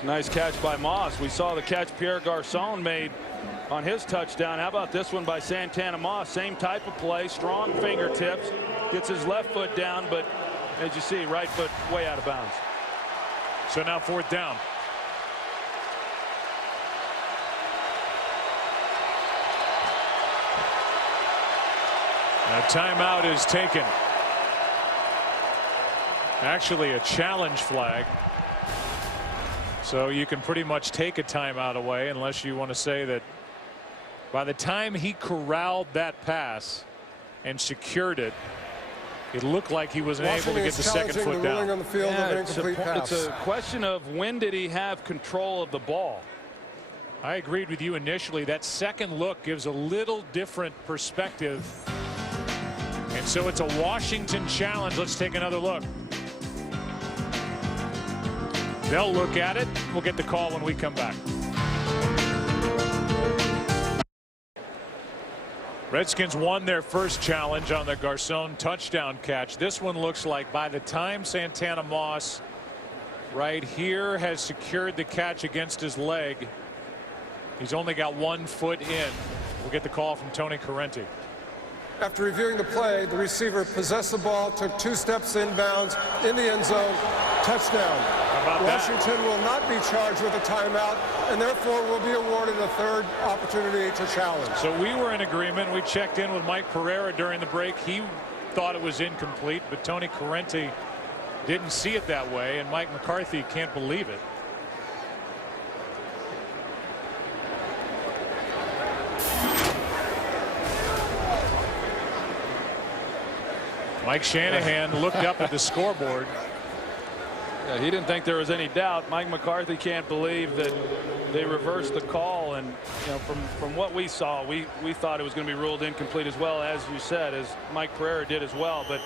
Nice catch by Moss. We saw the catch Pierre Garçon made on his touchdown. How about this one by Santana Moss? Same type of play, strong fingertips, gets his left foot down, but as you see, right foot way out of bounds. So now 4th down. A timeout is taken. Actually, a challenge flag. So you can pretty much take a timeout away, unless you want to say that by the time he corralled that pass and secured it, it looked like he wasn't able to get the second foot down. On the field of an incomplete pass. It's a question of when did he have control of the ball. I agreed with you initially. That second look gives a little different perspective. And so it's a Washington challenge. Let's take another look. They'll look at it. We'll get the call when we come back. Redskins won their first challenge on the Garçon touchdown catch. This one looks like by the time Santana Moss right here has secured the catch against his leg, he's only got 1 foot in. We'll get the call from Tony Correnti. After reviewing the play, the receiver possessed the ball, took 2 steps inbounds in the end zone, touchdown. Washington will not be charged with a timeout, and therefore will be awarded a 3rd opportunity to challenge. So we were in agreement. We checked in with Mike Pereira during the break. He thought it was incomplete, but Tony Correnti didn't see it that way, and Mike McCarthy can't believe it. Mike Shanahan looked up at the scoreboard. Yeah, he didn't think there was any doubt. Mike McCarthy can't believe that they reversed the call, and you know, from what we saw, we thought it was going to be ruled incomplete as well, as you said, as Mike Pereira did as well, but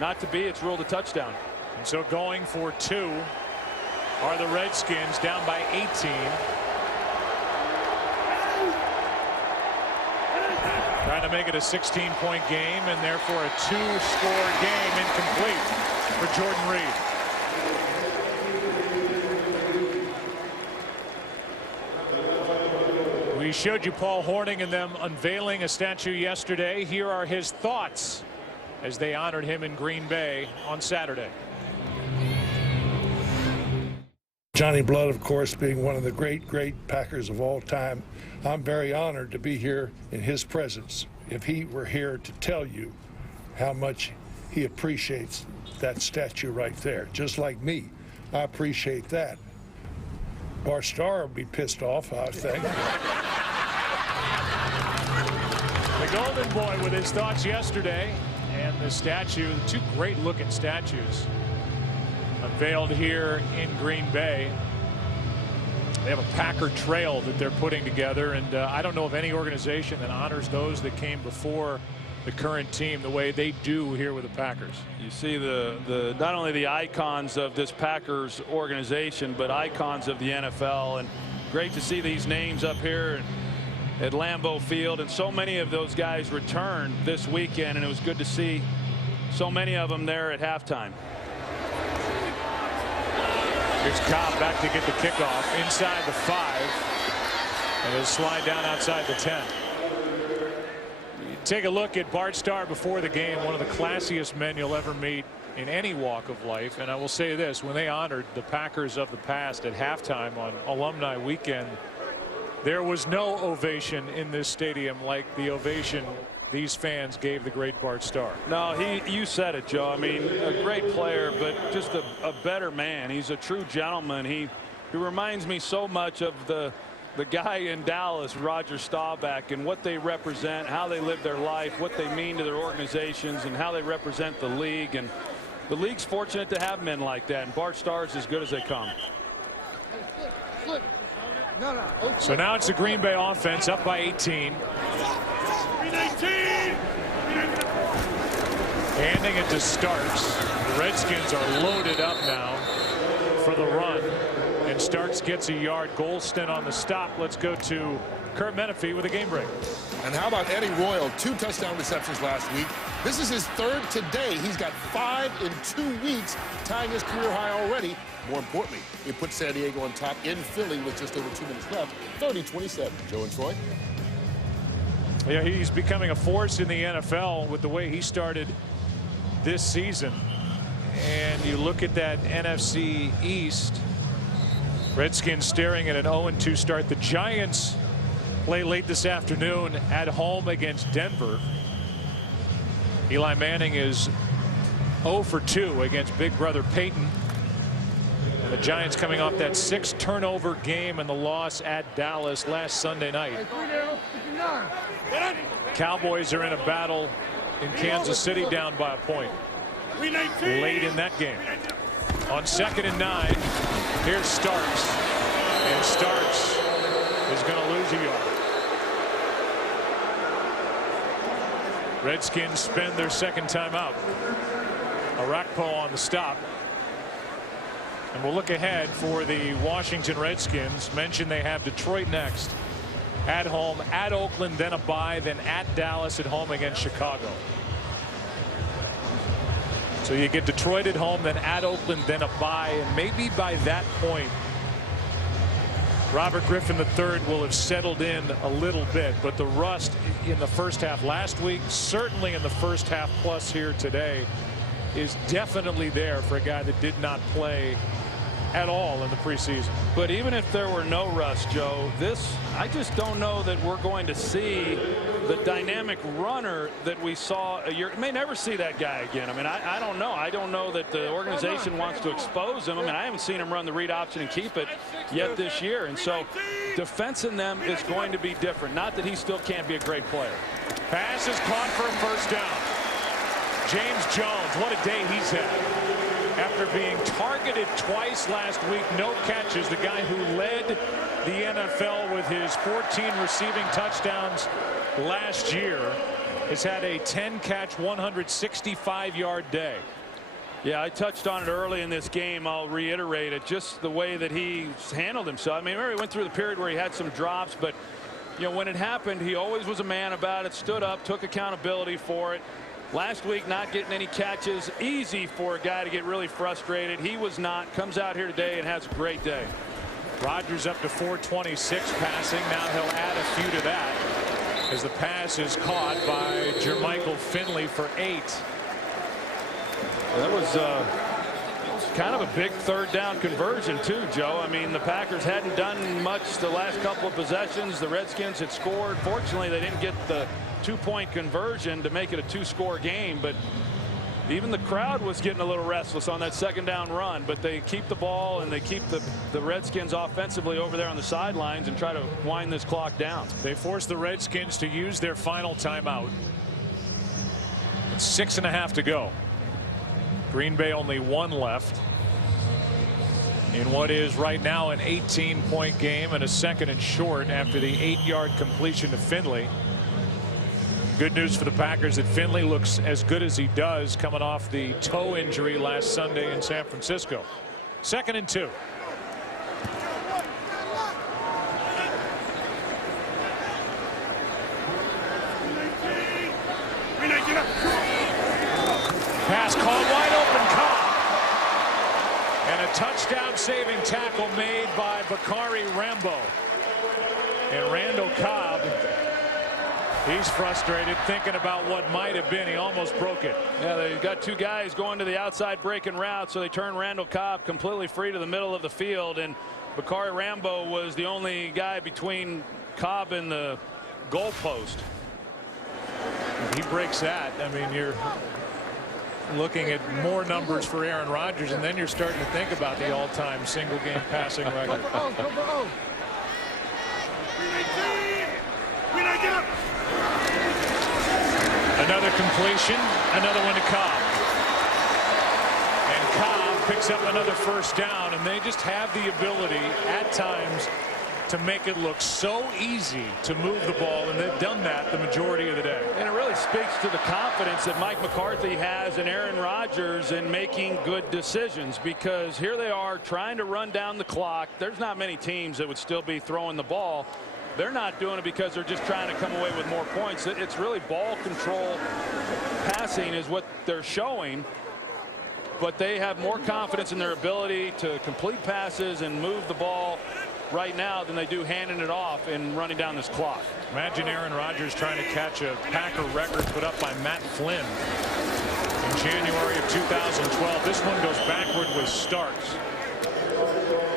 not to be. It's ruled a touchdown. And so going for 2 are the Redskins, down by 18. Trying to make it a 16-point game, and therefore a 2-score game incomplete for Jordan Reed. We showed you Paul Hornung and them unveiling a statue yesterday. Here are his thoughts as they honored him in Green Bay on Saturday. Johnny Blood, of course, being one of the great Packers of all time. I'm very honored to be here in his presence. If he were here to tell you how much he appreciates that statue right there, just like me, I appreciate that. Bart Starr would be pissed off, I think. The Golden Boy with his thoughts yesterday, and the statue, 2 great-looking statues unveiled here in Green Bay. They have a Packer trail that they're putting together, and I don't know of any organization that honors those that came before the current team the way they do here with the Packers. You see the not only the icons of this Packers organization, but icons of the NFL, and great to see these names up here at Lambeau Field, and so many of those guys returned this weekend, and it was good to see so many of them there at halftime. Here's Cobb back to get the kickoff inside the 5, and he'll slide down outside the 10. Take a look at Bart Starr before the game, one of the classiest men you'll ever meet in any walk of life. And I will say this, when they honored the Packers of the past at halftime on Alumni Weekend, there was no ovation in this stadium like the ovation these fans gave the great Bart Starr. No, you said it, Joe. I mean, a great player, but just a better man. He's a true gentleman. He reminds me so much of the the guy in Dallas, Roger Staubach, and what they represent, how they live their life, what they mean to their organizations, and how they represent the league. And the league's fortunate to have men like that, and Bart Starr's as good as they come. So now it's the Green Bay offense up by 18. Handing it to Starks. The Redskins are loaded up now for the run. And Starks gets a yard. Golston on the stop. Let's go to Kurt Menefee with a game break. And how about Eddie Royal? 2 touchdown receptions last week. This is his 3rd today. He's got 5 in 2 weeks, tying his career high already. More importantly, it puts San Diego on top in Philly with just over 2 minutes left, 30-27. Joe and Troy. Yeah, he's becoming a force in the NFL with the way he started this season. And you look at that NFC East. Redskins staring at an 0-2 start. The Giants play late this afternoon at home against Denver. Eli Manning is 0 for 2 against big brother Peyton. And the Giants coming off that 6 turnover game and the loss at Dallas last Sunday night. Cowboys are in a battle in Kansas City, down by a point late in that game. On 2nd and 9, here's Starks. And Starks is going to lose a yard. Redskins spend their 2nd timeout. Arakpo on the stop. And we'll look ahead for the Washington Redskins. Mentioned they have Detroit next. At home, at Oakland, then a bye, then at Dallas, at home against Chicago. So you get Detroit at home, then at Oakland, then a bye, and maybe by that point Robert Griffin III will have settled in a little bit, but the rust in the first half last week, certainly in the first half plus here today, is definitely there for a guy that did not play at all in the preseason. But even if there were no rust, Joe, I just don't know that we're going to see the dynamic runner that we saw a year. May never see that guy again. I mean, I don't know. I don't know that the organization wants to expose him. I mean, I haven't seen him run the read option and keep it yet this year. And so defensing them is going to be different. Not that he still can't be a great player. Pass is caught for a 1st down. James Jones, what a day he's had. After being targeted twice last week, no catches. The guy who led the NFL with his 14 receiving touchdowns last year has had a 10-catch, 165-yard day. Yeah, I touched on it early in this game. I'll reiterate it. Just the way that he handled himself. I mean, remember he went through the period where he had some drops, but you know, when it happened, he always was a man about it, stood up, took accountability for it. Last week, not getting any catches. Easy for a guy to get really frustrated. He was not. Comes out here today and has a great day. Rodgers up to 426 passing. Now he'll add a few to that as the pass is caught by Jermichael Finley for 8. That was kind of a big 3rd down conversion too, Joe. I mean, the Packers hadn't done much the last couple of possessions. The Redskins had scored. Fortunately, they didn't get the 2-point conversion to make it a 2-score game, but even the crowd was getting a little restless on that 2nd down run. But they keep the ball and they keep the Redskins offensively over there on the sidelines and try to wind this clock down. They force the Redskins to use their final timeout. It's 6.5 to go. Green Bay only 1 left in what is right now an 18-point game and a 2nd and short after the 8-yard completion to Finley. Good news for the Packers that Finley looks as good as he does coming off the toe injury last Sunday in San Francisco. 2nd and 2. Pass called wide open. Cobb. And a touchdown saving tackle made by Bakari Rambo. And Randall Cobb, he's frustrated thinking about what might have been. He almost broke it. Yeah, they've got 2 guys going to the outside breaking route, so they turn Randall Cobb completely free to the middle of the field, and Bakari Rambo was the only guy between Cobb and the goalpost. He breaks that. I mean, you're looking at more numbers for Aaron Rodgers, and then you're starting to think about the all-time single game passing record. Another completion, another one to Cobb. And Cobb picks up another first down, and they just have the ability at times to make it look so easy to move the ball, and they've done that the majority of the day. And it really speaks to the confidence that Mike McCarthy has in Aaron Rodgers in making good decisions, because here they are trying to run down the clock. There's not many teams that would still be throwing the ball. They're not doing it because they're just trying to come away with more points. It's really ball control passing is what they're showing, but they have more confidence in their ability to complete passes and move the ball right now than they do handing it off and running down this clock. Imagine Aaron Rodgers trying to catch a Packer record put up by Matt Flynn in January of 2012. This one goes backward with Starks.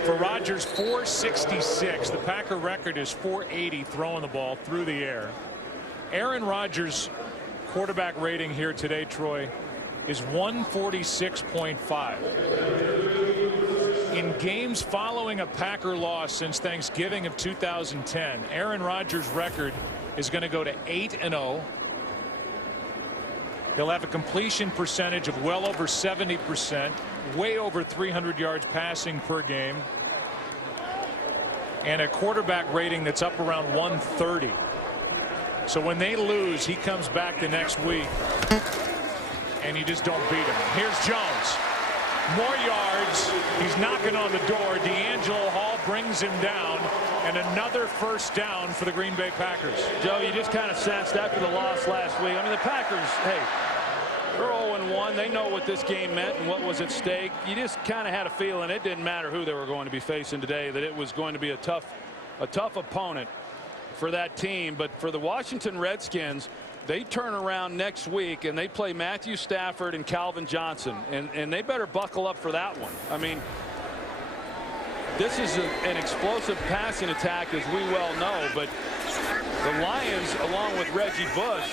For Rodgers, 466. The Packer record is 480 throwing the ball through the air. Aaron Rodgers' quarterback rating here today, Troy, is 146.5. In games following a Packer loss since Thanksgiving of 2010, Aaron Rodgers' record is going to go to 8-0. He'll have a completion percentage of well over 70%, way over 300 yards passing per game, and a quarterback rating that's up around 130. So when they lose, he comes back the next week, and you just don't beat him. Here's Jones. More yards. He's knocking on the door. D'Angelo Hall brings him down, and another first down for the Green Bay Packers. Joe, you just kind of sensed after the loss last week. I mean, the Packers, hey, they're 0-1. They know what this game meant and what was at stake. You just kind of had a feeling it didn't matter who they were going to be facing today, that it was going to be a tough opponent for that team. But for the Washington Redskins, they turn around next week and they play Matthew Stafford and Calvin Johnson, and they better buckle up for that one. I mean, this is an explosive passing attack, as we well know, but the Lions, along with Reggie Bush,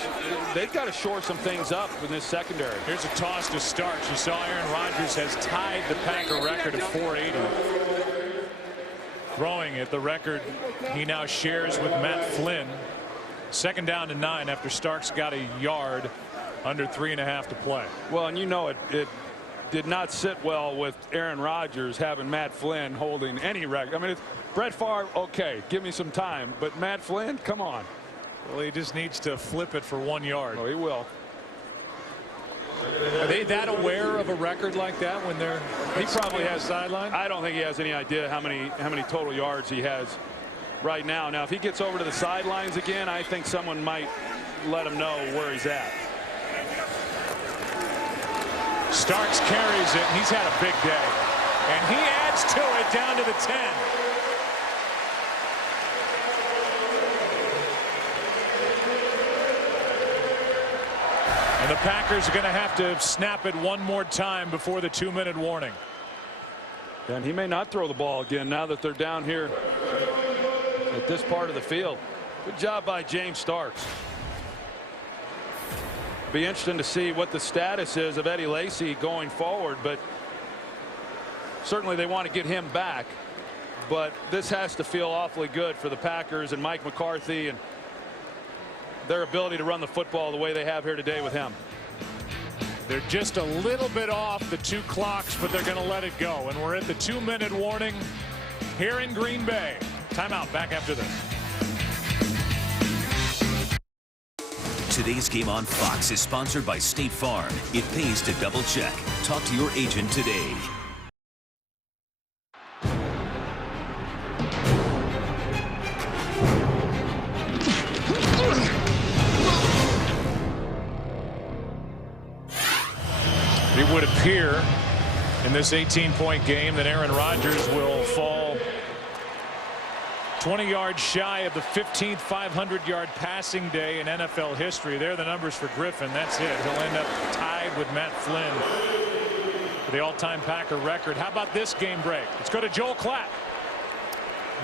they've got to shore some things up in this secondary. Here's a toss to Starks. You saw Aaron Rodgers has tied the Packer record of 480. Throwing it, the record he now shares with Matt Flynn. 2nd down and 9 after Starks got a yard under 3.5 to play. Well, and you know it did not sit well with Aaron Rodgers having Matt Flynn holding any record. I mean, it's Brett Favre, okay, give me some time, but Matt Flynn, come on. Well, he just needs to flip it for 1 yard. Oh, he will. Are they that aware of a record like that when they're he probably has sideline? I don't think he has any idea how many total yards he has right now. Now, if he gets over to the sidelines again, I think someone might let him know where he's at. Starks carries it, and he's had a big day. And he adds to it down to the 10. And the Packers are going to have to snap it one more time before the 2-minute warning. And he may not throw the ball again now that they're down here at this part of the field. Good job by James Starks. Be interesting to see what the status is of Eddie Lacy going forward, but certainly they want to get him back. But this has to feel awfully good for the Packers and Mike McCarthy and their ability to run the football the way they have here today with him. They're just a little bit off the 2 clocks, but they're going to let it go. And we're at the 2-minute warning here in Green Bay. Timeout. Back after this. Today's game on Fox is sponsored by State Farm. It pays to double check. Talk to your agent today. It would appear in this 18-point game that Aaron Rodgers will fall 20 yards shy of the 15th 500-yard passing day in NFL history. There are the numbers for Griffin. That's it. He'll end up tied with Matt Flynn for the all-time Packer record. How about this game break? Let's go to Joel Klatt.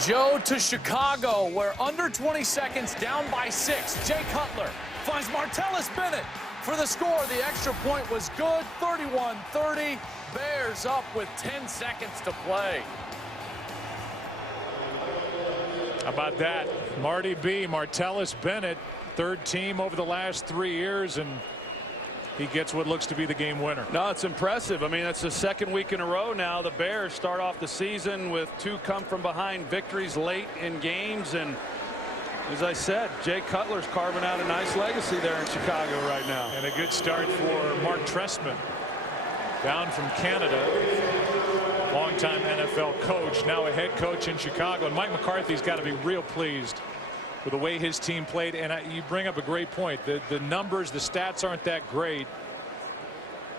Joe to Chicago, where under 20 seconds, down by 6. Jay Cutler finds Martellus Bennett for the score. The extra point was good. 31-30. Bears up with 10 seconds to play. How about that? Marty B. Martellus Bennett, third team over the last 3 years, and he gets what looks to be the game winner. No, it's impressive. I mean, it's the second week in a row now. The Bears start off the season with 2 come from behind victories late in games, and as I said, Jay Cutler's carving out a nice legacy there in Chicago right now. And a good start for Mark Trestman, down from Canada. Longtime NFL coach, now a head coach in Chicago. And Mike McCarthy's got to be real pleased with the way his team played. And you bring up a great point. The numbers, the stats aren't that great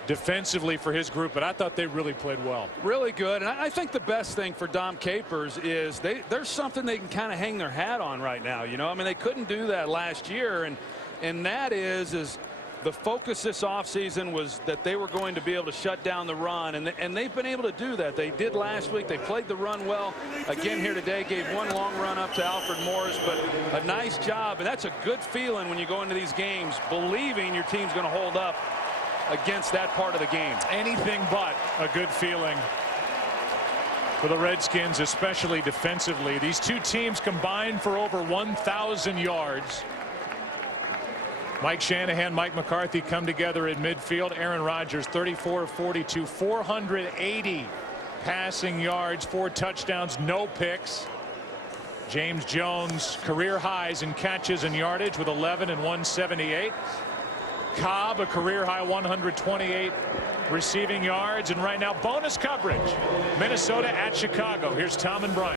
defensively for his group, but I thought they really played well. Really good. And I think the best thing for Dom Capers is there's something they can kind of hang their hat on right now. You know, I mean, they couldn't do that last year, and that is the focus this offseason was that they were going to be able to shut down the run, and they've been able to do that. They did last week. They played the run well. Again here today, gave one long run up to Alfred Morris, but a nice job. And that's a good feeling when you go into these games, believing your team's going to hold up against that part of the game. Anything but a good feeling for the Redskins, especially defensively. These two teams combined for over 1,000 yards. Mike Shanahan, Mike McCarthy come together in midfield. Aaron Rodgers 34 of 42, 480 passing yards, 4 touchdowns, no picks. James Jones career highs in catches and yardage with 11 and 178. Cobb a career high 128 receiving yards, and right now bonus coverage. Minnesota at Chicago. Here's Tom and Brian.